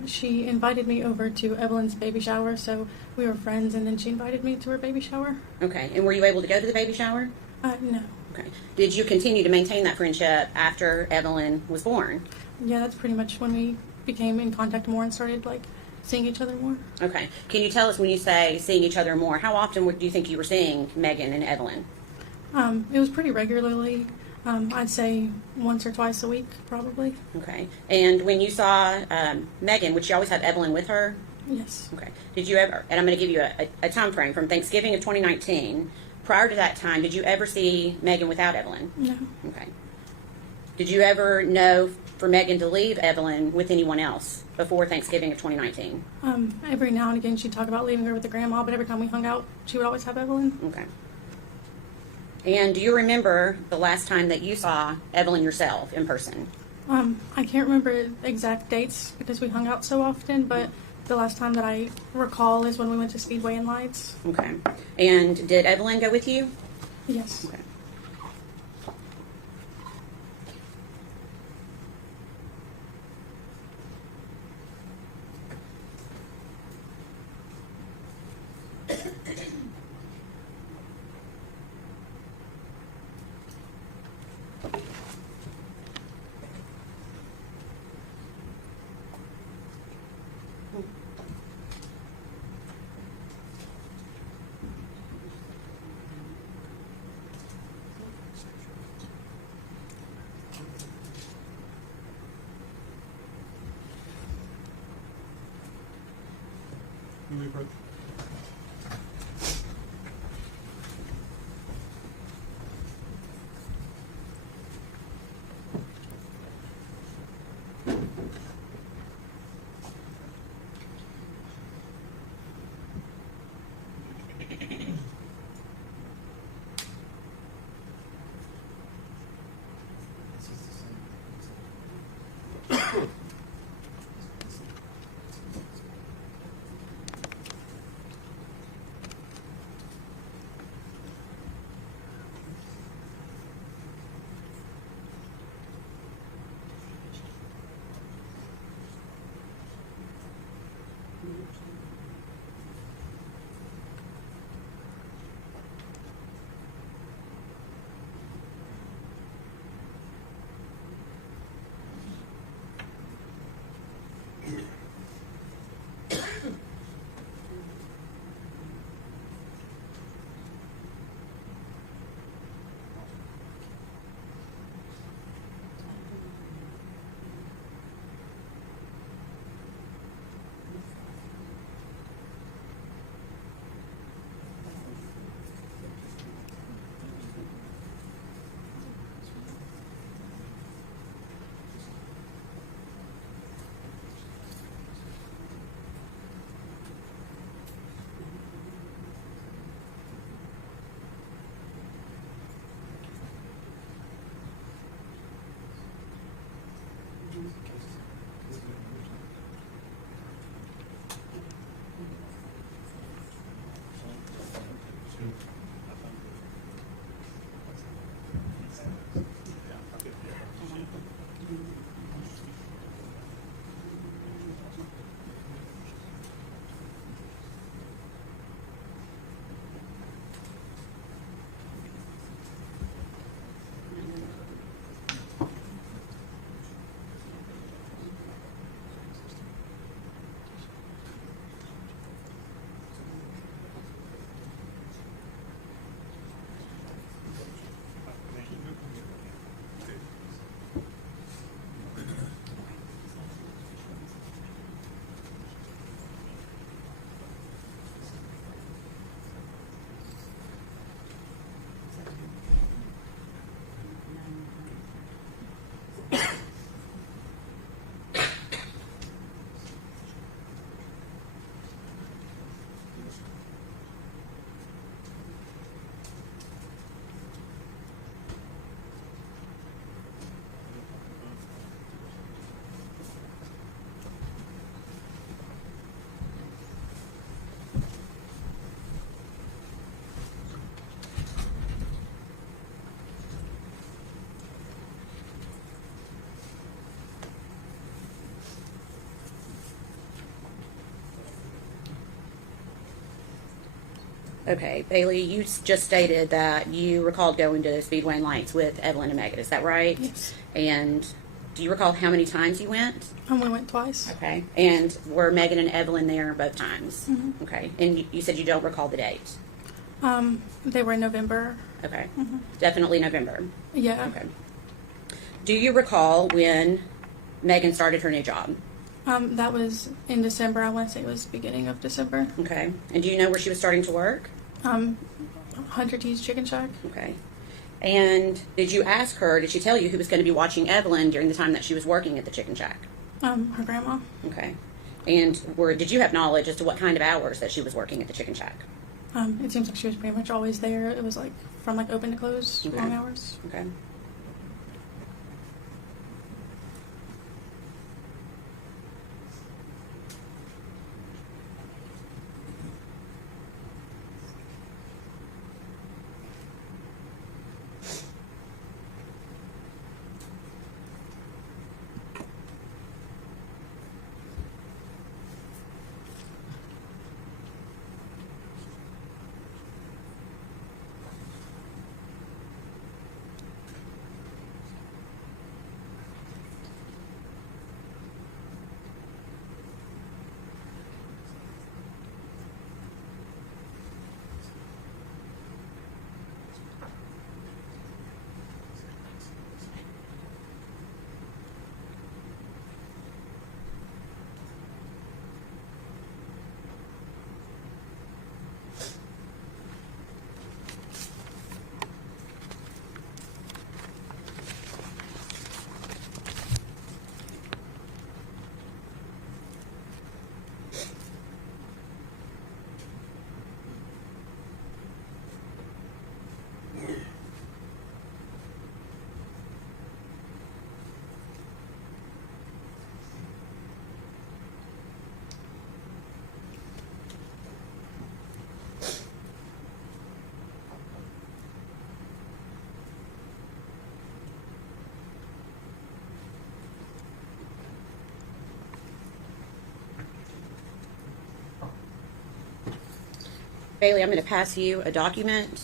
She invited me over to Evelyn's baby shower, so we were friends, and then she invited me to her baby shower. Okay. And were you able to go to the baby shower? No. Okay. Did you continue to maintain that friendship after Evelyn was born? Yeah, that's pretty much when we became in contact more and started, like, seeing each other more. Okay. Can you tell us, when you say seeing each other more, how often do you think you were seeing Megan and Evelyn? It was pretty regularly. I'd say once or twice a week, probably. Okay. And when you saw Megan, would she always have Evelyn with her? Yes. Okay. Did you ever, and I'm going to give you a time frame from Thanksgiving of 2019, prior to that time, did you ever see Megan without Evelyn? No. Okay. Did you ever know for Megan to leave Evelyn with anyone else before Thanksgiving of 2019? Every now and again she'd talk about leaving her with the grandma, but every time we hung out, she would always have Evelyn. Okay. And do you remember the last time that you saw Evelyn yourself in person? I can't remember exact dates because we hung out so often, but the last time that I recall is when we went to Speedway and Lights. Okay. And did Evelyn go with you? Yes. Okay. Okay, Bailey, you just stated that you recalled going to Speedway and Lights with Evelyn and Megan. Is that right? Yes. And do you recall how many times you went? We went twice. Okay. And were Megan and Evelyn there both times? Mhm. Okay. And you said you don't recall the date? They were in November. Okay. Mhm. Definitely November. Yeah. Okay. Do you recall when Megan started her new job? That was in December. I want to say it was beginning of December. Okay. And do you know where she was starting to work? Hunter T's Chicken Shack. Okay. And did you ask her, did she tell you who was going to be watching Evelyn during the time that she was working at the Chicken Shack? Her grandma. Okay. And did you have knowledge as to what kind of hours that she was working at the Chicken Shack? It seems like she was pretty much always there. It was like from like open to close, Okay. long hours. Okay. Bailey, I'm going to pass you a document.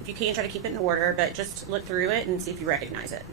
If you can, try to keep it in order, but just look through it and see if you recognize it.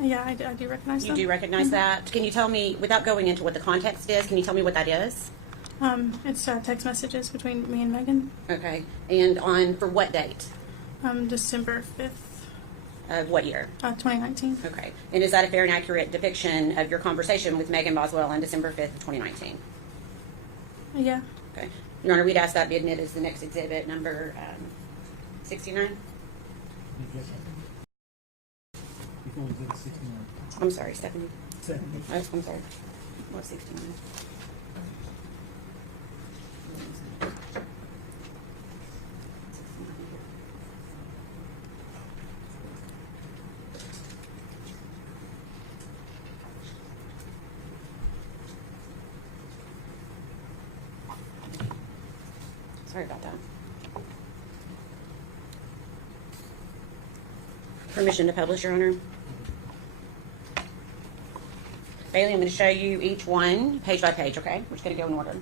Yeah, I do recognize You them. do recognize that? Can you tell me, without going into what the context is, can you tell me what that is? It's text messages between me and Megan. Okay. And for what date? December 5th, Of what year? 2019. Okay. And is that a fair and accurate depiction of your conversation with Megan Boswell on December 5th of 2019? Yeah. Okay. Your Honor, we'd ask that be admitted as the next exhibit, number 69. Before we did 69. I'm sorry, 70. 70. Oh, I'm sorry. What, 69? Sorry about that. Permission to publish, Your Honor. Bailey, I'm going to show you each one page by page, okay? We're just going to go in order. Okay.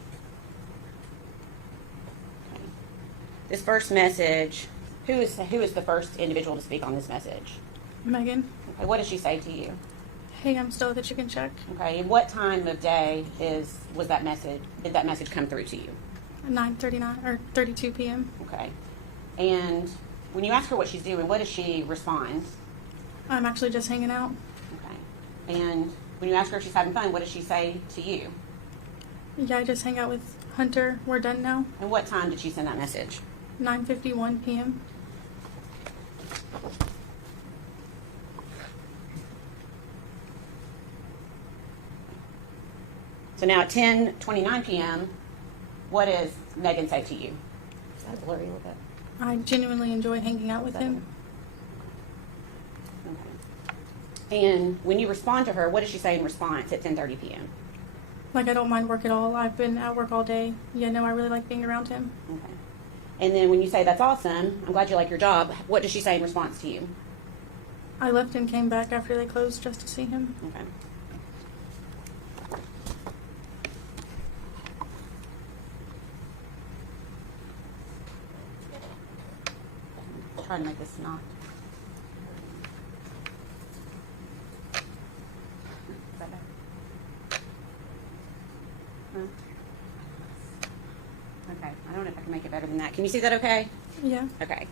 This first message, who is the first individual to speak on this message? Megan. Okay, what does she say to you? Hey, I'm still at the Chicken Shack. Okay, and what time of day was that message? Did that message come through to you? 9:39 or 32 p.m. Okay. And when you ask her what she's doing, what does she respond? I'm actually just hanging out. Okay. And when you ask her if she's having fun, what does she say to you? Yeah, I just hang out with Hunter. We're done now. And what time did she send that message? 9:51 p.m. So now at 10:29 p.m., what does Megan say to you? Is that blurry a little bit? I genuinely enjoy hanging out with him. Okay. And when you respond to her, what does she say in response at 10:30 p.m.? Like, I don't mind work at all. I've been at work all day. Yeah, no, I really like being around him. Okay. And then when you say, that's awesome, I'm glad you like your job, what does she say in response to you? I left and came back after they closed just to see him. Okay. Trying to make this not. Is that better? Huh? Okay, I don't know if I can make it better than that. Can you see that okay? Yeah. Okay.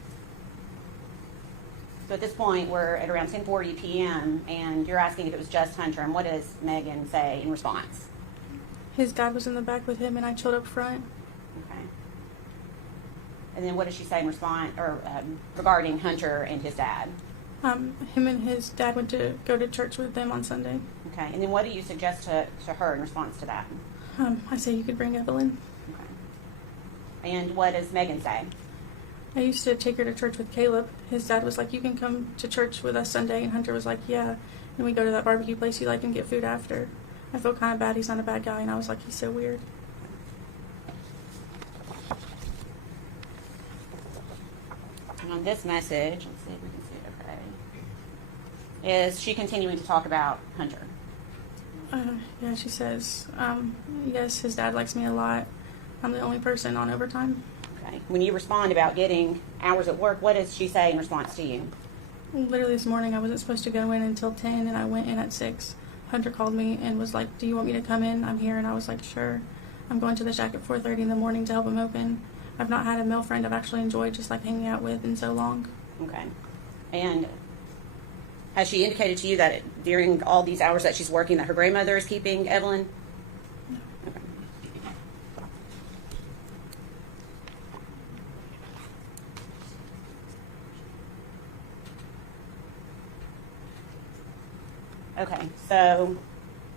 So at this point, we're at around 10:40 p.m., and you're asking if it was just Hunter, and what does Megan say in response? His dad was in the back with him, and I chilled up front. Okay. And then what does she say in response, or regarding Hunter and his dad? Him and his dad went to go to church with them on Sunday. Okay. And then what do you suggest to her in response to that? I say you could bring Evelyn. Okay. And what does Megan say? I used to take her to church with Caleb. His dad was like, you can come to church with us Sunday. And Hunter was like, yeah. And we go to that barbecue place you like and get food after. I feel kind of bad. He's not a bad guy. And I was like, he's so weird. And on this message, let's see if we can see it okay, is she continuing to talk about Hunter? Yeah, she says, yes, his dad likes me a lot. I'm the only person on overtime. Okay. When you respond about getting hours at work, what does she say in response to you? Literally this morning, I wasn't supposed to go in until 10, and I went in at 6. Hunter called me and was like, do you want me to come in? I'm here. And I was like, sure. I'm going to the shack at 4:30 in the morning to help him open. I've not had a male friend I've actually enjoyed just like hanging out with in so long. Okay. And has she indicated to you that during all these hours that she's working that her grandmother is keeping Evelyn? No. Okay. Okay, so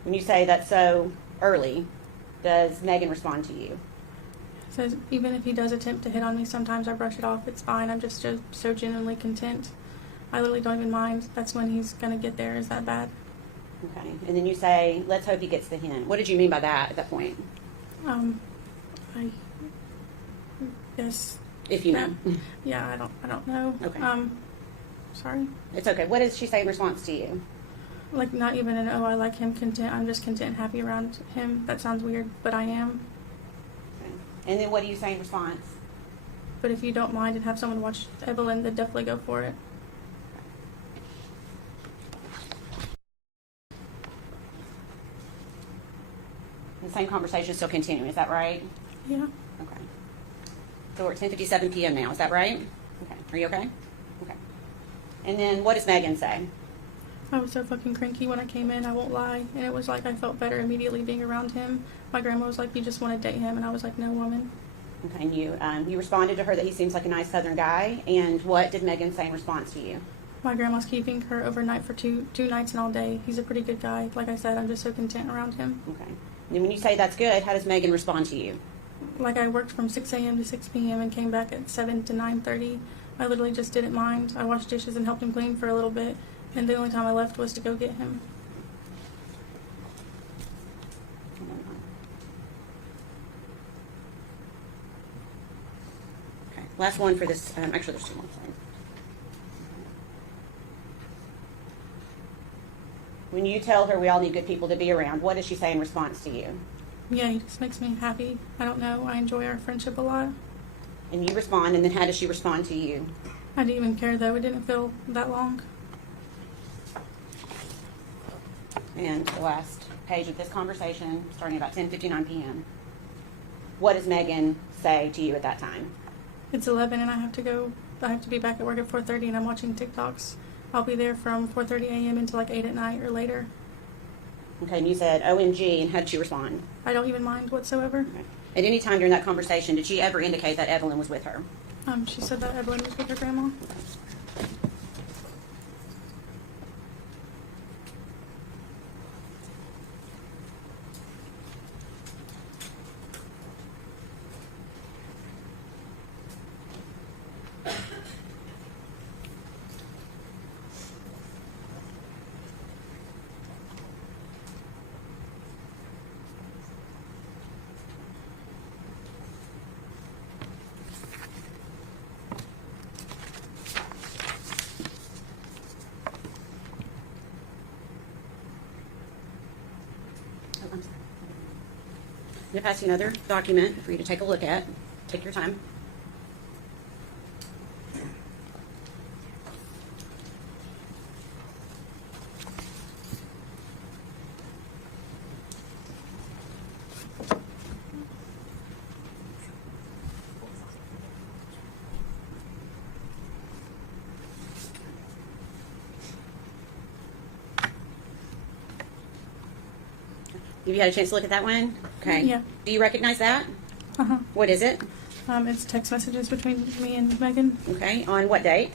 when you say that's so early, does Megan respond to you? Says even if he does attempt to hit on me, sometimes I brush it off. It's fine. I'm just so genuinely content. I literally don't even mind. That's when he's gonna get there. Is that bad? Okay, and then you say, let's hope he gets the hint. What did you mean by that at that point? I guess. If you know. Yeah, I don't know. Okay. Sorry. It's okay. What does she say in response to you? Like, not even an, oh, I like him, content. I'm just content and happy around him. That sounds weird, but I am. Okay. And then what do you say in response? But if you don't mind and have someone watch Evelyn, then definitely go for it. The same conversation is still continuing, is that right? Yeah. Okay. So we're at 10:57 p.m. now, is that right? Okay. Are you okay? Okay. And then what does Megan say? I was so fucking cranky when I came in, I won't lie. And it was like I felt better immediately being around him. My grandma was like, you just want to date him. And I was like, no, woman. Okay, and you responded to her that he seems like a nice Southern guy. And what did Megan say in response to you? My grandma's keeping her overnight for two nights and all day. He's a pretty good guy. Like I said, I'm just so content around him. Okay. And when you say that's good, how does Megan respond to you? Like, I worked from 6 a.m. to 6 p.m. and came back at 7 to 9:30. I literally just didn't mind. I washed dishes and helped him clean for a little bit. And the only time I left was to go get him. Okay. Last one for this. Actually, there's two more. Sorry. When you tell her we all need good people to be around, what does she say in response to you? Yeah, he just makes me happy. I don't know. I enjoy our friendship a lot. And you respond, and then how does she respond to you? I didn't even care, though. It didn't feel that long. And the last page of this conversation, starting about 10:59 p.m. What does Megan say to you at that time? It's 11 and I have to go. I have to be back at work at 4:30 and I'm watching TikToks. I'll be there from 4:30 a.m. until like 8 at night or later. Okay, and you said OMG, and how did she respond? I don't even mind whatsoever. Okay. At any time during that conversation, did she ever indicate that Evelyn was with her? She said that Evelyn was with her grandma. I'm going to pass you another document for you to take a look at. Take your time. Have you had a chance to look at that one? Okay. Yeah. Do you recognize that? Uh-huh. What is it? It's text messages between me and Megan. Okay. On what date?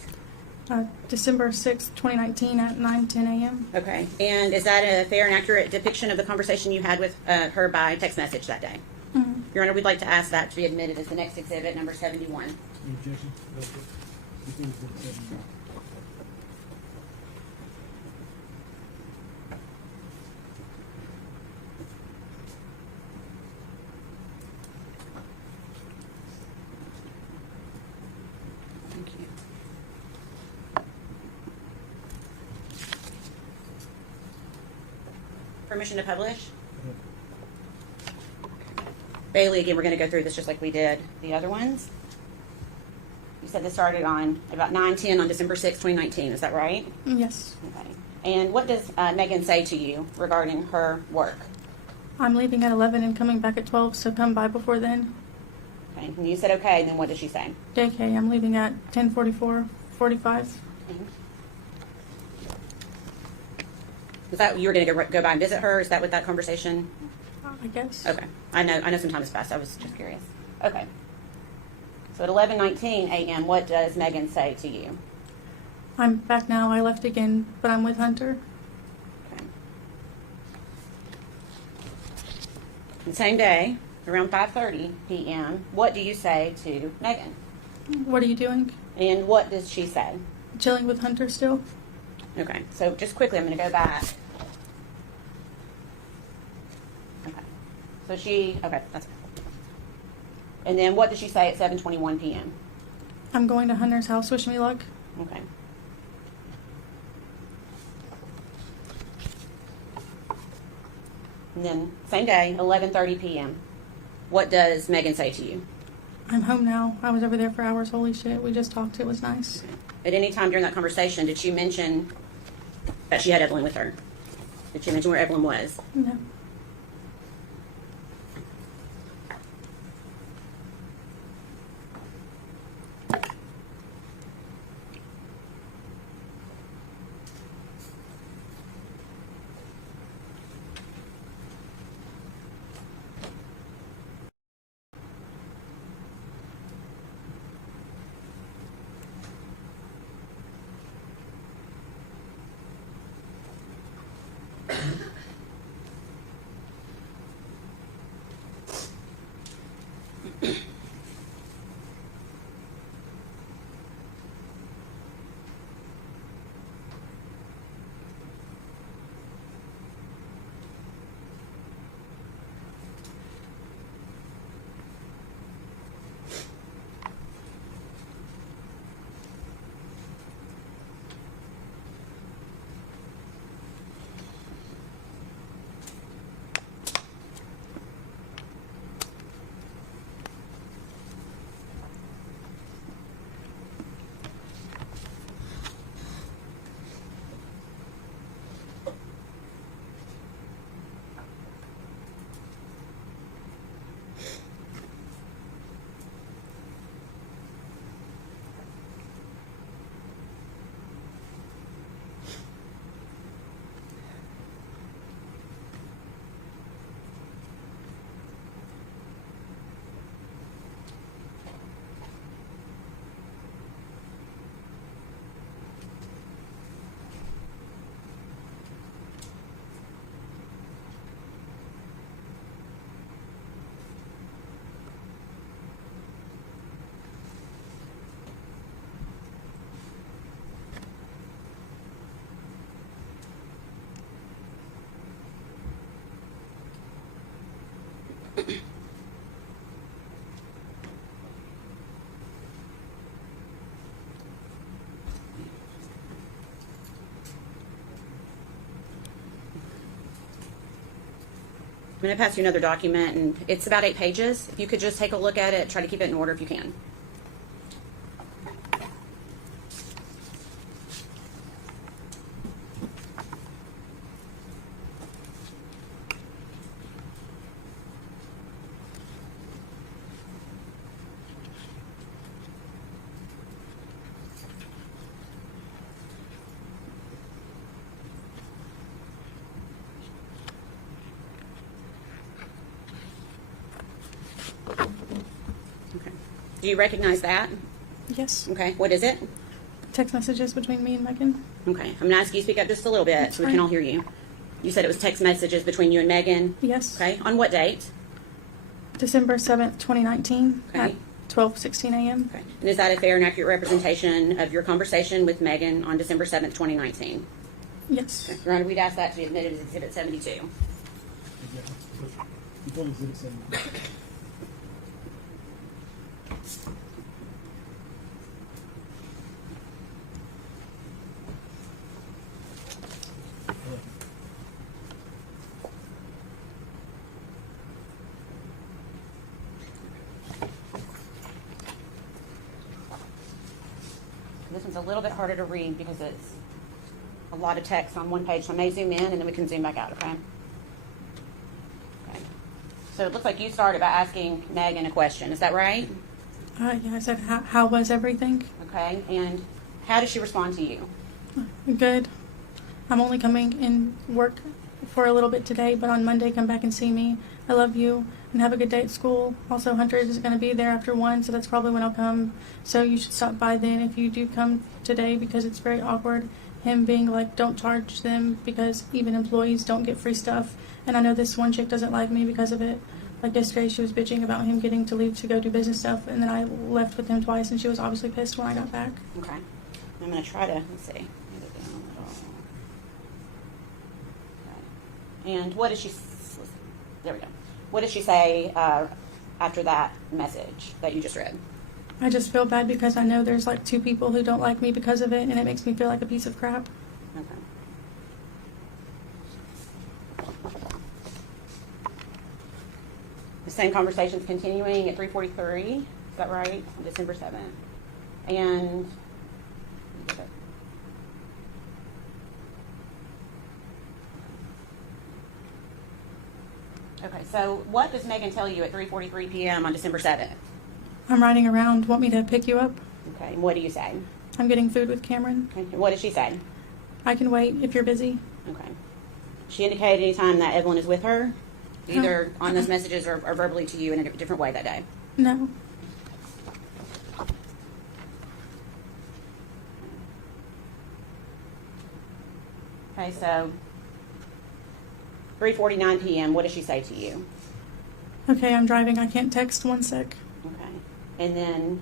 December 6th, 2019 at 9:10 a.m. Okay. And is that a fair and accurate depiction of the conversation you had with her by text message that day? Mhm. Your Honor, we'd like to ask that to be admitted as the next exhibit, number 71. Any objection? You think it's 71. Thank you. Permission to publish? Bailey, again, we're going to go through this just like we did the other ones. You said this started on about 9:10 on December 6, 2019. Is that right? Yes. Okay. And what does Megan say to you regarding her work? I'm leaving at 11 and coming back at 12, so come by before then. Okay. And you said okay, then what does she say? JK, I'm leaving at 10:44, 45. Was that you were going to go by and visit her? Is that what that conversation? I guess. Okay. I know some time has passed. I was just curious. Okay. So at 11:19 a.m., what does Megan say to you? I'm back now. I left again, but I'm with Hunter. Okay. The same day, around 5:30 p.m., what do you say to Megan? What are you doing? And what does she say? Chilling with Hunter still. Okay. So just quickly, I'm going to go back. Okay. So okay, that's okay. And then what does she say at 7:21 p.m.? I'm going to Hunter's house. Wish me luck. Okay. And then same day, 11:30 p.m. What does Megan say to you? I'm home now. I was over there for hours. Holy shit. We just talked. It was nice. At any time during that conversation, did she mention that she had Evelyn with her? Did she mention where Evelyn was? No. I'm going to pass you another document, and it's about 8 pages. If you could just take a look at it, try to keep it in order if you can. Okay. Do you recognize that? Yes. Okay. What is it? Text messages between me and Megan. Okay. I'm going to ask you to speak up just a little bit so we can all hear you. You said it was text messages between you and Megan? Yes. Okay. On what date? December 7th, 2019 Okay. at 12:16 a.m. Okay. And is that a fair and accurate representation of your conversation with Megan on December 7th, 2019? Yes. Your Honor, we'd ask that to be admitted as Exhibit 72. Before Exhibit 72. This one's a little bit harder to read because it's a lot of text on one page, so I may zoom in and then we can zoom back out, okay? Okay. So it looks like you started by asking Megan a question, is that right? Yeah, I said, how was everything? Okay, and how did she respond to you? Good. I'm only coming in work for a little bit today, but on Monday come back and see me. I love you and have a good day at school. Also, Hunter is going to be there after 1, so that's probably when I'll come. So you should stop by then if you do come today, because it's very awkward. Him being like, don't charge them because even employees don't get free stuff. And I know this one chick doesn't like me because of it. Like yesterday, she was bitching about him getting to leave to go do business stuff, and then I left with him twice, and she was obviously pissed when I got back. Okay. I'm going to try to, let's see. Okay. And what did she, there we go. What did she say after that message that you just read? I just feel bad because I know there's like 2 people who don't like me because of it, and it makes me feel like a piece of crap. Okay. The same conversation's continuing at 3:43. Is that right? On December 7th. And okay, so what does Megan tell you at 3:43 p.m. on December 7th? I'm riding around. Want me to pick you up? Okay, and what do you say? I'm getting food with Cameron. Okay, and what did she say? I can wait if you're busy. Okay. She indicated any time that Evelyn is with her, either on those messages or verbally to you in a different way that day? No. Okay, so 3:49 p.m., what does she say to you? Okay, I'm driving. I can't text. 1 sec. Okay. And then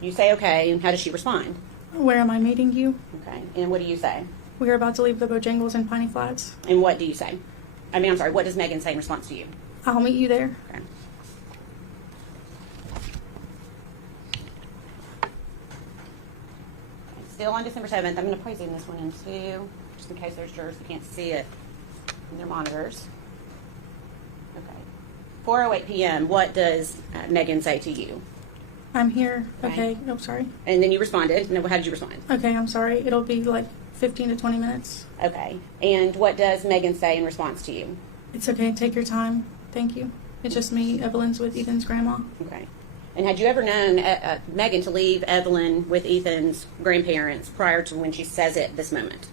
you say okay, and how does she respond? Where am I meeting you? Okay. And what do you say? We're about to leave the Bojangles in Piney Flats. And what do you say? I mean, I'm sorry, what does Megan say in response to you? I'll meet you there. Okay. Still on December 7th, I'm going to probably zoom this one in too, just in case there's jurors who can't see it in their monitors. Okay. 4:08 p.m., what does Megan say to you? I'm here. Okay. Okay. Oh, sorry. And then you responded. No, how did you respond? Okay, I'm sorry. It'll be like 15 to 20 minutes. Okay. And what does Megan say in response to you? It's okay. Take your time. Thank you. It's just me. Evelyn's with Ethan's grandma. Okay. And had you ever known Megan to leave Evelyn with Ethan's grandparents prior to when she says it this moment?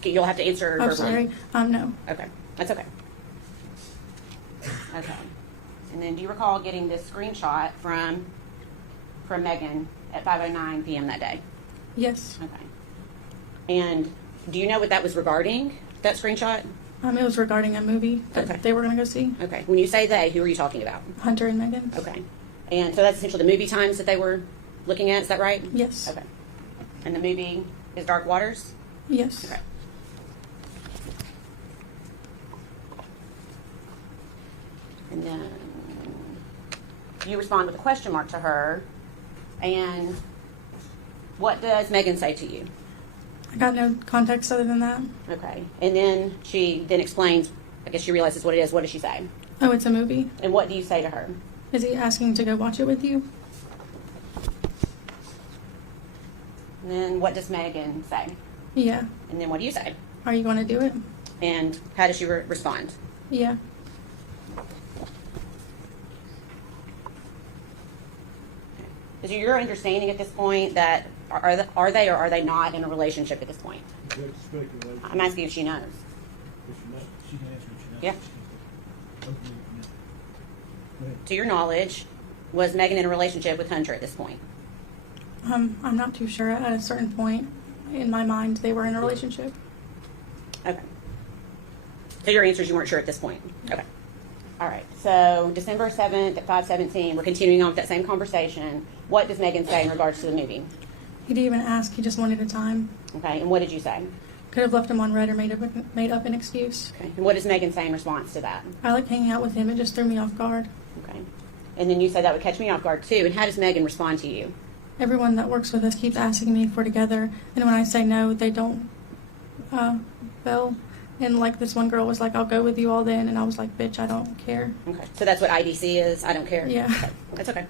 Okay, you'll have to answer I'm verbally. sorry. No. Okay. That's okay. Okay. And then do you recall getting this screenshot from Megan at 5:09 p.m. that day? Yes. Okay. And do you know what that was regarding, that screenshot? It was regarding a movie that Okay. they were going to go see. Okay. When you say they, who are you talking about? Hunter and Megan. Okay. And so that's essentially the movie times that they were looking at, is that right? Yes. Okay. And the movie is Dark Waters? Yes. Okay. And then you respond with a question mark to her. And what does Megan say to you? I got no context other than that. Okay. And then she then explains I guess she realizes what it is. What does she say? Oh, it's a movie. And what do you say to her? Is he asking to go watch it with you? And then what does Megan say? Yeah. And then what do you say? Are you going to do it? And how does she respond? Yeah. Is it your understanding at this point that are they or are they not in a relationship at this point? I'm asking if she knows. She can answer if she knows. Yeah. Go ahead. To your knowledge, was Megan in a relationship with Hunter at this point? I'm not too sure. At a certain point in my mind, they were in a relationship. Okay. So your answer is you weren't sure at this point? Okay. All right. So December 7th at 5:17, we're continuing on with that same conversation. What does Megan say in regards to the movie? He didn't even ask. He just wanted a time. Okay. And what did you say? Could have left him on red or made up an excuse. Okay. And what does Megan say in response to that? I like hanging out with him. It just threw me off guard. Okay. And then you say that would catch me off guard too. And how does Megan respond to you? Everyone that works with us keeps asking me if we're together, and when I say no, they don't bail. And like this one girl was like, "I'll go with you all then," and I was like, "Bitch, I don't care." Okay. So that's what IDC is. I don't care. Yeah. Okay. That's okay.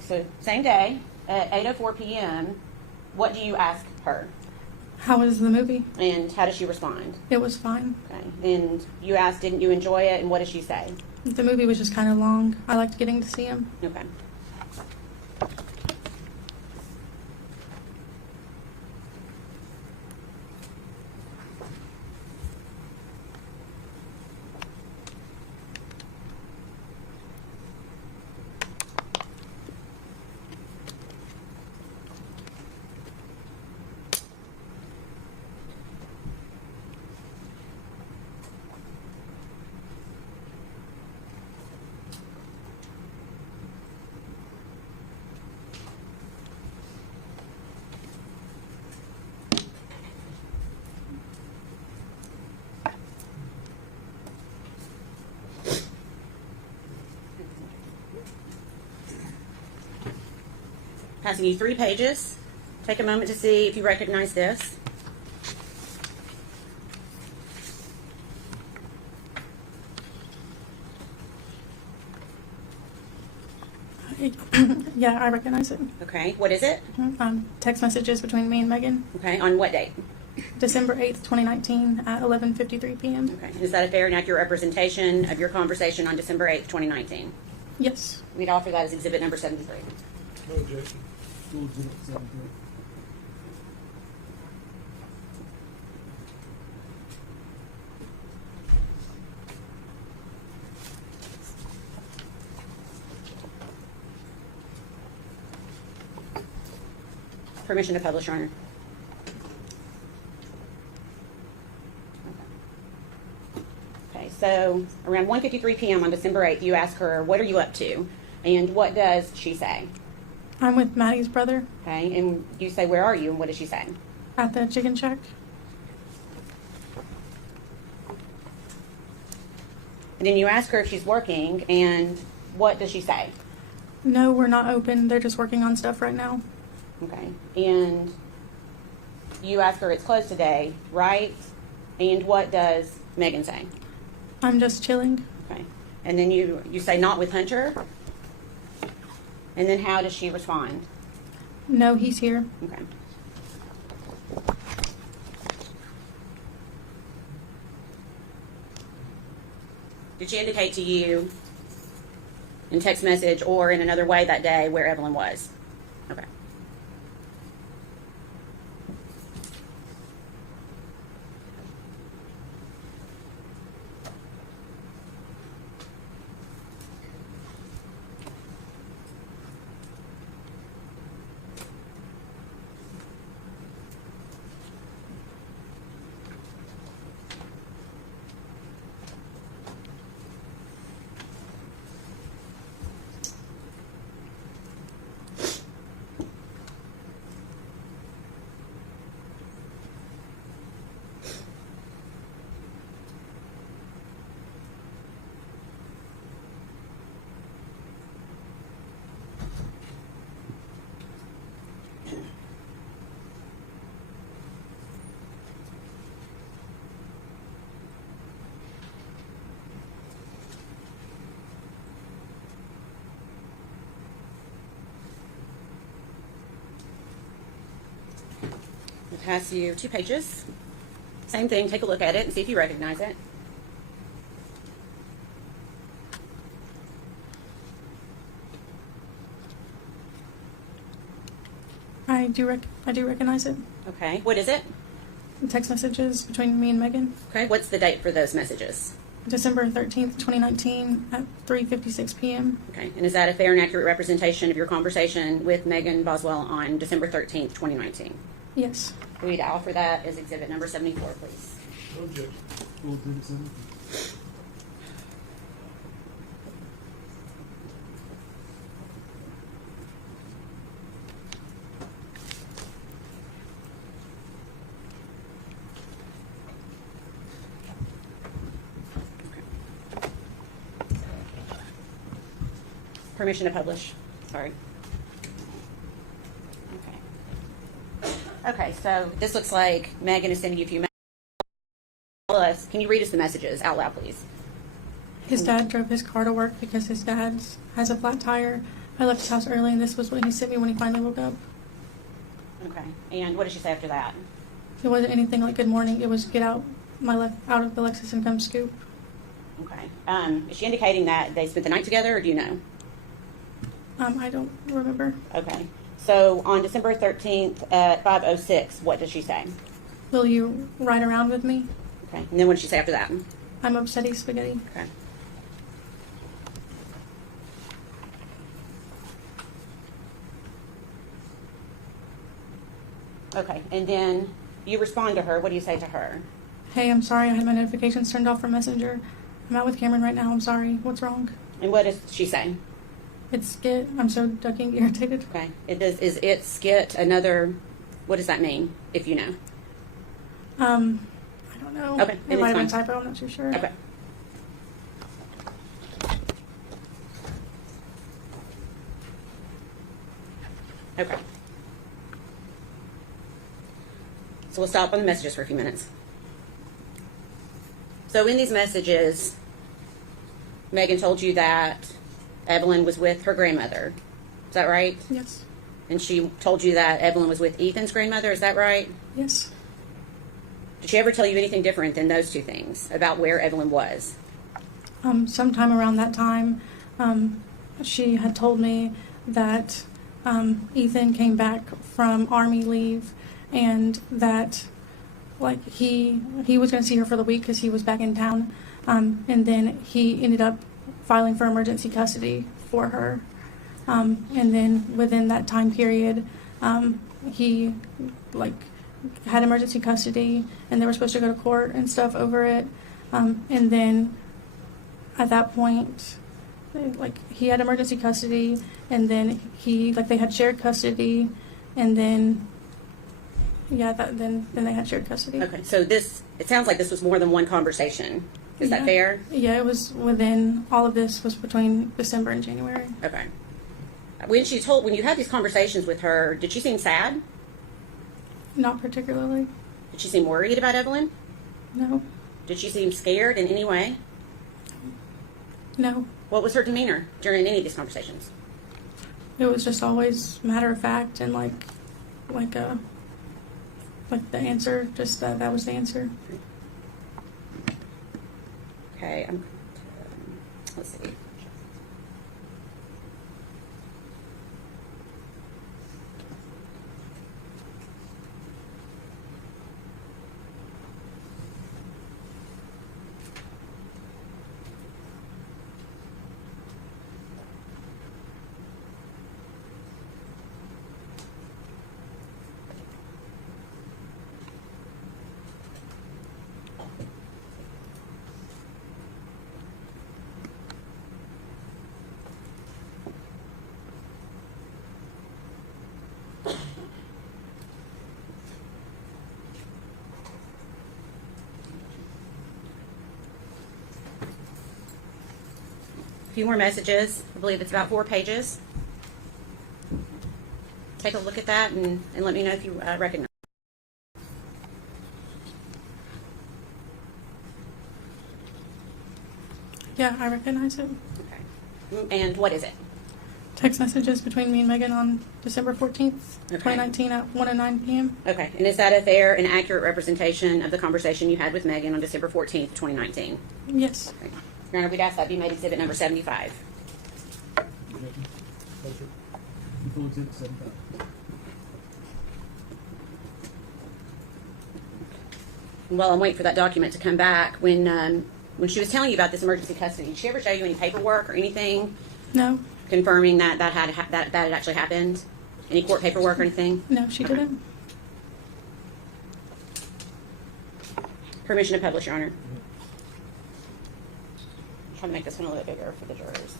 So same day at 8:04 p.m. What do you ask her? How was the movie? And how does she respond? It was fine. Okay. And you asked, didn't you enjoy it? And what does she say? The movie was just kind of long. I liked getting to see him. Okay. Passing you 3 pages. Take a moment to see if you recognize this. Yeah, I recognize it. Okay. What is it? Text messages between me and Megan. Okay. On what date? December 8th, 2019 at 11:53 p.m. Okay. Is that a fair and accurate representation of your conversation on December 8th, 2019? Yes. We'd offer that as exhibit number 73. No objection. School exhibit 73. Permission to publish, Your Honor. Okay, so around 1:53 p.m. on December 8th, you ask her, what are you up to? And what does she say? I'm with Maddie's brother Okay, and you say, where are you? And what does she say? at the chicken shack. And then you ask her if she's working, and what does she say? No, we're not open. They're just working on stuff right now. Okay, and you ask her it's closed today, right? And what does Megan say? I'm just chilling. Okay, and then you say not with Hunter, and then how does she respond? No, he's here. Okay. Did she indicate to you in text message or in another way that day where Evelyn was? Okay. pass you 2 pages. Same thing, take a look at it and see if you recognize it. I do recognize it. Okay, what is it? Text messages between me and Megan. Okay, what's the date for those messages? December 13th, 2019 at 3:56 p.m. Okay, and is that a fair and accurate representation of your conversation with Megan Boswell on December 13th, 2019? Yes. We'd offer that as exhibit number 74, please. Objection. We'll do this in. Permission to publish. Sorry. Okay. Okay, so this looks like Megan is sending you a few messages. Can you read us the messages out loud, please? His dad drove his car to work because his dad has a flat tire. I left his house early, and this was what he sent me when he finally woke up. Okay. And what did she say after that? It wasn't anything like good morning. It was get out out of the Lexus and come scoop. Okay. Is she indicating that they spent the night together, or do you know? I don't remember. Okay. So on December 13th at 5:06, what does she say? Will you ride around with me? Okay. And then what did she say after that? I'm upsetty spaghetti. Okay. Okay. And then you respond to her. What do you say to her? Hey, I'm sorry. I had my notifications turned off from Messenger. I'm out with Cameron right now. I'm sorry. What's wrong? And what does she say? It's skit. I'm so ducking irritated. Okay. Is it skit another? What does that mean? If you know. I don't know. Okay. It might have been typo. I'm not too sure. Okay. Okay. So we'll stop on the messages for a few minutes. So in these messages, Megan told you that Evelyn was with her grandmother. Is that right? Yes. And she told you that Evelyn was with Ethan's grandmother. Is that right? Yes. Did she ever tell you anything different than those two things about where Evelyn was? Sometime around that time, she had told me that Ethan came back from Army leave and that like he was going to see her for the week because he was back in town, and then he ended up filing for emergency custody for her, and then within that time period, he like had emergency custody and they were supposed to go to court and stuff over it, and then at that point, like he had emergency custody and then they had shared custody, and then then they had shared custody. Okay, so it sounds like this was more than one conversation. Is that fair? Yeah, it was within, all of this was between December and January. Okay. When you had these conversations with her, did she seem sad? Not particularly. Did she seem worried about Evelyn? No. Did she seem scared in any way? No. What was her demeanor during any of these conversations? It was just always matter of fact and like the answer, just that was the answer. Okay, let's see. A few more messages. I believe it's about 4 pages. Take a look at that and let me know if you recognize. Yeah, I recognize it. Okay. And what is it? text messages between me and Megan on December 14th, 2019 at 1:09 p.m. Okay, and is that a fair and accurate representation of the conversation you had with Megan on December 14th, 2019? Yes. Okay. Your Honor, we'd ask that be made exhibit number 75. Full exhibit 75. Well, I'm waiting for that document to come back. When she was telling you about this emergency custody, did she ever show you any paperwork or anything No. confirming that that had actually happened? Any court paperwork or anything? No, she didn't. Permission to publish, Your Honor. Try to make this one a little bit bigger for the jurors.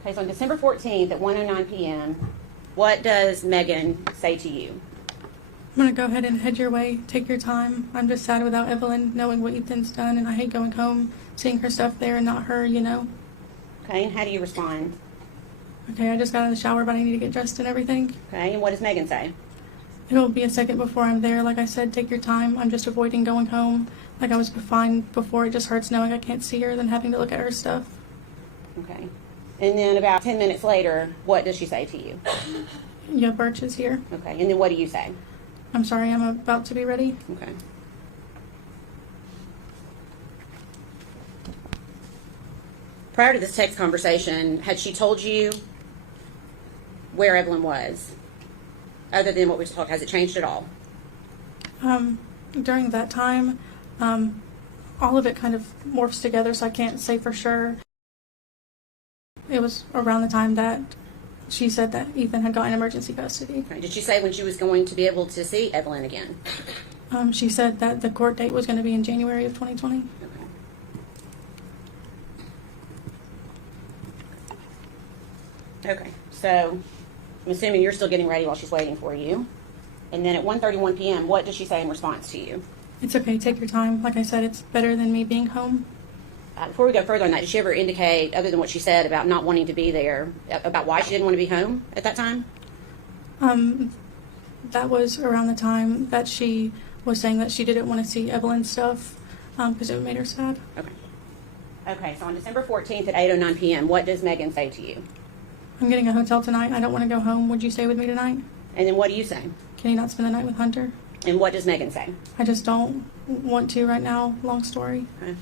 Okay, so on December 14th at 1:09 p.m., what does Megan say to you? I'm going to go ahead and head your way. Take your time. I'm just sad without Evelyn, knowing what Ethan's done, and I hate going home, seeing her stuff there and not her, you know. Okay, and how do you respond? Okay, I just got out of the shower, but I need to get dressed and everything. Okay, and what does Megan say? It'll be a second before I'm there. Like I said, take your time. I'm just avoiding going home. Like I was fine before. It just hurts knowing I can't see her than having to look at her stuff. Okay. And then about 10 minutes later, what does she say to you? Yeah, Birch is here. Okay, and then what do you say? I'm sorry, I'm about to be ready. Okay. Prior to this text conversation, had she told you where Evelyn was? Other than what we talked, has it changed at all? During that time, all of it kind of morphs together, so I can't say for sure. It was around the time that she said that Ethan had gotten emergency custody. Okay. Did she say when she was going to be able to see Evelyn again? She said that the court date was going to be in January of 2020. Okay, so I'm assuming you're still getting ready while she's waiting for you. And then at 1:31 p.m., what does she say in response to you? It's okay, take your time. Like I said, it's better than me being home. Before we go further on that, did she ever indicate, other than what she said about not wanting to be there, about why she didn't want to be home at that time? That was around the time that she was saying that she didn't want to see Evelyn's stuff because it made her sad. Okay. Okay, so on December 14th at 8:09 p.m., what does Megan say to you? I'm getting a hotel tonight. I don't want to go home. Would you stay with me tonight? And then what do you say? Can you not spend the night with Hunter? And what does Megan say? I just don't want to right now. Long story. Okay.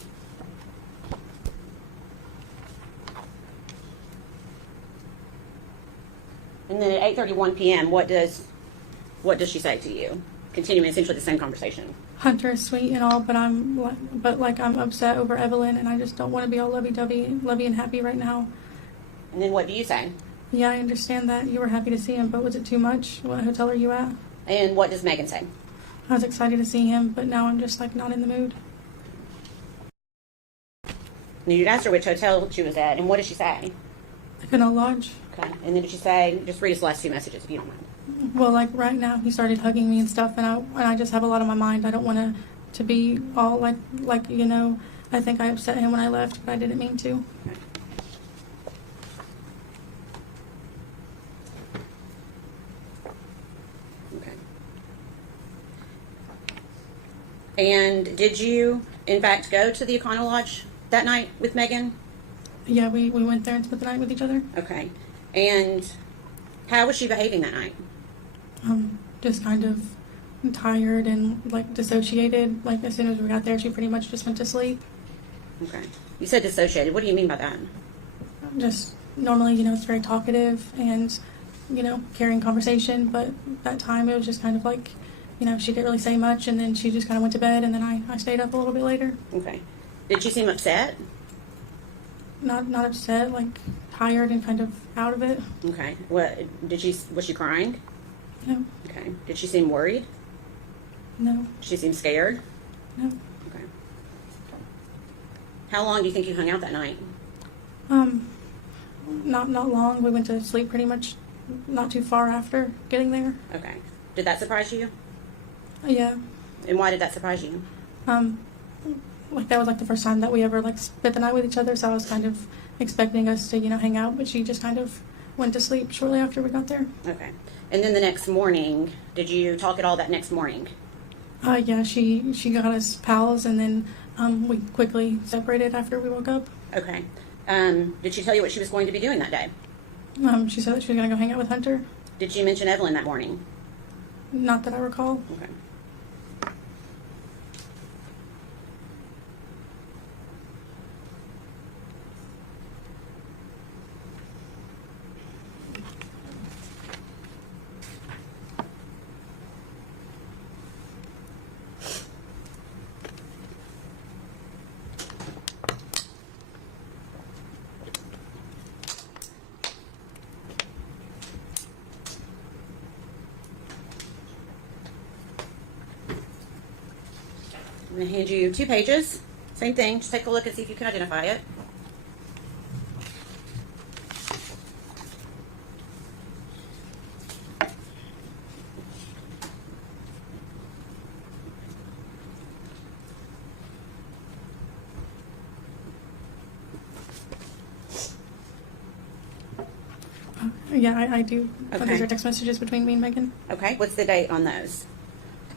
And then at 8:31 p.m., what does she say to you? Continuing essentially the same conversation. Hunter is sweet and all, but I'm upset over Evelyn, and I just don't want to be all lovey and happy right now. And then what do you say? Yeah, I understand that you were happy to see him, but was it too much? What hotel are you at? And what does Megan say? I was excited to see him, but now I'm just like not in the mood. And you asked her which hotel she was at, and what did she say? I could not lodge. Okay. And then did she say, just read us the last two messages if you don't mind. Well, like right now, he started hugging me and stuff, and I just have a lot on my mind. I don't want to be all like you know. I think I upset him when I left, but I didn't mean to. Okay. Okay. And did you, in fact, go to the Econo Lodge that night with Megan? Yeah, we went there and spent the night with each other. Okay. And how was she behaving that night? Just kind of tired and like dissociated. Like as soon as we got there, she pretty much just went to sleep. Okay. You said dissociated. What do you mean by that? Just normally, you know, it's very talkative and, you know, carrying conversation. But that time it was just kind of like, you know, she didn't really say much, and then she just kind of went to bed, and then I stayed up a little bit later. Okay. Did she seem upset? Not upset, like tired and kind of out of it. Okay. What was she crying? No. Okay. Did she seem worried? No. Did she seem scared? No. Okay. How long do you think you hung out that night? Not long. We went to sleep pretty much not too far after getting there. Okay. Did that surprise you? Yeah. And why did that surprise you? Like that was like the first time that we ever like spent the night with each other, so I was kind of expecting us to, you know, hang out, but she just kind of went to sleep shortly after we got there. Okay. And then the next morning, did you talk at all that next morning? Yeah, she got us pals, and then we quickly separated after we woke up. Okay. Did she tell you what she was going to be doing that day? She said that she was going to go hang out with Hunter. Did she mention Evelyn that morning? Not that I recall. Okay. I'm going to hand you 2 pages. Same thing. Just take a look and see if you can identify it. Yeah, I do. Okay. Those are text messages between me and Megan. Okay. What's the date on those?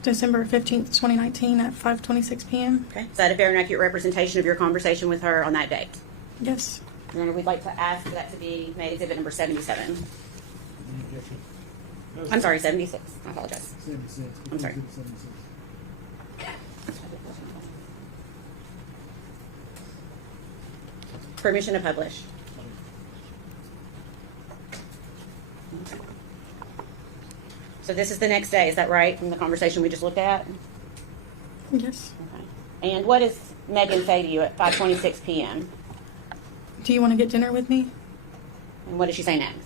December 15th, 2019 at 5:26 p.m. Okay. Is that a fair and accurate representation of your conversation with her on that date? Yes. And then we'd like to ask for that to be made exhibit number 77. Any objection? I'm sorry, 76. I apologize. 76. I'm sorry. 76. Permission to publish. So this is the next day, is that right, from the conversation we just looked at? Yes. Okay. And what does Megan say to you at 5:26 p.m.? Do you want to get dinner with me? And what does she say next?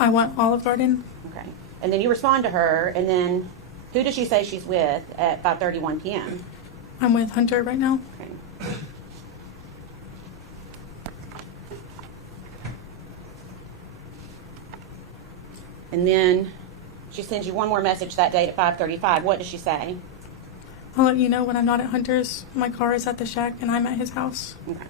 I want Olive Garden. Okay. And then you respond to her, and then who does she say she's with at 5:31 p.m.? I'm with Hunter right now. Okay. And then she sends you one more message that date at 5:35. What does she say? I'll let you know when I'm not at Hunter's. My car is at the shack and I'm at his house. Okay.